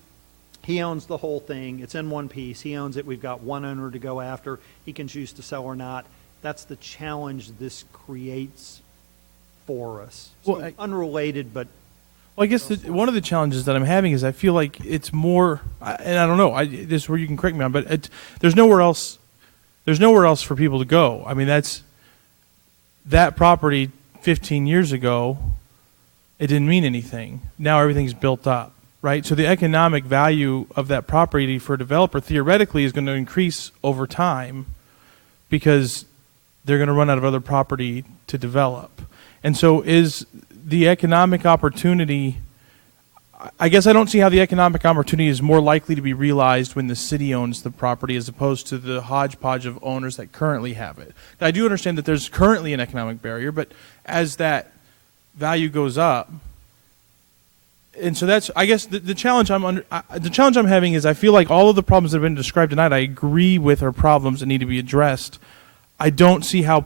He owns the whole thing. It's in one piece. He owns it. We've got one owner to go after. He can choose to sell or not. That's the challenge this creates for us. So unrelated, but Well, I guess one of the challenges that I'm having is I feel like it's more, and I don't know, this is where you can correct me on, but there's nowhere else for people to go. I mean, that property 15 years ago, it didn't mean anything. Now everything's built up, right? So the economic value of that property for a developer theoretically is going to increase over time because they're going to run out of other property to develop. And so is the economic opportunity, I guess I don't see how the economic opportunity is more likely to be realized when the city owns the property as opposed to the hodgepodge of owners that currently have it. I do understand that there's currently an economic barrier, but as that value goes up, and so that's, I guess, the challenge the challenge I'm having is I feel like all of the problems that have been described tonight, I agree with, are problems that need to be addressed. I don't see how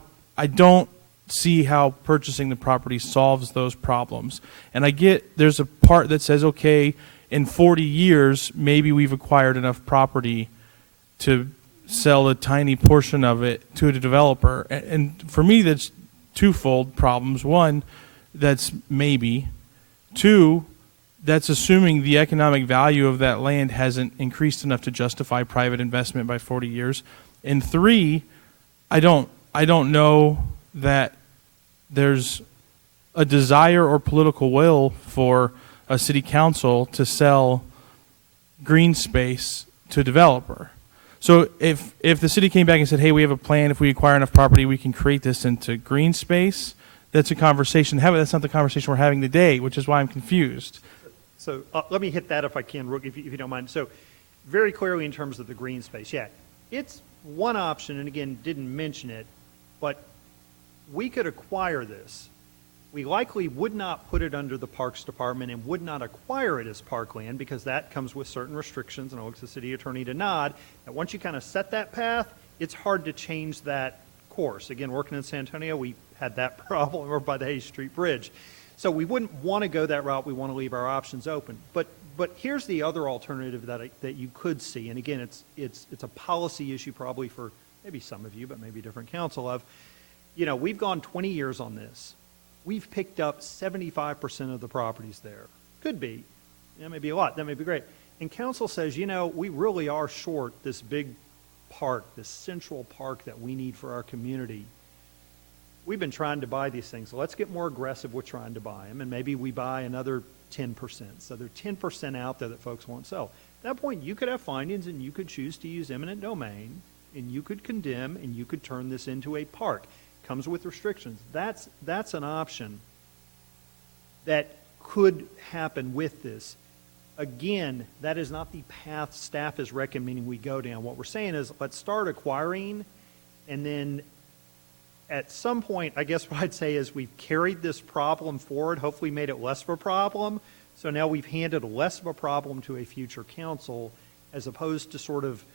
purchasing the property solves those problems. And I get there's a part that says, okay, in 40 years, maybe we've acquired enough property to sell a tiny portion of it to a developer. And for me, that's twofold problems. One, that's maybe. Two, that's assuming the economic value of that land hasn't increased enough to justify private investment by 40 years. And three, I don't know that there's a desire or political will for a city council to sell green space to a developer. So if the city came back and said, hey, we have a plan, if we acquire enough property, we can create this into green space, that's a conversation. That's not the conversation we're having today, which is why I'm confused. So let me hit that if I can, Rook, if you don't mind. So very clearly in terms of the green space, yeah, it's one option, and again, didn't mention it, but we could acquire this. We likely would not put it under the Parks Department and would not acquire it as parkland because that comes with certain restrictions, and I'll look to the city attorney to nod, that once you kind of set that path, it's hard to change that course. Again, working in San Antonio, we had that problem over by the Hayes Street Bridge. So we wouldn't want to go that route. We want to leave our options open. But here's the other alternative that you could see, and again, it's a policy issue probably for maybe some of you, but maybe different council of, we've gone 20 years on this. We've picked up 75% of the properties there. Could be. That may be a lot. That may be great. And council says, we really are short this big park, this central park that we need for our community. We've been trying to buy these things. So let's get more aggressive with trying to buy them. And maybe we buy another 10%. So there's 10% out there that folks won't sell. At that point, you could have findings and you could choose to use eminent domain and you could condemn and you could turn this into a park. Comes with restrictions. That's an option that could happen with this. Again, that is not the path staff is recommending we go down. What we're saying is let's start acquiring, and then at some point, I guess what I'd say is we've carried this problem forward, hopefully made it less of a problem. So now we've handed less of a problem to a future council as opposed to sort of,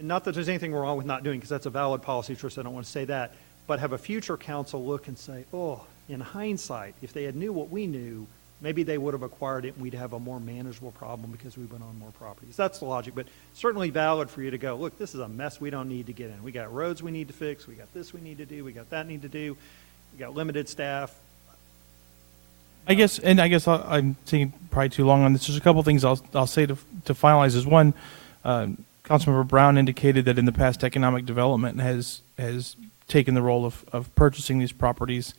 and not that there's anything wrong with not doing, because that's a valid policy choice, I don't want to say that, but have a future council look and say, oh, in hindsight, if they had knew what we knew, maybe they would have acquired it and we'd have a more manageable problem because we went on more properties. That's the logic, but certainly valid for you to go, look, this is a mess we don't need to get in. We got roads we need to fix, we got this we need to do, we got that need to do, we got limited staff. I guess I'm taking probably too long on this. There's a couple things I'll say to finalize. Is one, Councilmember Brown indicated that in the past economic development has taken the role of purchasing these properties,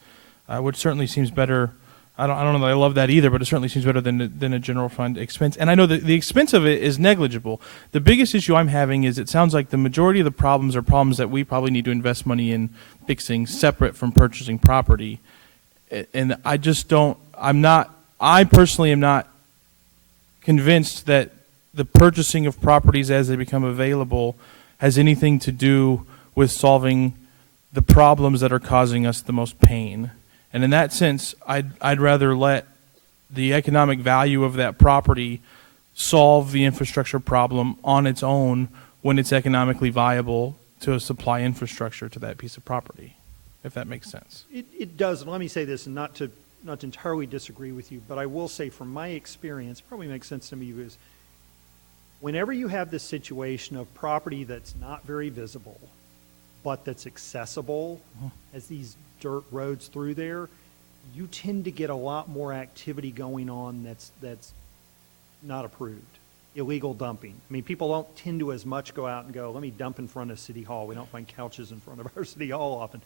which certainly seems better. I don't know that I love that either, but it certainly seems better than a general fund expense. And I know that the expense of it is negligible. The biggest issue I'm having is it sounds like the majority of the problems are problems that we probably need to invest money in fixing separate from purchasing property. And I personally am not convinced that the purchasing of properties as they become available has anything to do with solving the problems that are causing us the most pain. And in that sense, I'd rather let the economic value of that property solve the infrastructure problem on its own when it's economically viable to supply infrastructure to that piece of property, if that makes sense. It does, and let me say this, and not to entirely disagree with you, but I will say from my experience, probably makes sense to me, is whenever you have this situation of property that's not very visible, but that's accessible, as these dirt roads through there, you tend to get a lot more activity going on that's not approved. Illegal dumping. I mean, people don't tend to as much go out and go, let me dump in front of City Hall. We don't find couches in front of our City Hall often.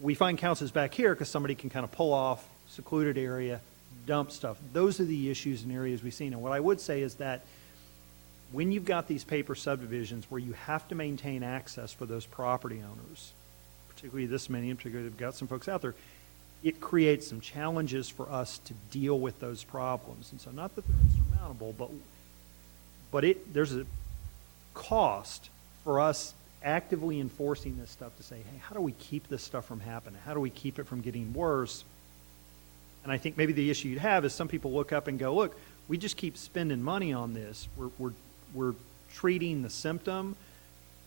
We find couches back here because somebody can kind of pull off, secluded area, dump stuff. Those are the issues and areas we've seen. And what I would say is that when you've got these paper subdivisions where you have to maintain access for those property owners, particularly this many, and particularly they've got some folks out there, it creates some challenges for us to deal with those problems. And so not that they're insurmountable, but there's a cost for us actively enforcing this stuff to say, hey, how do we keep this stuff from happening? How do we keep it from getting worse? And I think maybe the issue you'd have is some people look up and go, look, we just keep spending money on this. We're treating the symptom.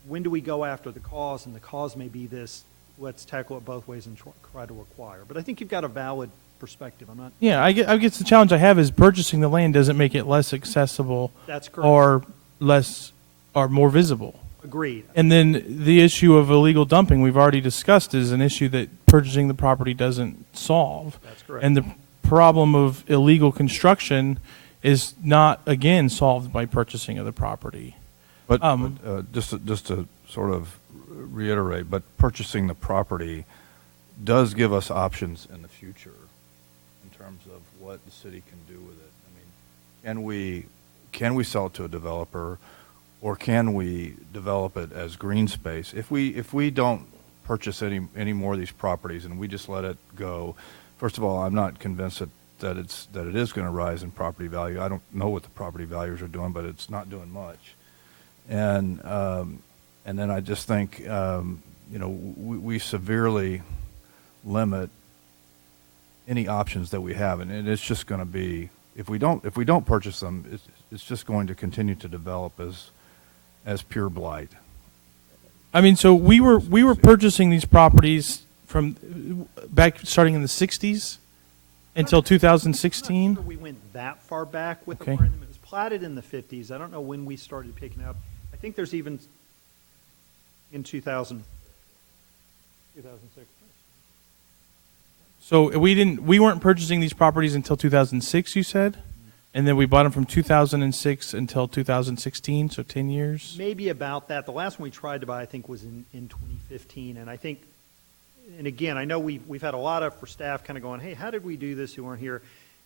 When do we go after the cause? And the cause may be this, let's tackle it both ways and try to acquire. But I think you've got a valid perspective. I'm not. Yeah, I guess the challenge I have is purchasing the land doesn't make it less accessible. That's correct. Or more visible. Agreed. And then the issue of illegal dumping we've already discussed is an issue that purchasing the property doesn't solve. That's correct. And the problem of illegal construction is not, again, solved by purchasing of the property. But just to sort of reiterate, but purchasing the property does give us options in the future in terms of what the city can do with it. I mean, can we sell it to a developer, or can we develop it as green space? If we don't purchase any more of these properties and we just let it go, first of all, I'm not convinced that it is going to rise in property value. I don't know what the property values are doing, but it's not doing much. And then I just think we severely limit any options that we have, and it's just going to be, if we don't purchase them, it's just going to continue to develop as pure blight. I mean, so we were purchasing these properties from back starting in the 60s until 2016. I'm not sure we went that far back with Okay. the it was platted in the 50s. I don't know when we started picking up. I think there's even in 2006. So we weren't purchasing these properties until 2006, you said? And then we bought them from 2006 until 2016, so 10 years? Maybe about that. The last one we tried to buy, I think, was in 2015. And I think, and again, I know we've had a lot of, for staff kind of going, hey, how did we do this who weren't here?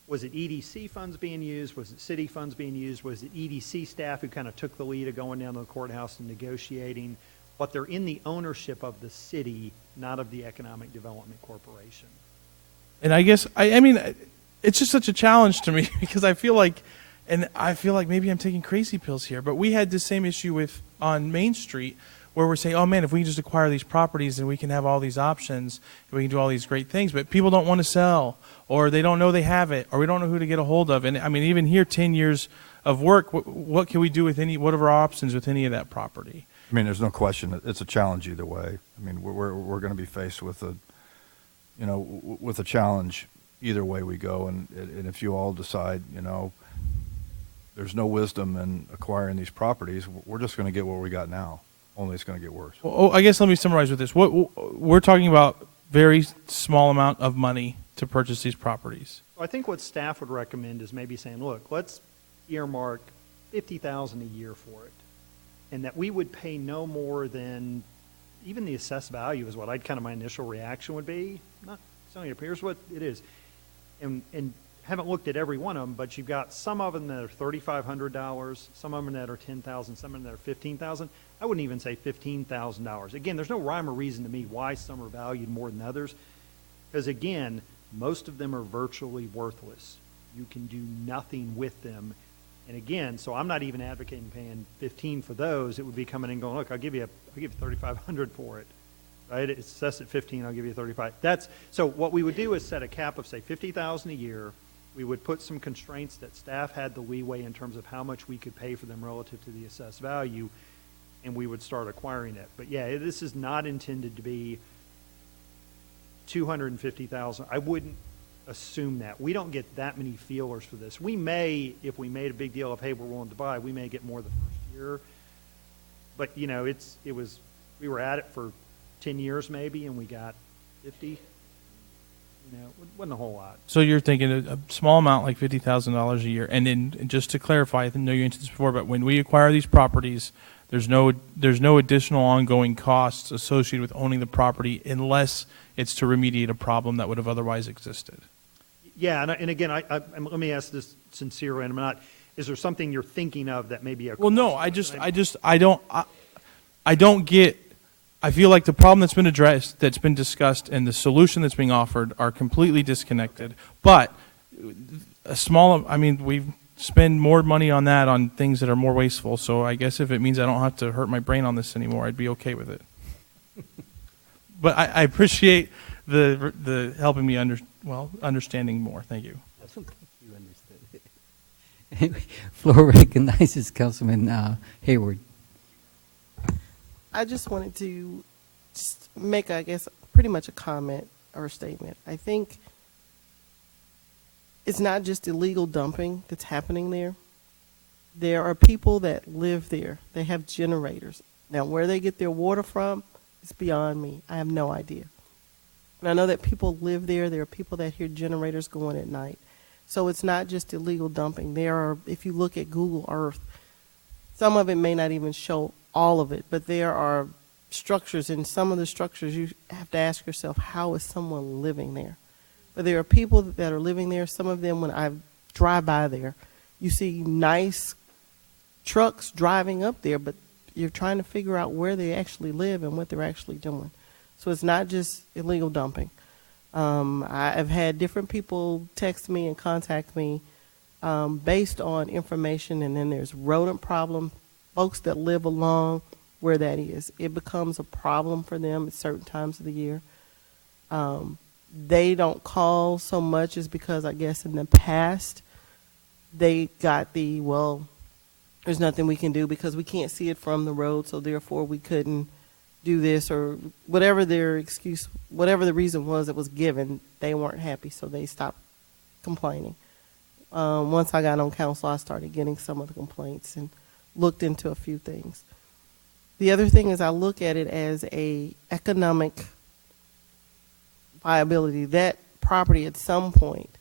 Was it EDC funds being used? Was it city funds being used? Was it EDC staff who kind of took the lead of going down to the courthouse and negotiating? But they're in the ownership of the city, not of the Economic Development Corporation. And I guess, I mean, it's just such a challenge to me because I feel like maybe I'm taking crazy pills here, but we had the same issue on Main Street where we're saying, oh man, if we just acquire these properties and we can have all these options and we can do all these great things, but people don't want to sell, or they don't know they have it, or we don't know who to get a hold of. And I mean, even here, 10 years of work, what can we do with what are our options with any of that property? I mean, there's no question that it's a challenge either way. I mean, we're going to be faced with a challenge either way we go, and if you all decide, there's no wisdom in acquiring these properties, we're just going to get what we got now. Only it's going to get worse. Well, I guess let me summarize with this. We're talking about very small amount of money to purchase these properties. So I think what staff would recommend is maybe saying, look, let's earmark $50,000 a year for it, and that we would pay no more than even the assessed value is what my initial reaction would be. Not selling it, here's what it is. And haven't looked at every one of them, but you've got some of them that are $3,500, some of them that are $10,000, some of them that are $15,000. I wouldn't even say $15,000. Again, there's no rhyme or reason to me why some are valued more than others, because again, most of them are virtually worthless. You can do nothing with them. And again, so I'm not even advocating paying $15,000 for those. It would be coming in and going, look, I'll give you $3,500 for it. Right? It's assessed at $15,000, I'll give you $35,000. So what we would do is set a cap of say $50,000 a year. We would put some constraints that staff had the leeway in terms of how much we could pay for them relative to the assessed value, and we would start acquiring it. But yeah, this is not intended to be $250,000. I wouldn't assume that. We don't get that many feelers for this. We may, if we made a big deal of, hey, we're willing to buy, we may get more the first year. But we were at it for 10 years maybe, and we got 50. wasn't a whole lot. So you're thinking a small amount, like $50,000 a year. And then, just to clarify, I know you answered this before, but when we acquire these properties, there's no additional ongoing costs associated with owning the property unless it's to remediate a problem that would have otherwise existed. Yeah, and again, let me ask this sincerely, and I'm not, is there something you're thinking of that may be a... Well, no, I don't get, I feel like the problem that's been addressed, that's been discussed, and the solution that's being offered are completely disconnected. But we spend more money on that on things that are more wasteful. So I guess if it means I don't have to hurt my brain on this anymore, I'd be okay with it. But I appreciate the helping me understanding more. Thank you. I don't think you understood. Floor recognizes Councilman Hayward. I just wanted to just make, I guess, pretty much a comment or a statement. I think it's not just illegal dumping that's happening there. There are people that live there. They have generators. Now, where they get their water from is beyond me. I have no idea. And I know that people live there. There are people that hear generators going at night. So it's not just illegal dumping. There are, if you look at Google Earth, some of it may not even show all of it, but there are structures, and some of the structures you have to ask yourself, how is someone living there? But there are people that are living there. Some of them, when I drive by there, you see nice trucks driving up there, but you're trying to figure out where they actually live and what they're actually doing. So it's not just illegal dumping. I've had different people text me and contact me based on information, and then there's rodent problem. Folks that live along where that is, it becomes a problem for them at certain times of the year. They don't call so much as because I guess in the past they got there's nothing we can do because we can't see it from the road, so therefore we couldn't do this, or whatever their excuse, whatever the reason was that was given, they weren't happy, so they stopped complaining. Once I got on council, I started getting some of the complaints and looked into a few things. The other thing is I look at it as a economic viability. That property at some point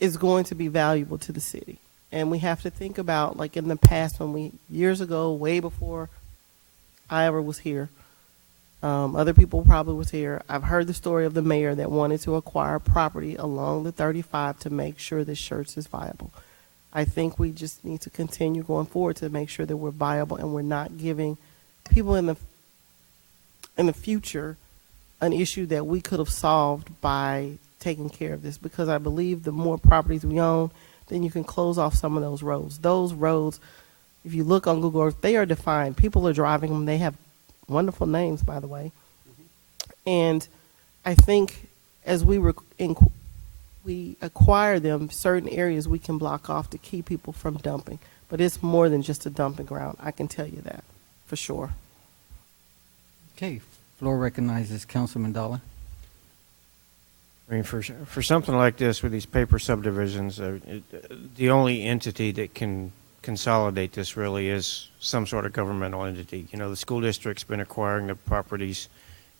is going to be valuable to the city. And we have to think about, like in the past, years ago, way before I ever was here, other people probably was here. I've heard the story of the mayor that wanted to acquire property along the 35 to make sure that Schertz is viable. I think we just need to continue going forward to make sure that we're viable and we're not giving people in the future an issue that we could have solved by taking care of this, because I believe the more properties we own, then you can close off some of those roads. Those roads, if you look on Google Earth, they are defined. People are driving them. They have wonderful names, by the way. And I think as we acquire them, certain areas we can block off to keep people from dumping. But it's more than just a dumping ground. I can tell you that for sure. Okay, floor recognizes Councilman Dollar. I mean, for something like this with these paper subdivisions, the only entity that can consolidate this really is some sort of governmental entity. You know, the school district's been acquiring the properties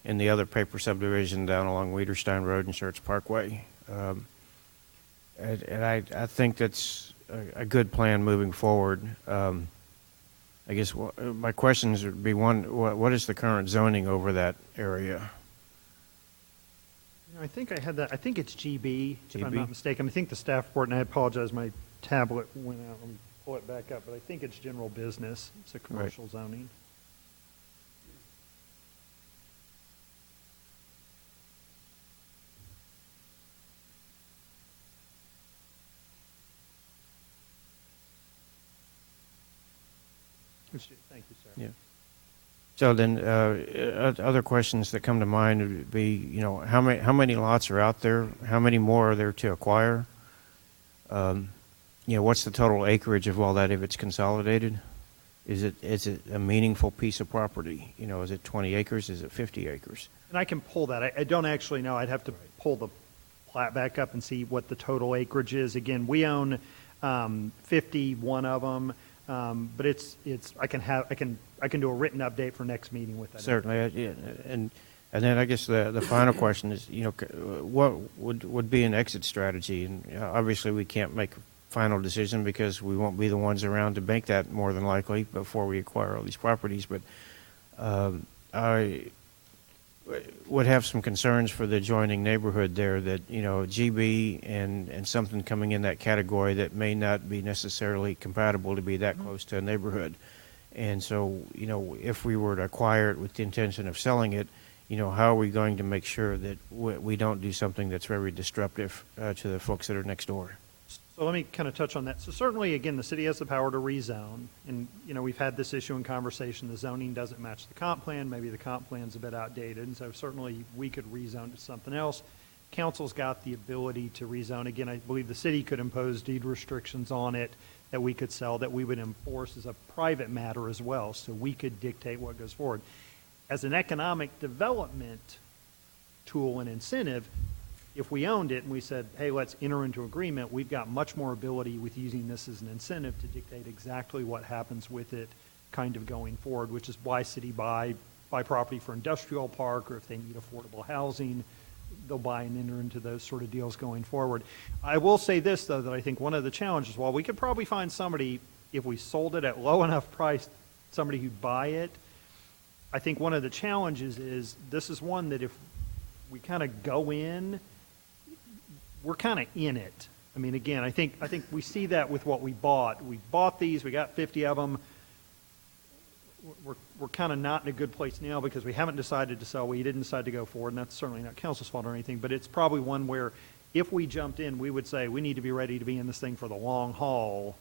in the other paper subdivision down along Wiederstein Road and Schertz Parkway. And I think that's a good plan moving forward. I guess my questions would be, one, what is the current zoning over that area? I think I had that. I think it's GB, if I'm GB? not mistaken. I think the staff report, and I apologize, my tablet went out. Let me pull it back up. But I think it's general business. It's a commercial zoning. Thank you, sir. Yeah. So then, other questions that come to mind would be, you know, how many lots are out there? How many more are there to acquire? You know, what's the total acreage of all that if it's consolidated? Is it a meaningful piece of property? You know, is it 20 acres? Is it 50 acres? And I can pull that. I don't actually know. I'd have to pull the plat back up and see what the total acreage is. Again, we own 51 of them. But I can do a written update for next meeting with that. Certainly, and And then I guess the final question is, what would be an exit strategy? And obviously we can't make a final decision because we won't be the ones around to make that more than likely before we acquire all these properties. But I would have some concerns for the adjoining neighborhood there that, GB and something coming in that category that may not be necessarily compatible to be that close to a neighborhood. And so, if we were to acquire it with the intention of selling it, how are we going to make sure that we don't do something that's very disruptive to the folks that are next door? So let me kind of touch on that. So certainly, again, the city has the power to rezone. And, we've had this issue in conversation. The zoning doesn't match the comp plan. Maybe the comp plan's a bit outdated. And so certainly we could rezone to something else. Council's got the ability to rezone. Again, I believe the city could impose deed restrictions on it that we could sell, that we would enforce as a private matter as well. So we could dictate what goes forward. As an economic development tool and incentive, if we owned it and we said, hey, let's enter into agreement, we've got much more ability with using this as an incentive to dictate exactly what happens with it kind of going forward, which is why city buy property for industrial park, or if they need affordable housing, they'll buy and enter into those sort of deals going forward. I will say this, though, that I think one of the challenges, while we could probably find somebody, if we sold it at low enough price, somebody who'd buy it, I think one of the challenges is this is one that if we kind of go in, we're kind of in it. I mean, again, I think we see that with what we bought. We bought these, we got 50 of them. We're kind of not in a good place now because we haven't decided to sell. We didn't decide to go forward, and that's certainly not council's fault or anything, but it's probably one where if we jumped in, we would say we need to be ready to be in this thing for the long haul.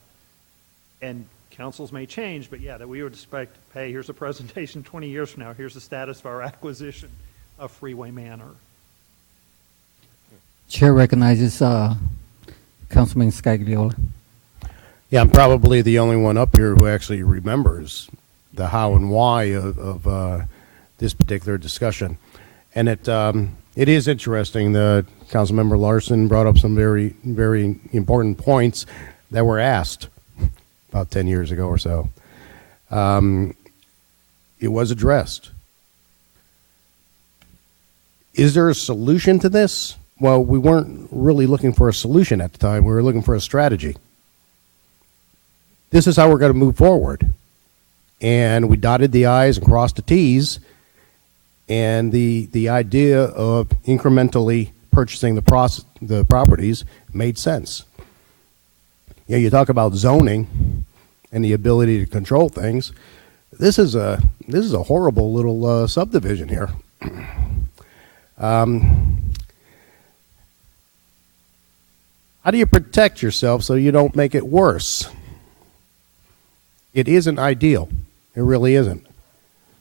And councils may change, but yeah, that we would expect, hey, here's a presentation 20 years from now. Here's the status of our acquisition of Freeway Manor. Chair recognizes Councilman Scagliola. Yeah, I'm probably the only one up here who actually remembers the how and why of this particular discussion. And it is interesting that Councilmember Larson brought up some very, very important points that were asked about 10 years ago or so. It was addressed. Is there a solution to this? Well, we weren't really looking for a solution at the time. We were looking for a strategy. This is how we're going to move forward. And we dotted the I's and crossed the T's. And the idea of incrementally purchasing the properties made sense. Yeah, you talk about zoning and the ability to control things. This is a horrible little subdivision here. How do you protect yourself so you don't make it worse? It isn't ideal. It really isn't.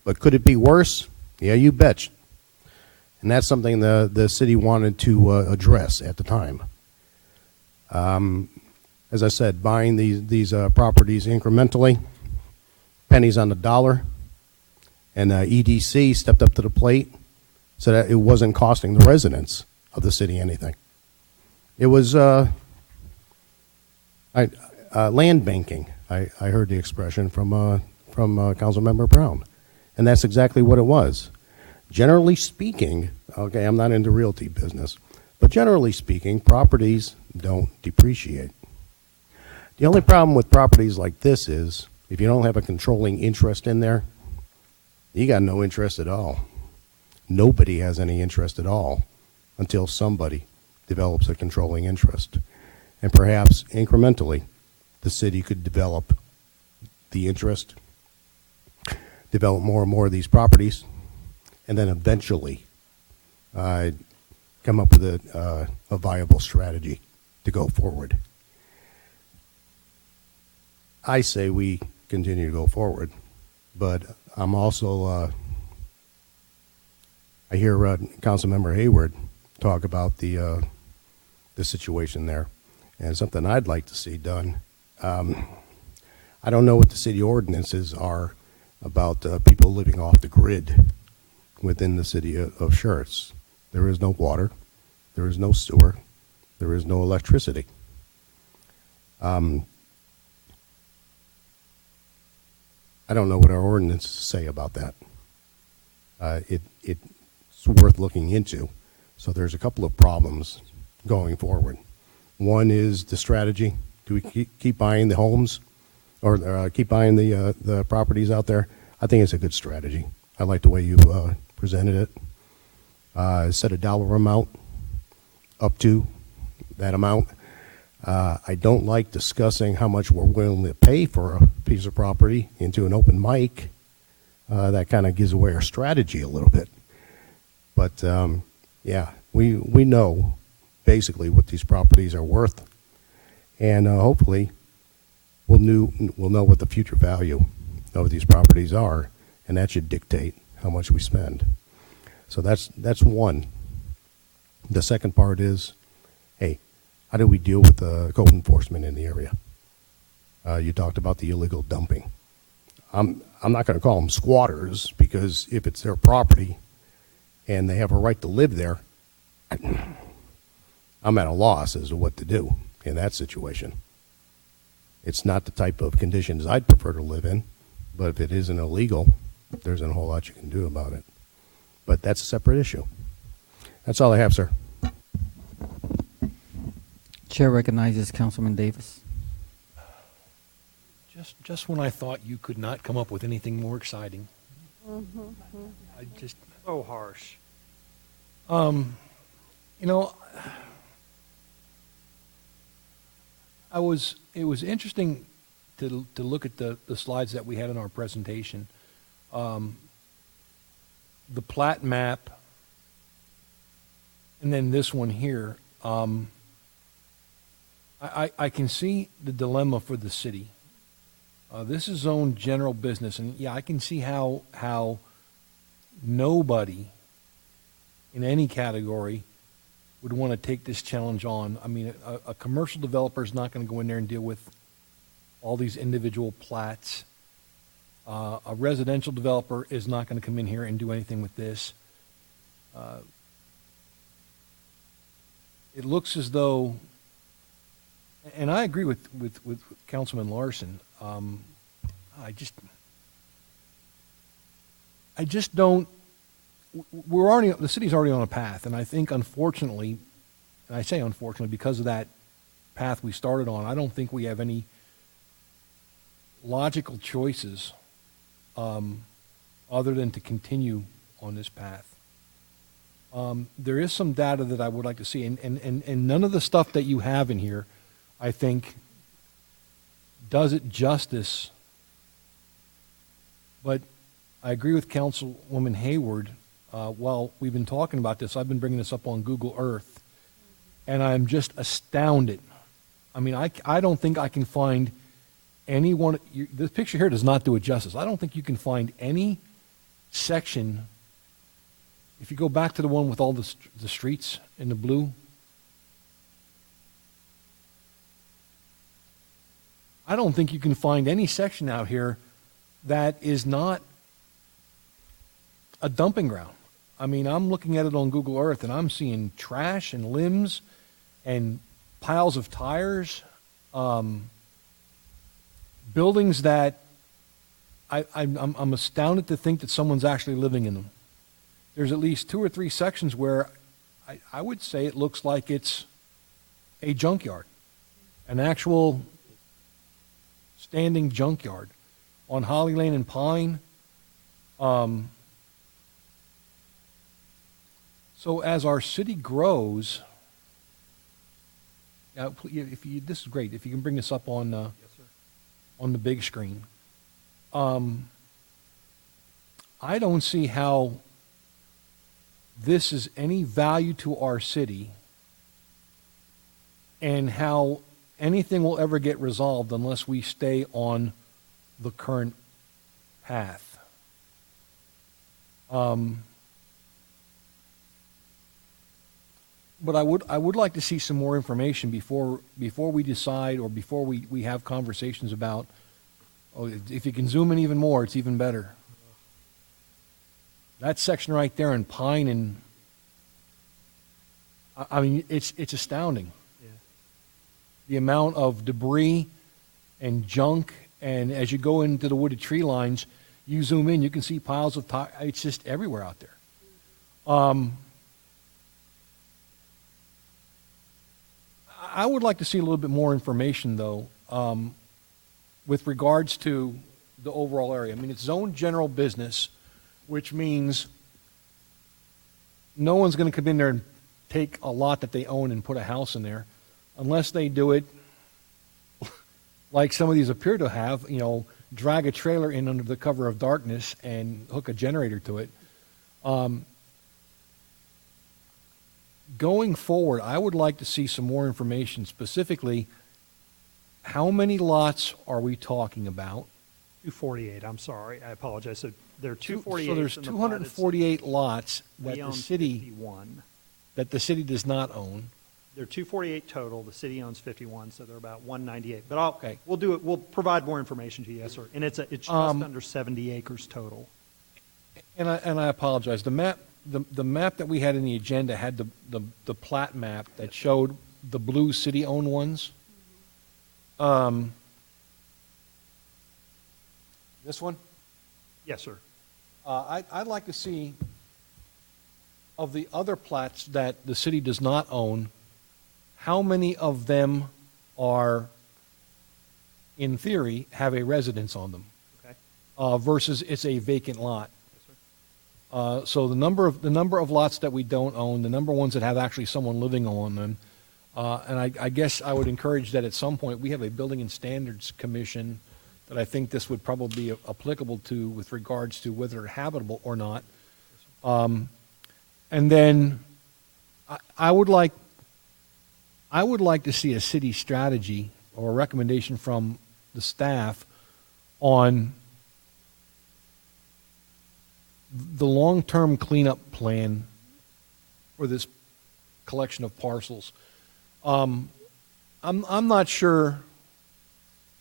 But could it be worse? Yeah, you bet. And that's something the city wanted to address at the time. As I said, buying these properties incrementally, pennies on the dollar, and EDC stepped up to the plate so that it wasn't costing the residents of the city anything. It was land banking. I heard the expression from Councilmember Brown, and that's exactly what it was. Generally speaking, okay, I'm not into realty business, but generally speaking, properties don't depreciate. The only problem with properties like this is if you don't have a controlling interest in there, you got no interest at all. Nobody has any interest at all until somebody develops a controlling interest. And perhaps incrementally, the city could develop the interest, develop more and more of these properties, and then eventually come up with a viable strategy to go forward. I say we continue to go forward, but I'm also, I hear Councilmember Hayward talk about the situation there, and something I'd like to see done. I don't know what the city ordinances are about people living off the grid within the city of Schertz. There is no water, there is no sewer, there is no electricity. I don't know what our ordinances say about that. It worth looking into. So there's a couple of problems going forward. One is the strategy. Do we keep buying the homes or keep buying the properties out there? I think it's a good strategy. I like the way you presented it. Set a dollar amount up to that amount. I don't like discussing how much we're willing to pay for a piece of property into an open mic. That kind of gives away our strategy a little bit. But yeah, we know basically what these properties are worth, and hopefully we'll know what the future value of these properties are, and that should dictate how much we spend. So that's one. The second part is, hey, how do we deal with the code enforcement in the area? You talked about the illegal dumping. I'm not going to call them squatters, because if it's their property and they have a right to live there, I'm at a loss as to what to do in that situation. It's not the type of conditions I'd prefer to live in, but if it isn't illegal, there isn't a whole lot you can do about it. But that's a separate issue. That's all I have, sir. Chair recognizes Councilman Davis. Just when I thought you could not come up with anything more exciting. I just, So harsh. you know, it was interesting to look at the slides that we had in our presentation. The plat map, and then this one here. I can see the dilemma for the city. This is zoned general business, and yeah, I can see how nobody in any category would want to take this challenge on. I mean, a commercial developer is not going to go in there and deal with all these individual plats. A residential developer is not going to come in here and do anything with this. It looks as though, and I agree with Councilman Larson. I just don't. The city's already on a path, and I think, unfortunately, and I say unfortunately because of that path we started on, I don't think we have any logical choices other than to continue on this path. There is some data that I would like to see, and none of the stuff that you have in here, I think, does it justice. But I agree with Councilwoman Hayward. While we've been talking about this, I've been bringing this up on Google Earth, and I'm just astounded. I mean, I don't think I can find anyone. This picture here does not do it justice. I don't think you can find any section. If you go back to the one with all the streets in the blue, I don't think you can find any section out here that is not a dumping ground. I mean, I'm looking at it on Google Earth, and I'm seeing trash and limbs and piles of tires, buildings that I'm astounded to think that someone's actually living in them. There's at least 2 or 3 sections where I would say it looks like it's a junkyard, an actual standing junkyard on Holly Lane and Pine. So as our city grows, this is great. If you can bring this up on on the big screen, I don't see how this is any value to our city, and how anything will ever get resolved unless we stay on the current path. But I would like to see some more information before we decide, or before we have conversations about, oh, if you can zoom in even more, it's even better. That section right there in Pine, and I mean, it's astounding. Yeah. The amount of debris and junk, and as you go into the wooded tree lines, you zoom in, you can see piles of it's just everywhere out there. I would like to see a little bit more information, though, with regards to the overall area. I mean, it's zoned general business, which means no one's going to come in there and take a lot that they own and put a house in there, unless they do it like some of these appear to have, you know, drag a trailer in under the cover of darkness and hook a generator to it. Going forward, I would like to see some more information, specifically, how many lots are we talking about? 248, I'm sorry, I apologize. So there are 248. So there's 248 lots that We own the city, 51. that the city does not own. There are 248 total. The city owns 51, so they're about 198. But we'll do it. We'll provide more information to you, yes, sir. And it's just under 70 acres total. And I apologize. The map that we had in the agenda had the plat map that showed the blue city-owned ones. This one? Yes, sir. I'd like to see, of the other plats that the city does not own, how many of them are, in theory, have a residence on them, versus it's a vacant lot. So the number of lots that we don't own, the number of ones that have actually someone living on them, and I guess I would encourage that at some point we have a Building and Standards Commission that I think this would probably be applicable to with regards to whether they're habitable or not. And then I would like to see a city strategy or a recommendation from the staff on the long-term cleanup plan for this collection of parcels. I'm not sure.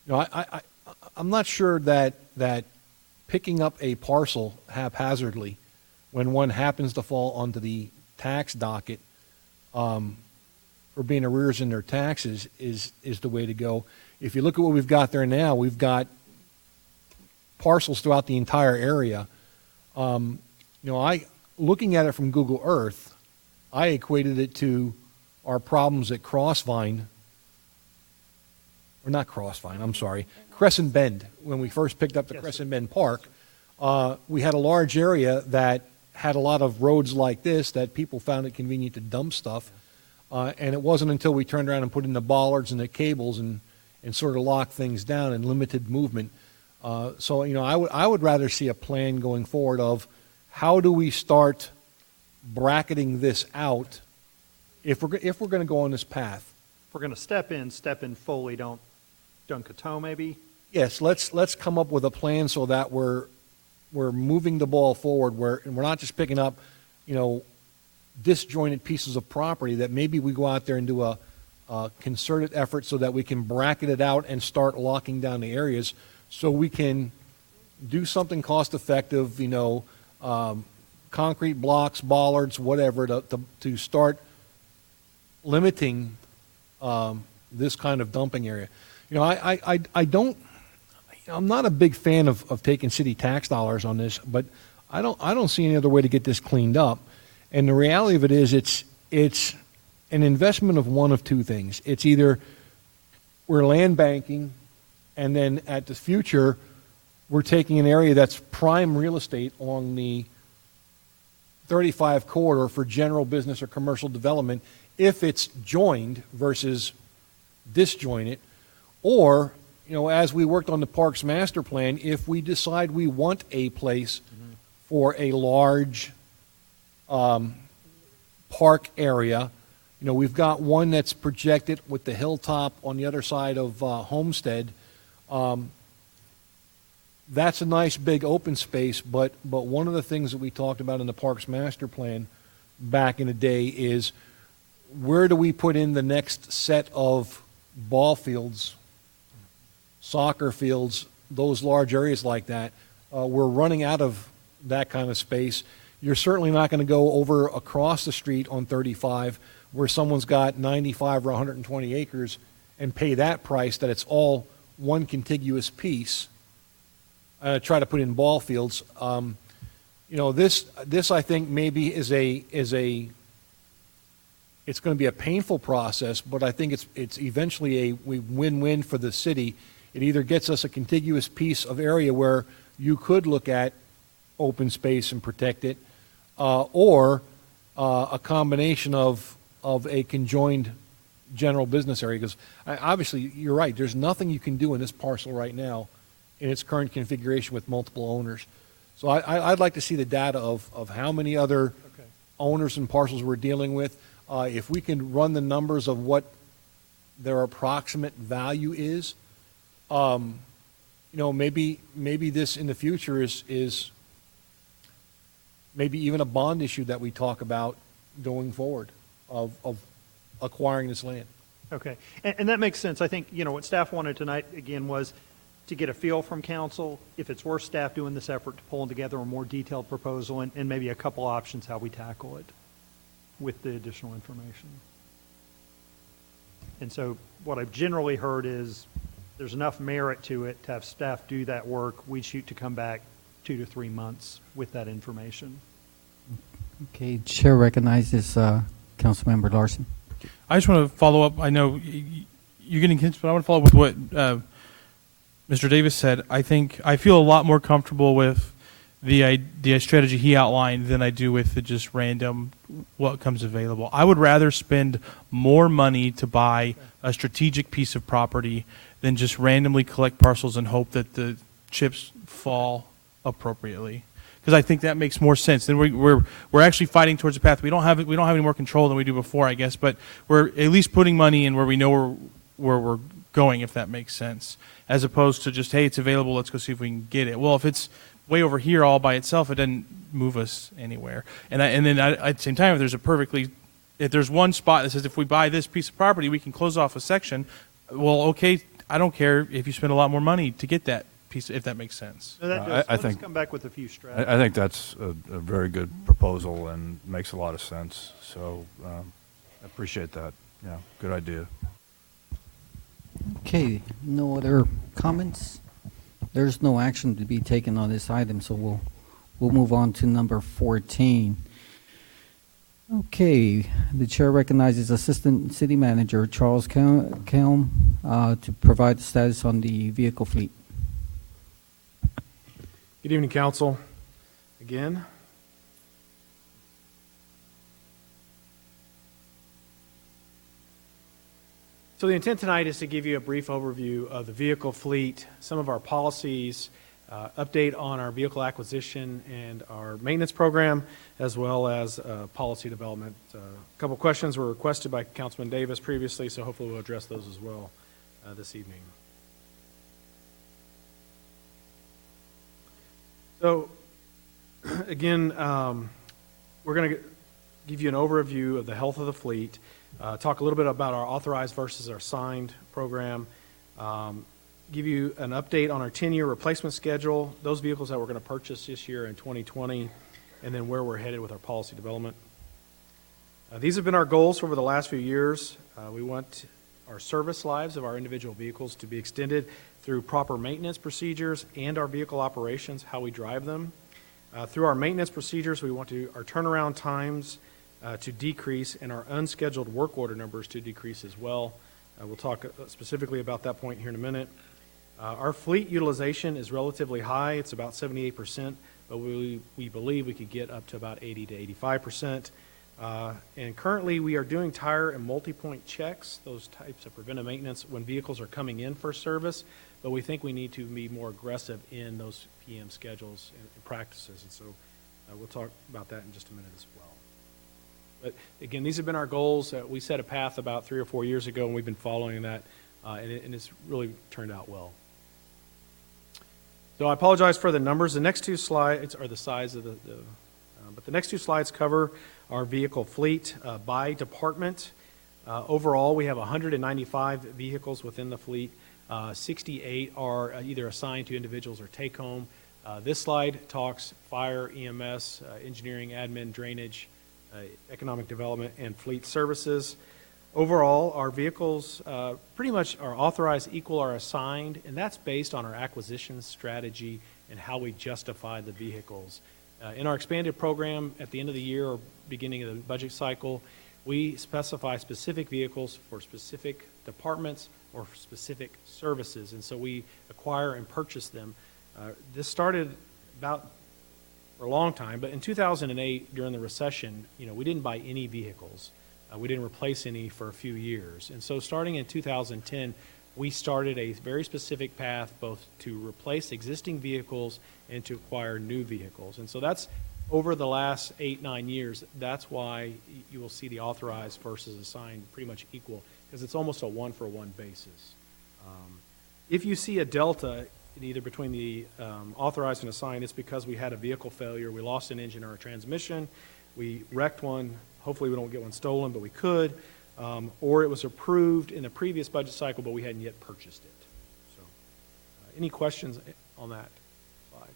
You know, I'm not sure that picking up a parcel haphazardly when one happens to fall onto the tax docket for being arrears in their taxes is the way to go. If you look at what we've got there now, we've got parcels throughout the entire area. You know, looking at it from Google Earth, I equated it to our problems at Crossvine, or not Crossvine, I'm sorry, Crescent Bend. When we first picked up the Crescent Bend Park, we had a large area that had a lot of roads like this that people found it convenient to dump stuff. And it wasn't until we turned around and put in the bollards and the cables and sort of locked things down and limited movement. So, you know, I would rather see a plan going forward of how do we start bracketing this out if we're going to go on this path. If we're going to step in fully, don't dunk a toe maybe? Yes, let's come up with a plan so that we're moving the ball forward and we're not just picking up, you know, disjointed pieces of property, that maybe we go out there and do a concerted effort so that we can bracket it out and start locking down the areas so we can do something cost effective, you know, concrete blocks, bollards, whatever, to start limiting this kind of dumping area. You know, I don't, you know, I'm not a big fan of taking city tax dollars on this, but I don't see any other way to get this cleaned up. And the reality of it is it's an investment of one of two things. It's either we're land banking, and then at the future, we're taking an area that's prime real estate along the 35 corridor for general business or commercial development if it's joined versus disjointed. Or, you know, as we worked on the Parks Master Plan, if we decide we want a place for a large park area, you know, we've got one that's projected with the hilltop on the other side of Homestead. That's a nice big open space, but one of the things that we talked about in the Parks Master Plan back in the day is where do we put in the next set of ball fields, soccer fields, those large areas like that. We're running out of that kind of space. You're certainly not going to go over across the street on 35 where someone's got 95 or 120 acres and pay that price that it's all one contiguous piece. Try to put in ball fields. You know, this I think maybe is a it's going to be a painful process, but I think it's eventually a win-win for the city. It either gets us a contiguous piece of area where you could look at open space and protect it, or a combination of a conjoined general business area. Because obviously, you're right. There's nothing you can do in this parcel right now in its current configuration with multiple owners. So I'd like to see the data of how many other owners and parcels we're dealing with. If we can run the numbers of what their approximate value is, you know, maybe this in the future is maybe even a bond issue that we talk about going forward of acquiring this land. Okay, and that makes sense. I think, you know, what staff wanted tonight, again, was to get a feel from council, if it's worth staff doing this effort to pull together a more detailed proposal and maybe a couple options how we tackle it with the additional information. And so what I've generally heard is there's enough merit to it to have staff do that work. We shoot to come back 2 to 3 months with that information. Okay, Chair recognizes Councilmember Larson. I just want to follow up. I know you're getting hints, but I want to follow up with what Mr. Davis said. I feel a lot more comfortable with the strategy he outlined than I do with the just random what comes available. I would rather spend more money to buy a strategic piece of property than just randomly collect parcels and hope that the chips fall appropriately. Because I think that makes more sense. Then we're actually fighting towards a path. We don't have any more control than we do before, I guess. But we're at least putting money in where we know where we're going, if that makes sense, as opposed to just, hey, it's available, let's go see if we can get it. Well, if it's way over here all by itself, it doesn't move us anywhere. And then at the same time, if there's one spot that says if we buy this piece of property, we can close off a section. Well, okay, I don't care if you spend a lot more money to get that piece, if that makes sense. So that does, let's come back with a few strategies. I think that's a very good proposal and makes a lot of sense. So I appreciate that. Yeah, good idea. Okay, no other comments? There's no action to be taken on this item, so we'll move on to number 14. Okay, the chair recognizes Assistant City Manager Charles Kelm to provide the status on the vehicle fleet. Good evening, council. Again. So the intent tonight is to give you a brief overview of the vehicle fleet, some of our policies, update on our vehicle acquisition and our maintenance program, as well as policy development. A couple questions were requested by Councilman Davis previously, so hopefully we'll address those as well this evening. So, again, we're going to give you an overview of the health of the fleet, talk a little bit about our authorized versus our signed program, give you an update on our 10-year replacement schedule, those vehicles that we're going to purchase this year in 2020, and then where we're headed with our policy development. These have been our goals over the last few years. We want our service lives of our individual vehicles to be extended through proper maintenance procedures and our vehicle operations, how we drive them. Through our maintenance procedures, we want our turnaround times to decrease and our unscheduled work order numbers to decrease as well. We'll talk specifically about that point here in a minute. Our fleet utilization is relatively high. It's about 78%, but we believe we could get up to about 80 to 85%. And currently, we are doing tire and multi-point checks, those types of preventive maintenance when vehicles are coming in for service, but we think we need to be more aggressive in those PM schedules and practices, and so we'll talk about that in just a minute as well. But again, these have been our goals. We set a path about 3 or 4 years ago, and we've been following that, and it's really turned out well. So I apologize for the numbers. The next two slides are the size of but the next two slides cover our vehicle fleet by department. Overall, we have 195 vehicles within the fleet. 68 are either assigned to individuals or take home. This slide talks fire, EMS, engineering, admin, drainage, economic development, and fleet services. Overall, our vehicles pretty much are authorized, equal, or assigned, and that's based on our acquisition strategy and how we justify the vehicles. In our expanded program, at the end of the year or beginning of the budget cycle, we specify specific vehicles for specific departments or for specific services, and so we acquire and purchase them. This started about for a long time, but in 2008, during the recession, we didn't buy any vehicles. We didn't replace any for a few years. And so starting in 2010, we started a very specific path both to replace existing vehicles and to acquire new vehicles. And so that's over the last 8-9 years. That's why you will see the authorized versus assigned pretty much equal, because it's almost a one-for-one basis. If you see a delta either between the authorized and assigned, it's because we had a vehicle failure, we lost an engine or a transmission, we wrecked one, hopefully we don't get one stolen, but we could, or it was approved in the previous budget cycle, but we hadn't yet purchased it. So, any questions on that slide?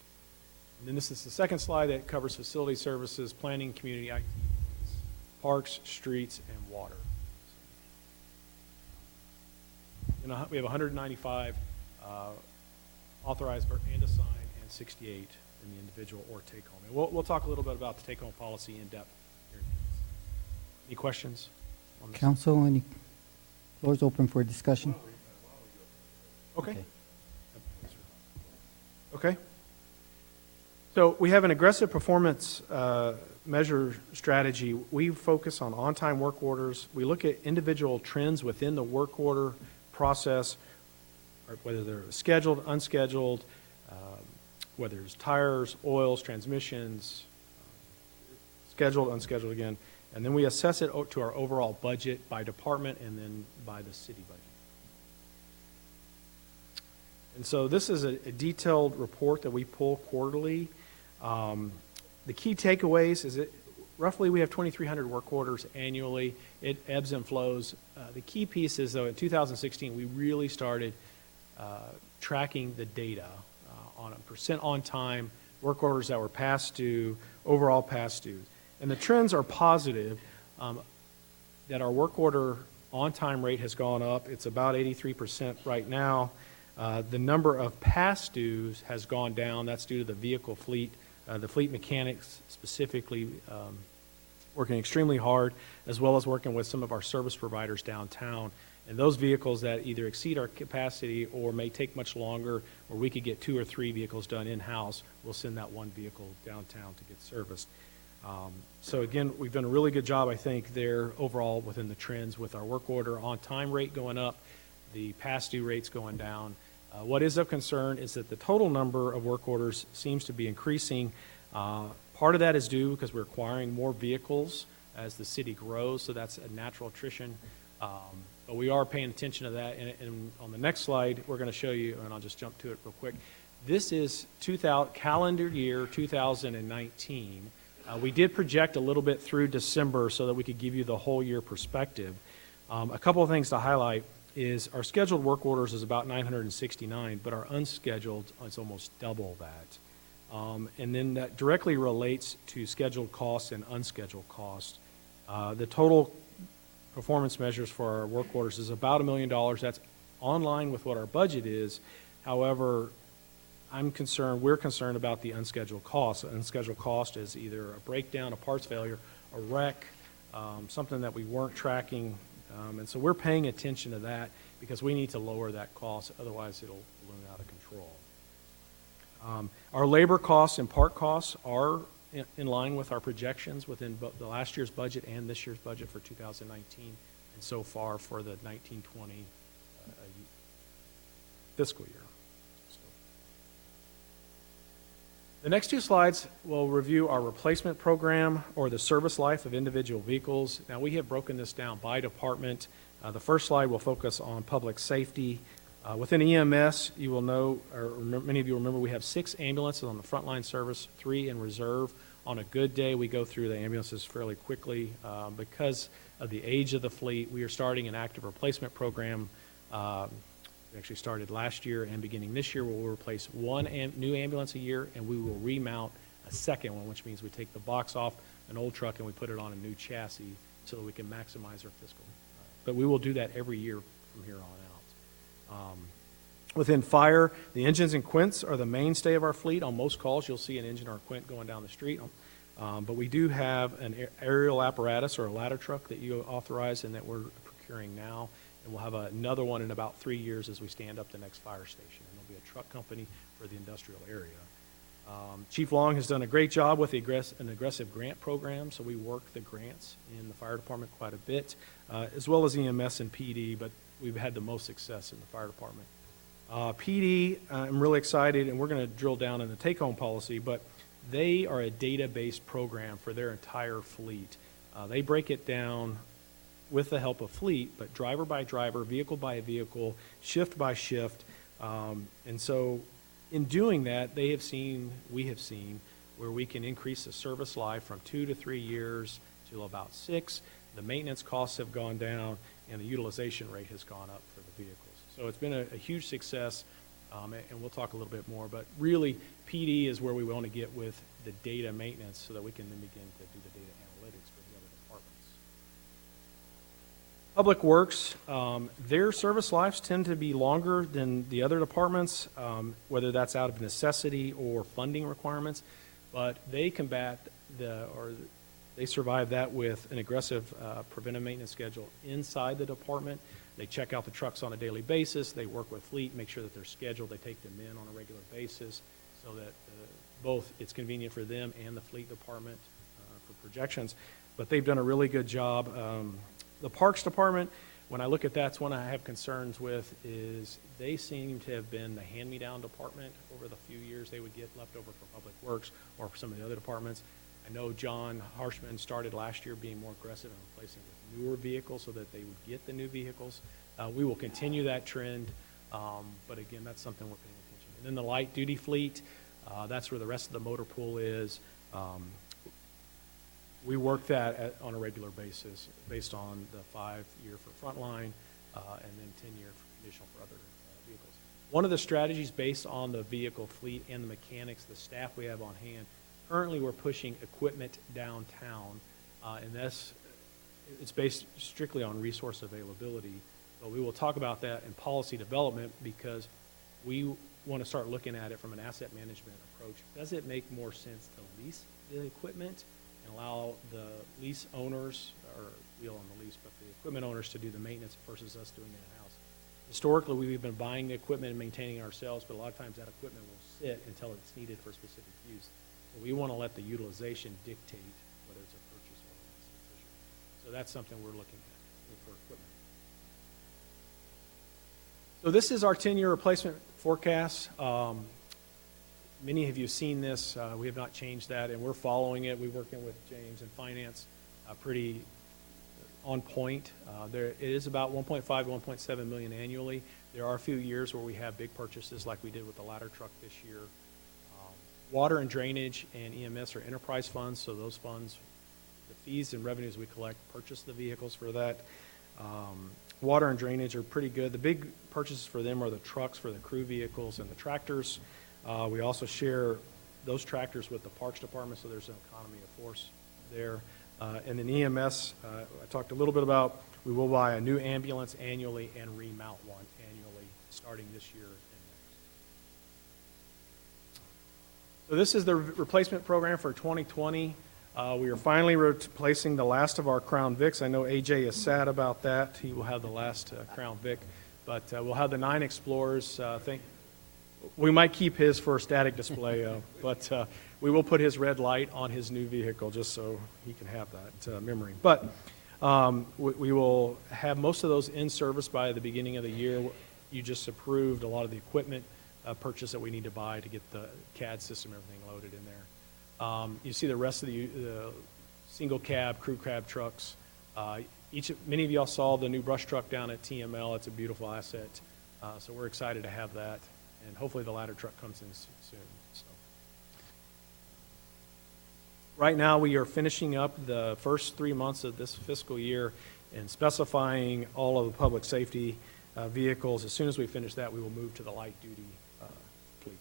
And then this is the second slide that covers facility services, planning, community activities, parks, streets, and water. We have 195 authorized and assigned, and 68 in the individual or take-home. And we'll talk a little bit about the take-home policy in depth here. Any questions on this? Council, any floors open for discussion? Okay. Okay. So we have an aggressive performance measure strategy. We focus on-time work orders. We look at individual trends within the work order process, or whether they're scheduled, unscheduled, whether it's tires, oils, transmissions, scheduled, unscheduled again. And then we assess it to our overall budget by department and then by the city budget. And so this is a detailed report that we pull quarterly. The key takeaways is that roughly we have 2,300 work orders annually. It ebbs and flows. The key piece is, though, in 2016, we really started tracking the data on a percent on time, work orders that were past due, overall past due. And the trends are positive, that our work order on-time rate has gone up. It's about 83% right now. The number of past dues has gone down. That's due to the vehicle fleet, the fleet mechanics specifically working extremely hard, as well as working with some of our service providers downtown. And those vehicles that either exceed our capacity or may take much longer, or we could get 2 or 3 vehicles done in-house, we'll send that one vehicle downtown to get serviced. So again, we've done a really good job, I think, there overall within the trends with our work order on-time rate going up, the past due rates going down. What is of concern is that the total number of work orders seems to be increasing. Part of that is due because we're acquiring more vehicles as the city grows, so that's a natural attrition. But we are paying attention to that, and on the next slide, we're going to show you, and I'll just jump to it real quick. This is calendar year 2019. We did project a little bit through December so that we could give you the whole year perspective. A couple of things to highlight is our scheduled work orders is about 969, but our unscheduled is almost double that. And then that directly relates to scheduled costs and unscheduled costs. The total performance measures for our work orders is about $1 million. That's online with what our budget is. However, we're concerned about the unscheduled costs. Unscheduled cost is either a breakdown, a parts failure, a wreck, something that we weren't tracking. And so we're paying attention to that because we need to lower that cost, otherwise it'll balloon out of control. Our labor costs and part costs are in line with our projections within the last year's budget and this year's budget for 2019, and so far for the 1920 fiscal year. The next 2 slides will review our replacement program or the service life of individual vehicles. Now, we have broken this down by department. The first slide will focus on public safety. Within EMS, you will know, or many of you remember, we have 6 ambulances on the frontline service, 3 in reserve. On a good day, we go through the ambulances fairly quickly. Because of the age of the fleet, we are starting an active replacement program. We actually started last year and beginning this year, where we'll replace 1 new ambulance a year, and we will remount a second one, which means we take the box off an old truck and we put it on a new chassis so that we can maximize our fiscal. But we will do that every year from here on out. Within fire, the engines and quints are the mainstay of our fleet. On most calls, you'll see an engine or a quint going down the street. But we do have an aerial apparatus or a ladder truck that you authorize and that we're procuring now. And we'll have another one in about 3 years as we stand up the next fire station. And there'll be a truck company for the industrial area. Chief Long has done a great job with an aggressive grant program, so we work the grants in the fire department quite a bit, as well as EMS and PD, but we've had the most success in the fire department. PD, I'm really excited, and we're going to drill down in the take-home policy, but they are a data-based program for their entire fleet. They break it down with the help of fleet, but driver by driver, vehicle by vehicle, shift by shift, and so in doing that, we have seen, where we can increase the service life from 2 to 3 years to about 6. The maintenance costs have gone down, and the utilization rate has gone up for the vehicles. So it's been a huge success, and we'll talk a little bit more. But really, PD is where we want to get with the data maintenance so that we can then begin to do the data analytics for the other departments. Public Works, their service lives tend to be longer than the other departments, whether that's out of necessity or funding requirements, but they they survive that with an aggressive preventive maintenance schedule inside the department. They check out the trucks on a daily basis. They work with fleet, make sure that they're scheduled. They take them in on a regular basis so that both it's convenient for them and the fleet department for projections. But they've done a really good job. The Parks Department, when I look at that's one I have concerns with, is they seem to have been the hand-me-down department over the few years they would get left over for Public Works or for some of the other departments. I know John Harshman started last year being more aggressive in replacing with newer vehicles so that they would get the new vehicles. We will continue that trend, but again, that's something we're paying attention to. And then the light-duty fleet, that's where the rest of the motor pool is. We work that on a regular basis based on the 5-year for frontline and then 10-year conditional for other vehicles. One of the strategies based on the vehicle fleet and the mechanics, the staff we have on hand, currently we're pushing equipment downtown, and it's based strictly on resource availability. But we will talk about that in policy development because we want to start looking at it from an asset management approach. Does it make more sense to lease the equipment and allow the lease owners, or deal on the lease, but the equipment owners to do the maintenance versus us doing it in-house? Historically, we've been buying the equipment and maintaining it ourselves, but a lot of times that equipment will sit until it's needed for specific use. So we want to let the utilization dictate whether it's a purchase or a lease decision. So that's something we're looking at for equipment. So this is our 10-year replacement forecast. Many of you have seen this. We have not changed that, and we're following it. We're working with James and Finance pretty on point. It is about 1.5 to 1.7 million annually. There are a few years where we have big purchases like we did with the ladder truck this year. Water and drainage and EMS are enterprise funds, so those funds, the fees and revenues we collect, purchase the vehicles for that. Water and drainage are pretty good. The big purchases for them are the trucks for the crew vehicles and the tractors. We also share those tractors with the Parks Department, so there's an economy of force there. And then EMS, I talked a little bit about, we will buy a new ambulance annually and remount one annually starting this year and next. So this is the replacement program for 2020. We are finally replacing the last of our Crown Vics. I know AJ is sad about that. He will have the last Crown Vic, but we'll have the 9 Explorers. We might keep his for a static display, but we will put his red light on his new vehicle just so he can have that memory. But we will have most of those in service by the beginning of the year. You just approved a lot of the equipment purchase that we need to buy to get the CAD system, everything loaded in there. You see the rest of the single cab, crew cab trucks. Many of y'all saw the new brush truck down at TML. It's a beautiful asset. So we're excited to have that. And hopefully the ladder truck comes in soon. So. Right now we are finishing up the first 3 months of this fiscal year and specifying all of the public safety vehicles. As soon as we finish that, we will move to the light duty fleet.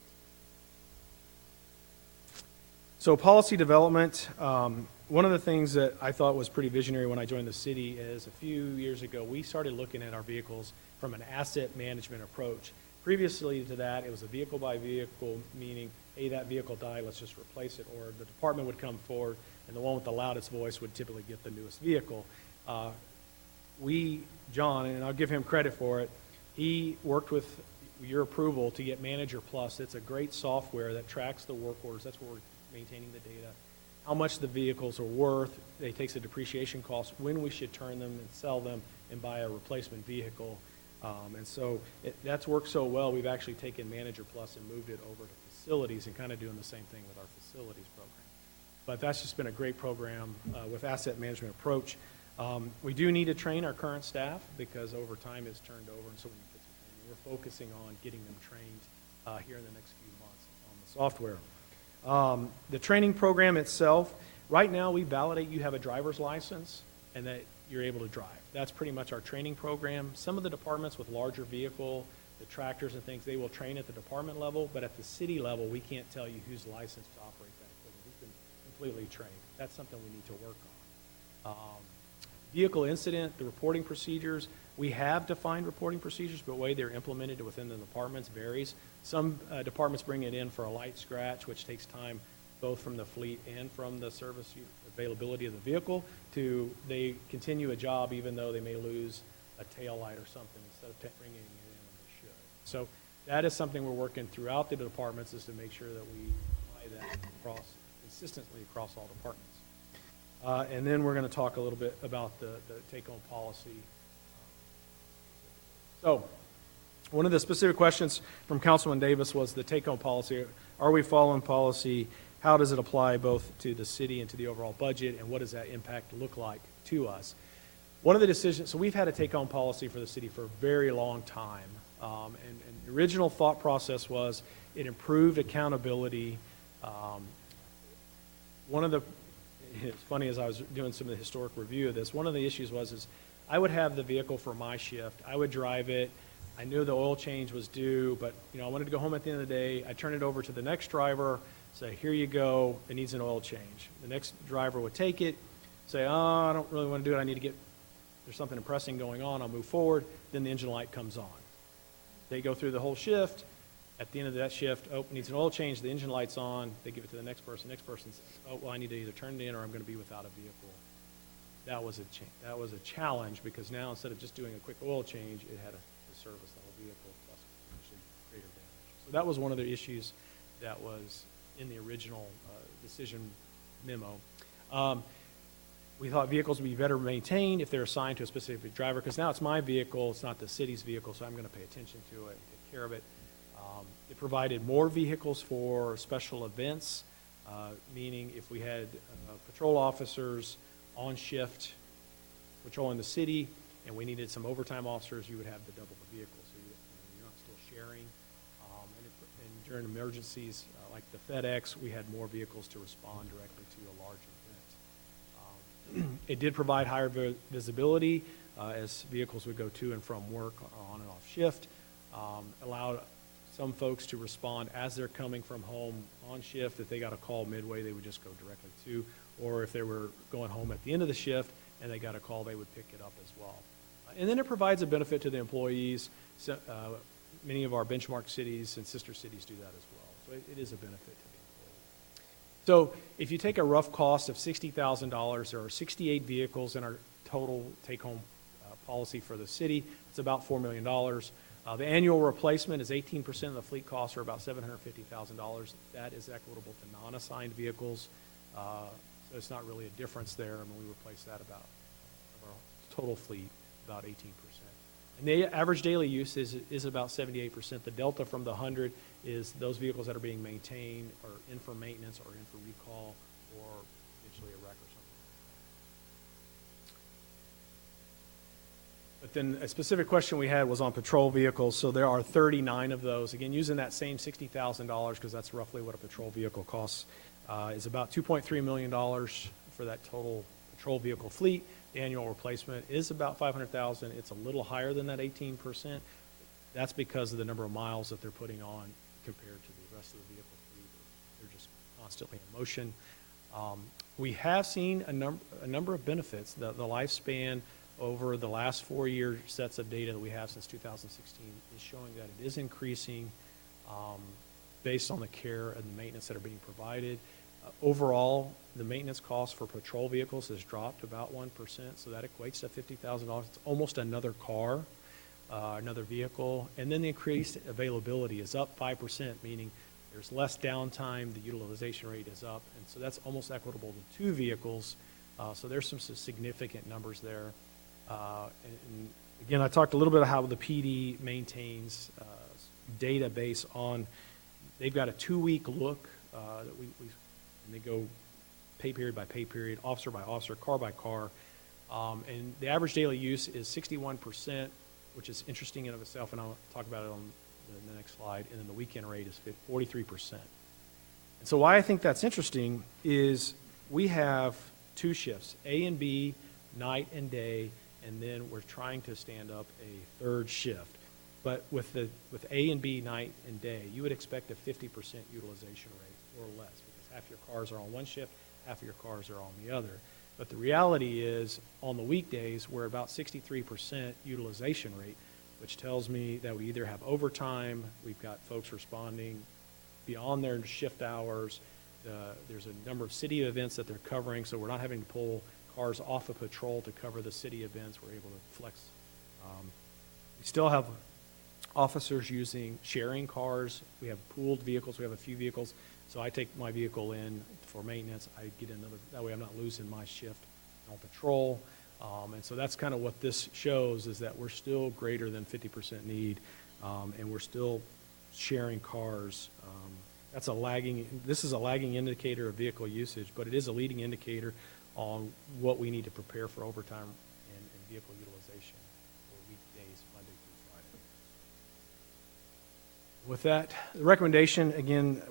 So policy development, one of the things that I thought was pretty visionary when I joined the city is a few years ago we started looking at our vehicles from an asset management approach. Previously to that, it was a vehicle by vehicle, meaning, hey, that vehicle died, let's just replace it, or the department would come forward, and the one with the loudest voice would typically get the newest vehicle. John, and I'll give him credit for it, he worked with your approval to get Manager Plus. It's a great software that tracks the work orders. That's where we're maintaining the data. How much the vehicles are worth. It takes a depreciation cost, when we should turn them and sell them and buy a replacement vehicle. And so that's worked so well, we've actually taken Manager Plus and moved it over to facilities and kind of doing the same thing with our facilities program. But that's just been a great program with asset management approach. We do need to train our current staff because over time it's turned over, and so we need to get some training. We're focusing on getting them trained here in the next few months on the software. The training program itself, right now we validate you have a driver's license and that you're able to drive. That's pretty much our training program. Some of the departments with larger vehicle, the tractors and things, they will train at the department level, but at the city level, we can't tell you who's licensed to operate that equipment, who's been completely trained. That's something we need to work on. Vehicle incident, the reporting procedures, we have defined reporting procedures, but the way they're implemented within the departments varies. Some departments bring it in for a light scratch, which takes time both from the fleet and from the service availability of the vehicle, to they continue a job even though they may lose a tail light or something instead of bringing it in when they should. So that is something we're working throughout the departments, is to make sure that we apply that consistently across all departments. And then we're going to talk a little bit about the take-home policy. So one of the specific questions from Councilman Davis was the take-home policy. Are we following policy? How does it apply both to the city and to the overall budget, and what does that impact look like to us? One of the decisions, so we've had a take-home policy for the city for a very long time, and the original thought process was it improved accountability. It's funny, as I was doing some of the historic review of this, one of the issues is I would have the vehicle for my shift. I would drive it. I knew the oil change was due, but I wanted to go home at the end of the day. I turn it over to the next driver, say, here you go, it needs an oil change. The next driver would take it, say, oh, I don't really want to do it. There's something pressing going on. I'll move forward. Then the engine light comes on. They go through the whole shift. At the end of that shift, oh, needs an oil change, the engine light's on, they give it to the next person. Next person says, oh, well, I need to either turn it in or I'm going to be without a vehicle. That was a challenge, because now instead of just doing a quick oil change, it had to service the whole vehicle plus potentially greater damage. So that was one of the issues that was in the original decision memo. We thought vehicles would be better maintained if they're assigned to a specific driver, because now it's my vehicle, it's not the city's vehicle, so I'm going to pay attention to it and take care of it. It provided more vehicles for special events, meaning if we had patrol officers on shift patrolling the city and we needed some overtime officers, you would have the double the vehicles, so you're not still sharing. And during emergencies like the FedEx, we had more vehicles to respond directly to a large event. It did provide higher visibility as vehicles would go to and from work on and off shift, allowed some folks to respond as they're coming from home on shift. If they got a call midway, they would just go directly to, or if they were going home at the end of the shift and they got a call, they would pick it up as well. And then it provides a benefit to the employees. So, many of our benchmark cities and sister cities do that as well. So it is a benefit to the employee. So if you take a rough cost of $60,000, there are 68 vehicles in our total take-home policy for the city. It's about $4 million. The annual replacement is 18% of the fleet costs, or about $750,000. That is equitable to non-assigned vehicles. So it's not really a difference there. I mean, we replace that about of our total fleet, about 18%. And the average daily use is about 78%. The delta from the 100 is those vehicles that are being maintained or in for maintenance or in for recall or potentially a wreck or something. But then a specific question we had was on patrol vehicles. So there are 39 of those. Again, using that same $60,000, because that's roughly what a patrol vehicle costs, is about $2.3 million for that total patrol vehicle fleet. The annual replacement is about $500,000. It's a little higher than that 18%. That's because of the number of miles that they're putting on compared to the rest of the vehicle fleet. They're just constantly in motion. We have seen a number of benefits. The lifespan over the last 4-year sets of data that we have since 2016 is showing that it is increasing based on the care and the maintenance that are being provided. Overall, the maintenance cost for patrol vehicles has dropped about 1%, so that equates to $50,000. It's almost another car, another vehicle. And then the increased availability is up 5%, meaning there's less downtime, the utilization rate is up, and so that's almost equitable to 2 vehicles. So there's some significant numbers there. And again, I talked a little bit about how the PD maintains database on, they've got a 2-week look that and they go pay period by pay period, officer by officer, car by car. And the average daily use is 61%, which is interesting in of itself, and I'll talk about it on the next slide. And then the weekend rate is 43%. And so why I think that's interesting is we have 2 shifts, A and B, night and day, and then we're trying to stand up a 3rd shift. But with A and B, night and day, you would expect a 50% utilization rate or less, because half your cars are on one shift, half of your cars are on the other. But the reality is, on the weekdays, we're about 63% utilization rate, which tells me that we either have overtime, we've got folks responding beyond their shift hours, there's a number of city events that they're covering, so we're not having to pull cars off of patrol to cover the city events. We're able to flex. We still have officers sharing cars. We have pooled vehicles. We have a few vehicles. So I take my vehicle in for maintenance. I get another, that way I'm not losing my shift on patrol. And so that's kind of what this shows, is that we're still greater than 50% need, and we're still sharing cars. This is a lagging indicator of vehicle usage, but it is a leading indicator on what we need to prepare for overtime and vehicle utilization for weekdays, Monday through Friday. With that, the recommendation, again,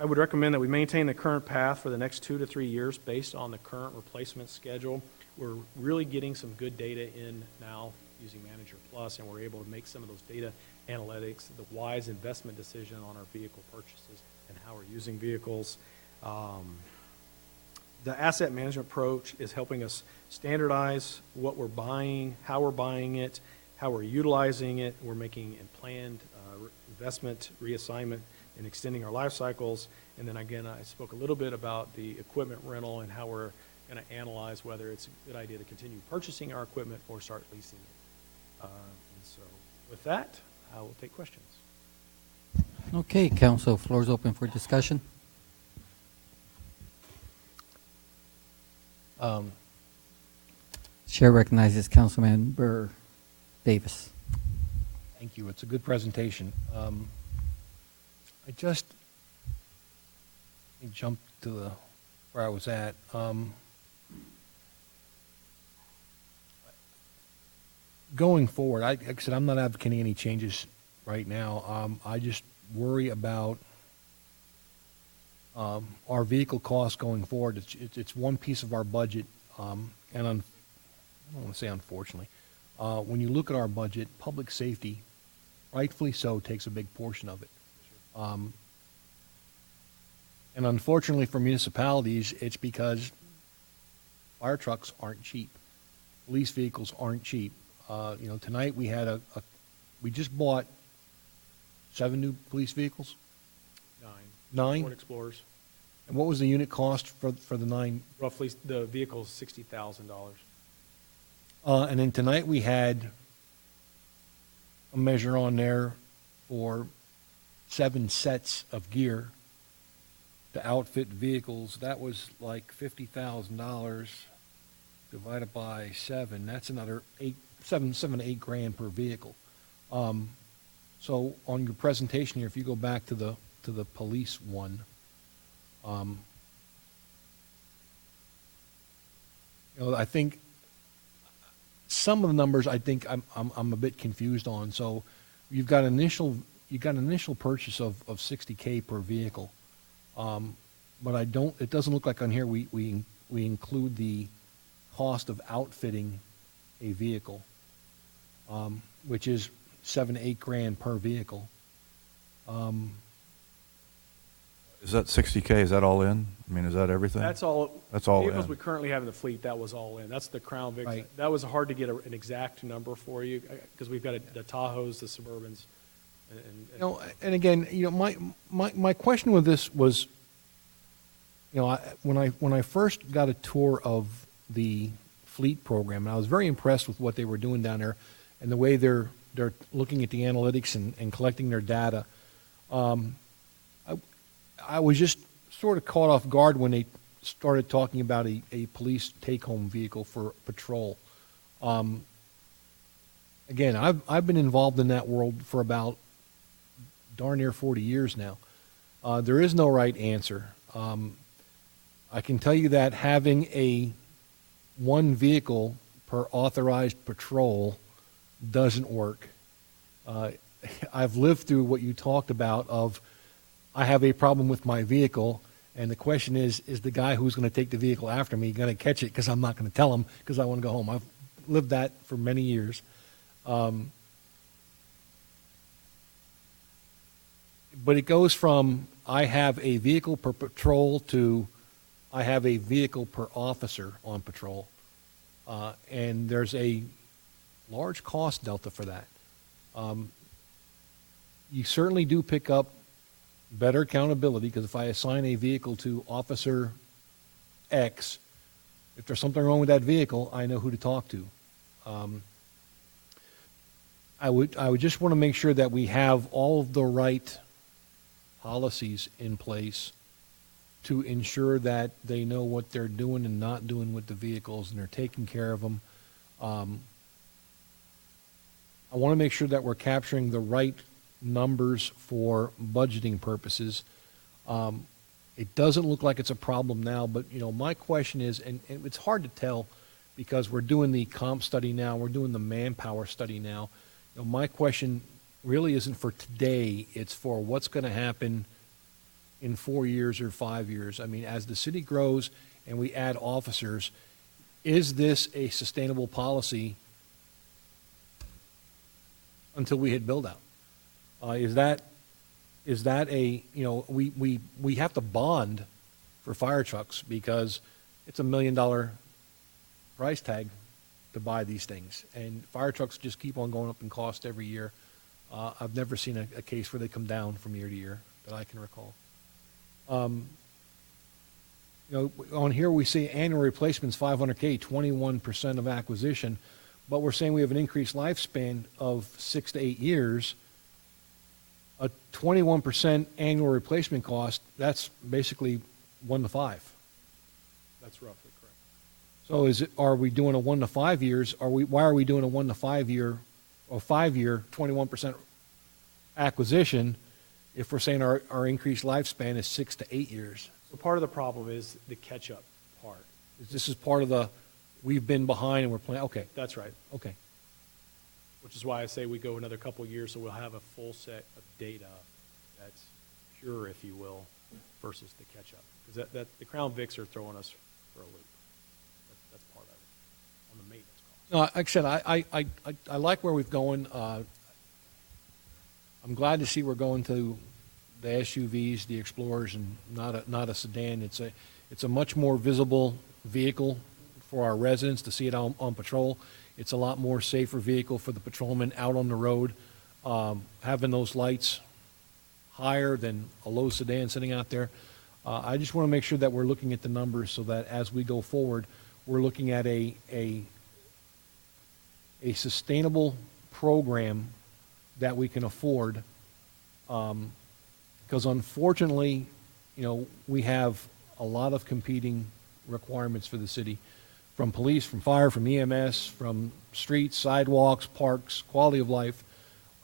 I would recommend that we maintain the current path for the next 2 to 3 years based on the current replacement schedule. We're really getting some good data in now using Manager Plus, and we're able to make some of those data analytics, the wise investment decision on our vehicle purchases and how we're using vehicles. The asset management approach is helping us standardize what we're buying, how we're buying it, how we're utilizing it. We're making a planned investment reassignment and extending our life cycles. And then again, I spoke a little bit about the equipment rental and how we're going to analyze whether it's a good idea to continue purchasing our equipment or start leasing it. And so with that, I will take questions. Okay, council, floor is open for discussion. Chair recognizes Councilmember Davis. Thank you. It's a good presentation. I just jumped to where I was at. Going forward, like I said, I'm not advocating any changes right now. I just worry about our vehicle costs going forward. It's one piece of our budget, and I don't want to say unfortunately, when you look at our budget, public safety, rightfully so, takes a big portion of it. And unfortunately for municipalities, it's because fire trucks aren't cheap. Police vehicles aren't cheap. Tonight we had we just bought 7 new police vehicles. 9? Ford Explorers. And what was the unit cost for the 9? Roughly, the vehicle is $60,000. And then tonight we had a measure on there for 7 sets of gear to outfit vehicles. That was like $50,000 divided by 7. That's another 7 to 8 grand per vehicle. So on your presentation here, if you go back to the police one, I think some of the numbers I'm a bit confused on. So you've got initial purchase of $60K per vehicle, but it doesn't look like on here we include the cost of outfitting a vehicle, which is 7 to 8 grand per vehicle. Is that 60K, is that all in? I mean, is that everything? That's all. That's all Vehicles in. we currently have in the fleet, that was all in. That's the Crown Vic. Right. That was hard to get an exact number for you, because we've got the Tahoes, the Suburbans, You know, and again, you know, my question with this was, you know, when I first got a tour of the fleet program, and I was very impressed with what they were doing down there, and the way they're looking at the analytics and collecting their data. I was just sort of caught off guard when they started talking about a police take-home vehicle for patrol. Again, I've been involved in that world for about darn near 40 years now. There is no right answer. I can tell you that having one vehicle per authorized patrol doesn't work. I've lived through what you talked about of, I have a problem with my vehicle, and the question is the guy who's going to take the vehicle after me going to catch it because I'm not going to tell him because I want to go home? I've lived that for many years. But it goes from I have a vehicle per patrol to I have a vehicle per officer on patrol. And there's a large cost delta for that. You certainly do pick up better accountability, because if I assign a vehicle to Officer X, if there's something wrong with that vehicle, I know who to talk to. I would just want to make sure that we have all of the right policies in place to ensure that they know what they're doing and not doing with the vehicles, and they're taking care of them. I want to make sure that we're capturing the right numbers for budgeting purposes. It doesn't look like it's a problem now, but you know, my question is, and it's hard to tell because we're doing the comp study now, we're doing the manpower study now. You know, my question really isn't for today, it's for what's going to happen in 4 years or 5 years. I mean, as the city grows and we add officers, is this a sustainable policy until we hit build out? Is that a, you know, we have to bond for fire trucks because it's $1 million price tag to buy these things, and fire trucks just keep on going up in cost every year. I've never seen a case where they come down from year to year that I can recall. You know, on here we say annual replacements 500K, 21% of acquisition, but we're saying we have an increased lifespan of 6 to 8 years. A 21% annual replacement cost, that's basically 1 to 5. That's roughly correct. So are we doing a 1 to 5 years? Why are we doing a 1 to 5 year or 5 year 21% acquisition if we're saying our increased lifespan is 6 to 8 years? So part of the problem is the catch-up part. This is part of the, we've been behind and we're playing, okay. That's right. Okay. Which is why I say we go another couple of years so we'll have a full set of data that's pure, if you will, versus the catch-up. Because the Crown Vics are throwing us for a loop. That's part of it on the maintenance cost. No, like I said, I like where we've going. I'm glad to see we're going to the SUVs, the Explorers, and not a sedan. It's a much more visible vehicle for our residents to see it on patrol. It's a lot more safer vehicle for the patrolman out on the road. Having those lights higher than a low sedan sitting out there. I just want to make sure that we're looking at the numbers so that as we go forward, we're looking at a sustainable program that we can afford. Because unfortunately, you know, we have a lot of competing requirements for the city, from police, from fire, from EMS, from streets, sidewalks, parks, quality of life.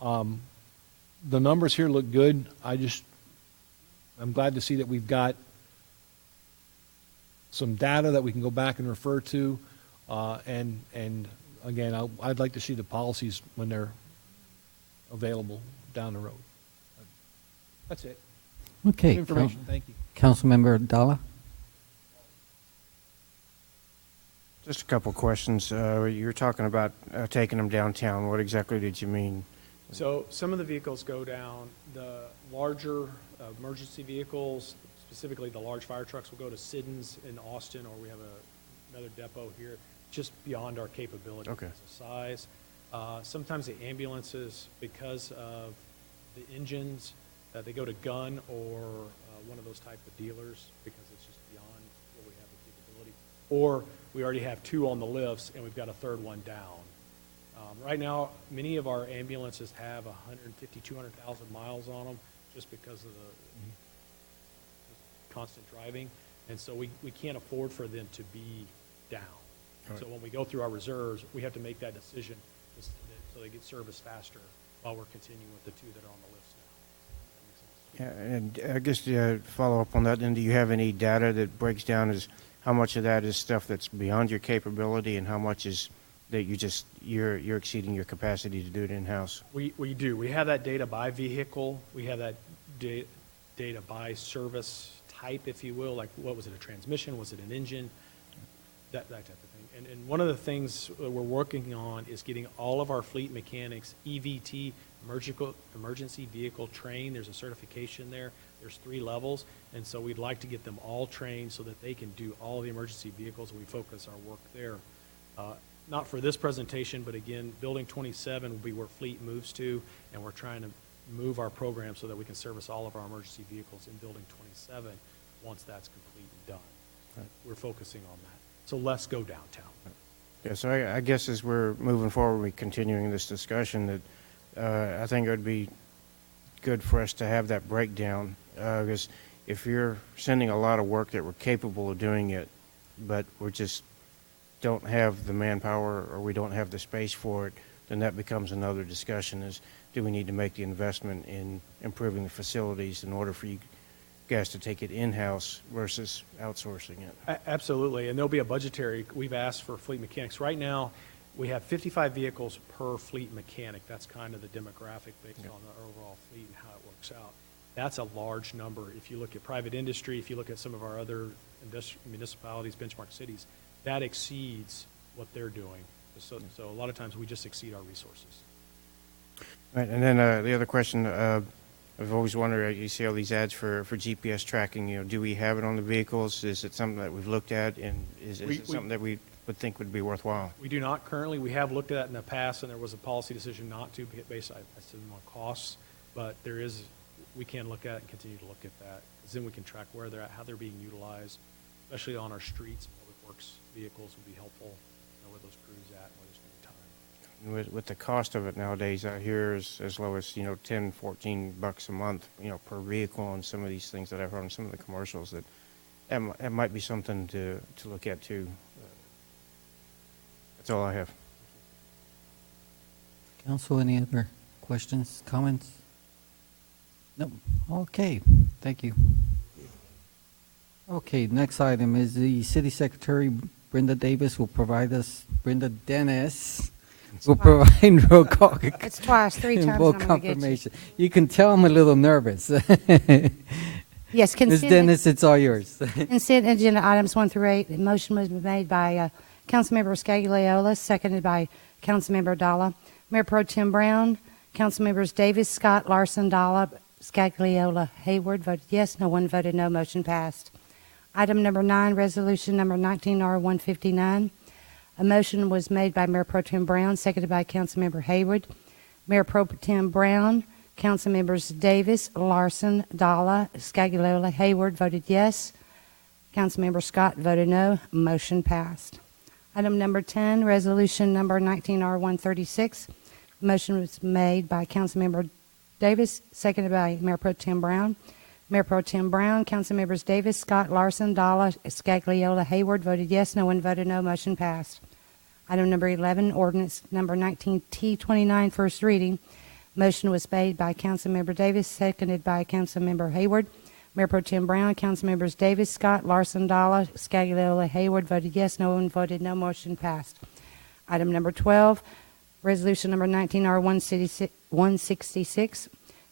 The numbers here look good. I'm glad to see that we've got some data that we can go back and refer to. And again, I'd like to see the policies when they're available down the road. That's it. Okay. Good information. Thank you. Councilmember Dalla. Just a couple questions. You were talking about taking them downtown. What exactly did you mean? So some of the vehicles go down, the larger emergency vehicles, specifically the large fire trucks will go to Siddons in Austin, or we have another depot here, just beyond our capability Okay. because of size. Sometimes the ambulances, because of the engines, they go to Gunn or one of those type of dealers because it's just beyond what we have the capability. Or we already have 2 on the lifts and we've got a 3rd one down. Right now, many of our ambulances have 150, 200,000 miles on them just because of the constant driving. And so we can't afford for them to be down. Right. So when we go through our reserves, we have to make that decision so they get serviced faster while we're continuing with the 2 that are on the lifts now. That makes sense. Yeah, and I guess to follow up on that, then do you have any data that breaks down as how much of that is stuff that's beyond your capability and how much is that you're exceeding your capacity to do it in-house? We do. We have that data by vehicle. We have that data by service type, if you will. Like, what was it, a transmission? Was it an engine? That type of thing. And one of the things that we're working on is getting all of our fleet mechanics EVT, emergency vehicle trained. There's a certification there. There's 3 levels. And so we'd like to get them all trained so that they can do all the emergency vehicles, and we focus our work there. Not for this presentation, but again, Building 27 will be where fleet moves to, and we're trying to move our program so that we can service all of our emergency vehicles in Building 27 once that's complete and done. Right. We're focusing on that. So let's go downtown. Yeah, so I guess as we're moving forward, we're continuing this discussion that I think it would be good for us to have that breakdown, because if you're sending a lot of work that we're capable of doing it, but we're just don't have the manpower or we don't have the space for it, then that becomes another discussion is, do we need to make the investment in improving the facilities in order for you guys to take it in-house versus outsourcing it? Absolutely, and there'll be a budgetary, we've asked for fleet mechanics. Right now, we have 55 vehicles per fleet mechanic. That's kind of the demographic based on the overall fleet and how it works out. That's a large number. If you look at private industry, if you look at some of our other municipalities, benchmark cities, that exceeds what they're doing. So a lot of times we just exceed our resources. Right, and then the other question, I've always wondered, you see all these ads for GPS tracking, do we have it on the vehicles? Is it something that we've looked at, and is it something that we would think would be worthwhile? We do not currently. We have looked at that in the past, and there was a policy decision not to, based, I assume, on costs, but we can look at and continue to look at that, because then we can track where they're at, how they're being utilized, especially on our streets. Public Works vehicles would be helpful, where those crews at, where they're spending time. With the cost of it nowadays, I hear as low as, $10, $14 a month, per vehicle on some of these things that I've heard on some of the commercials, that might be something to look at too. That's all I have. Council, any other questions, comments? No. Okay, thank you. Okay, next item is the City Secretary, Brenda Dennis will provide roll call. It's twice, 3 times, and I'm Vote gonna get you. confirmation. You can tell I'm a little nervous. Yes, Ms. consent. Dennis, it's all yours. Consent agenda items 1 through 8. The motion was made by Councilmember Scagliola, seconded by Councilmember Dalla. Mayor Pro Tem Brown, Councilmembers Davis, Scott, Larson, Dalla, Scagliola, Hayward voted yes. No one voted no. Motion passed. Item number 9, resolution number 19R159. A motion was made by Mayor Pro Tem Brown, seconded by Councilmember Hayward. Mayor Pro Tem Brown, Councilmembers Davis, Larson, Dalla, Scagliola, Hayward voted yes. Councilmember Scott voted no. Motion passed. Item number 10, resolution number 19R136. Motion was made by Councilmember Davis, seconded by Mayor Pro Tem Brown. Mayor Pro Tem Brown, Councilmembers Davis, Scott, Larson, Dalla, Scagliola, Hayward voted yes. No one voted no. Motion passed. Item number 11, ordinance number 19T29, first reading. Motion was made by Councilmember Davis, seconded by Councilmember Hayward. Mayor Pro Tem Brown, Councilmembers Davis, Scott, Larson, Dalla, Scagliola, Hayward voted yes. No one voted no. Motion passed. Item number 12, resolution number 19R166.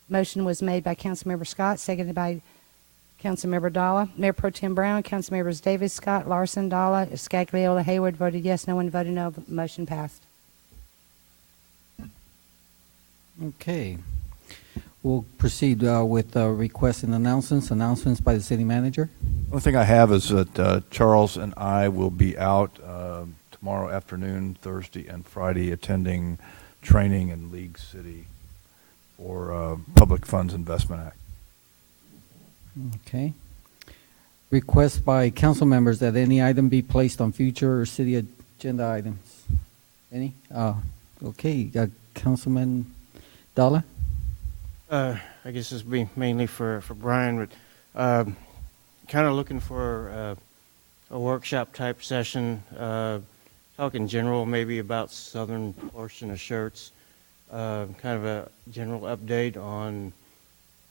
Motion was made by Councilmember Scott, seconded by Councilmember Dalla. Mayor Pro Tem Brown, Councilmembers Davis, Scott, Larson, Dalla, Scagliola, Hayward voted yes. No one voted no. Motion passed. Okay. We'll proceed with requests and announcements. Announcements by the city manager. One thing I have is that Charles and I will be out tomorrow afternoon, Thursday, and Friday attending training in League City for Public Funds Investment Act. Okay. Request by council members that any item be placed on future or city agenda items. Any? Okay, Councilman Dalla? I guess this will be mainly for Brian, but kind of looking for a workshop type session, talk in general maybe about southern portion of Schertz, kind of a general update on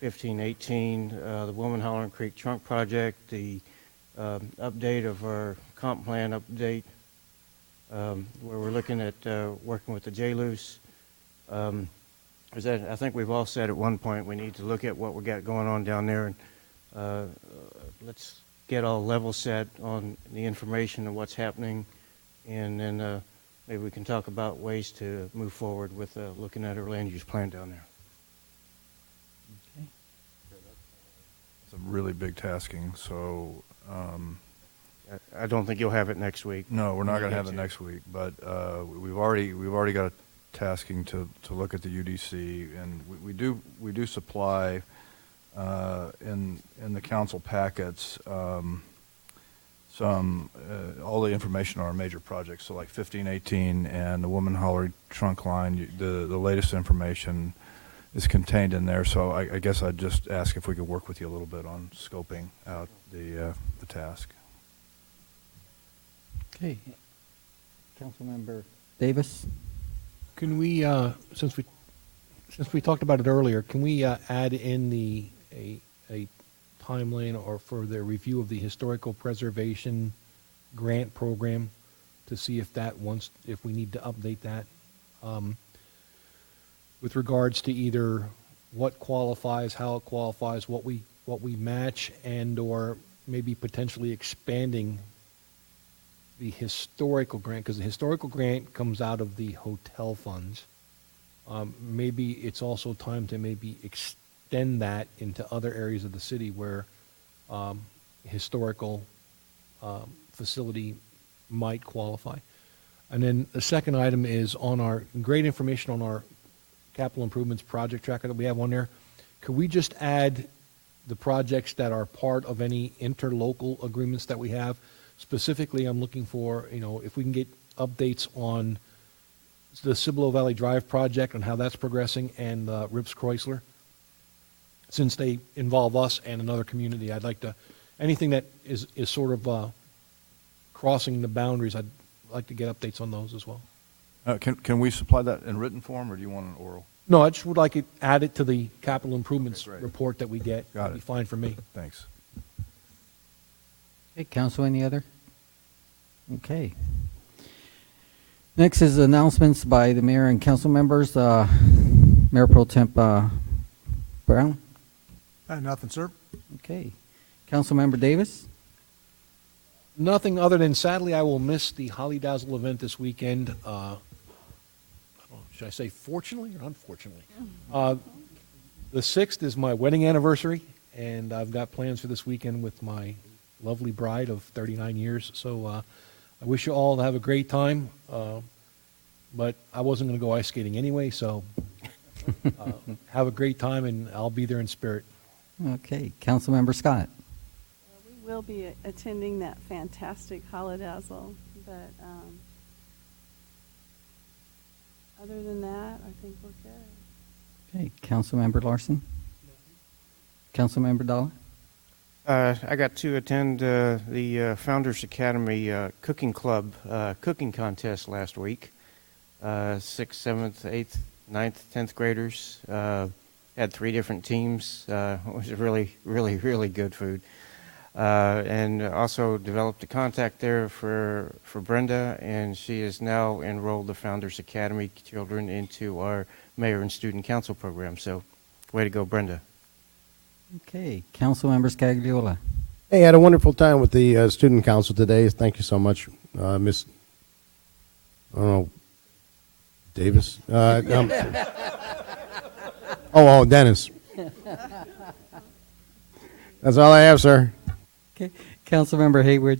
1518, the Woman Hollering Creek Trunk Project, the update of our comp plan update, where we're looking at working with the J-Loose. I think we've all said at one point we need to look at what we got going on down there, and let's get all level set on the information of what's happening, and then maybe we can talk about ways to move forward with looking at our land use plan down there. It's a really big tasking, so I don't think you'll have it next week. no, we're not going to have it next week, but we've already got a tasking to look at the UDC, and we do supply in the council packets some all the information on our major projects, so like 1518 and the Woman Hollering Trunk Line. The latest information is contained in there, so I guess I'd just ask if we could work with you a little bit on scoping out the task. Okay. Councilmember Davis? Can we, since we talked about it earlier, can we add in a timeline or for the review of the historical preservation grant program to see if if we need to update that with regards to either what qualifies, how it qualifies, what we match, and or maybe potentially expanding the historical grant, because the historical grant comes out of the hotel funds. Maybe it's also time to maybe extend that into other areas of the city where historical facility might qualify. And then the second item is on our great information on our capital improvements project tracker that we have on there. Could we just add the projects that are part of any interlocal agreements that we have? Specifically, I'm looking for, if we can get updates on the Cibolo Valley Drive project and how that's progressing, and Rips Chrysler. Since they involve us and another community, I'd like to, anything that is sort of crossing the boundaries, I'd like to get updates on those as well. Can we supply that in written form, or do you want an oral? No, I just would like it added to the capital improvements report that we get. Got That'd it. be fine for me. Thanks. Okay, council, any other? Okay. Next is announcements by the mayor and council members. Mayor Pro Temp Brown. Nothing, sir. Okay. Councilmember Davis. Nothing other than, sadly, I will miss the Holly Dazzle event this weekend. I don't know, should I say fortunately or unfortunately? The 6th is my wedding anniversary, and I've got plans for this weekend with my lovely bride of 39 years. So I wish you all to have a great time, but I wasn't going to go ice skating anyway, so have a great time, and I'll be there in spirit. Okay. Councilmember Scott. We will be attending that fantastic holidazzle, but other than that, I think we're good. Okay. Councilmember Larson. Councilmember Dalla. I got to attend the Founders Academy Cooking Club cooking contest last week. 6th, 7th, 8th, 9th, 10th graders had 3 different teams. It was really, really, really good food. And also developed a contact there for Brenda, and she has now enrolled the Founders Academy children into our mayor and student council program. So way to go, Brenda. Okay. Councilmember Scagliola. Hey, I had a wonderful time with the student council today. Thank you so much, Miss, I don't know, Davis. Dennis. That's all I have, sir. Okay, Councilmember Hayward.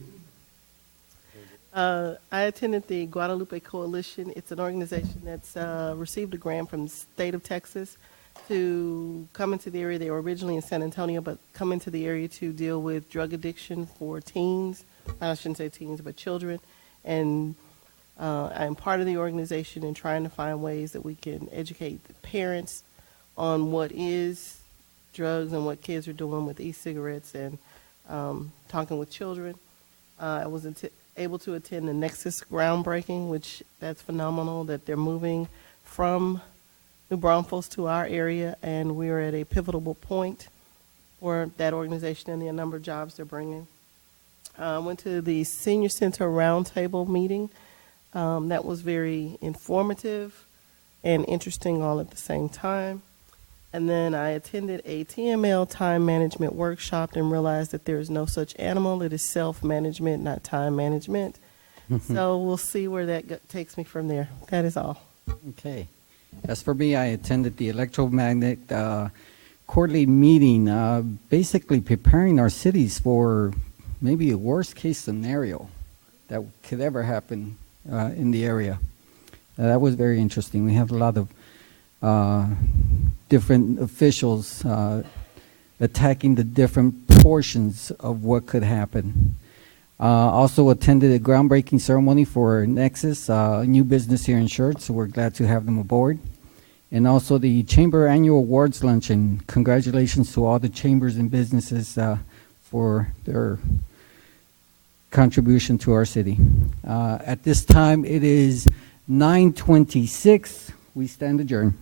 I attended the Guadalupe Coalition. It's an organization that's received a grant from the state of Texas to come into the area. They were originally in San Antonio, but come into the area to deal with drug addiction for teens. I shouldn't say teens, but children. And I'm part of the organization and trying to find ways that we can educate the parents on what is drugs and what kids are doing with e-cigarettes and talking with children. I was able to attend the Nexus groundbreaking, which that's phenomenal that they're moving from New Braunfels to our area, and we're at a pivotal point for that organization and the number of jobs they're bringing. I went to the Senior Center Roundtable meeting. That was very informative and interesting all at the same time. And then I attended a TML time management workshop and realized that there is no such animal. It is self-management, not time management. So we'll see where that takes me from there. That is all. Okay. As for me, I attended the electromagnet quarterly meeting, basically preparing our cities for maybe a worst case scenario that could ever happen in the area. That was very interesting. We have a lot of different officials attacking the different portions of what could happen. Also attended a groundbreaking ceremony for Nexus, a new business here in Schertz, so we're glad to have them aboard. And also the Chamber Annual Awards Luncheon. Congratulations to all the chambers and businesses for their contribution to our city. At this time, it is 9:26. We stand adjourned.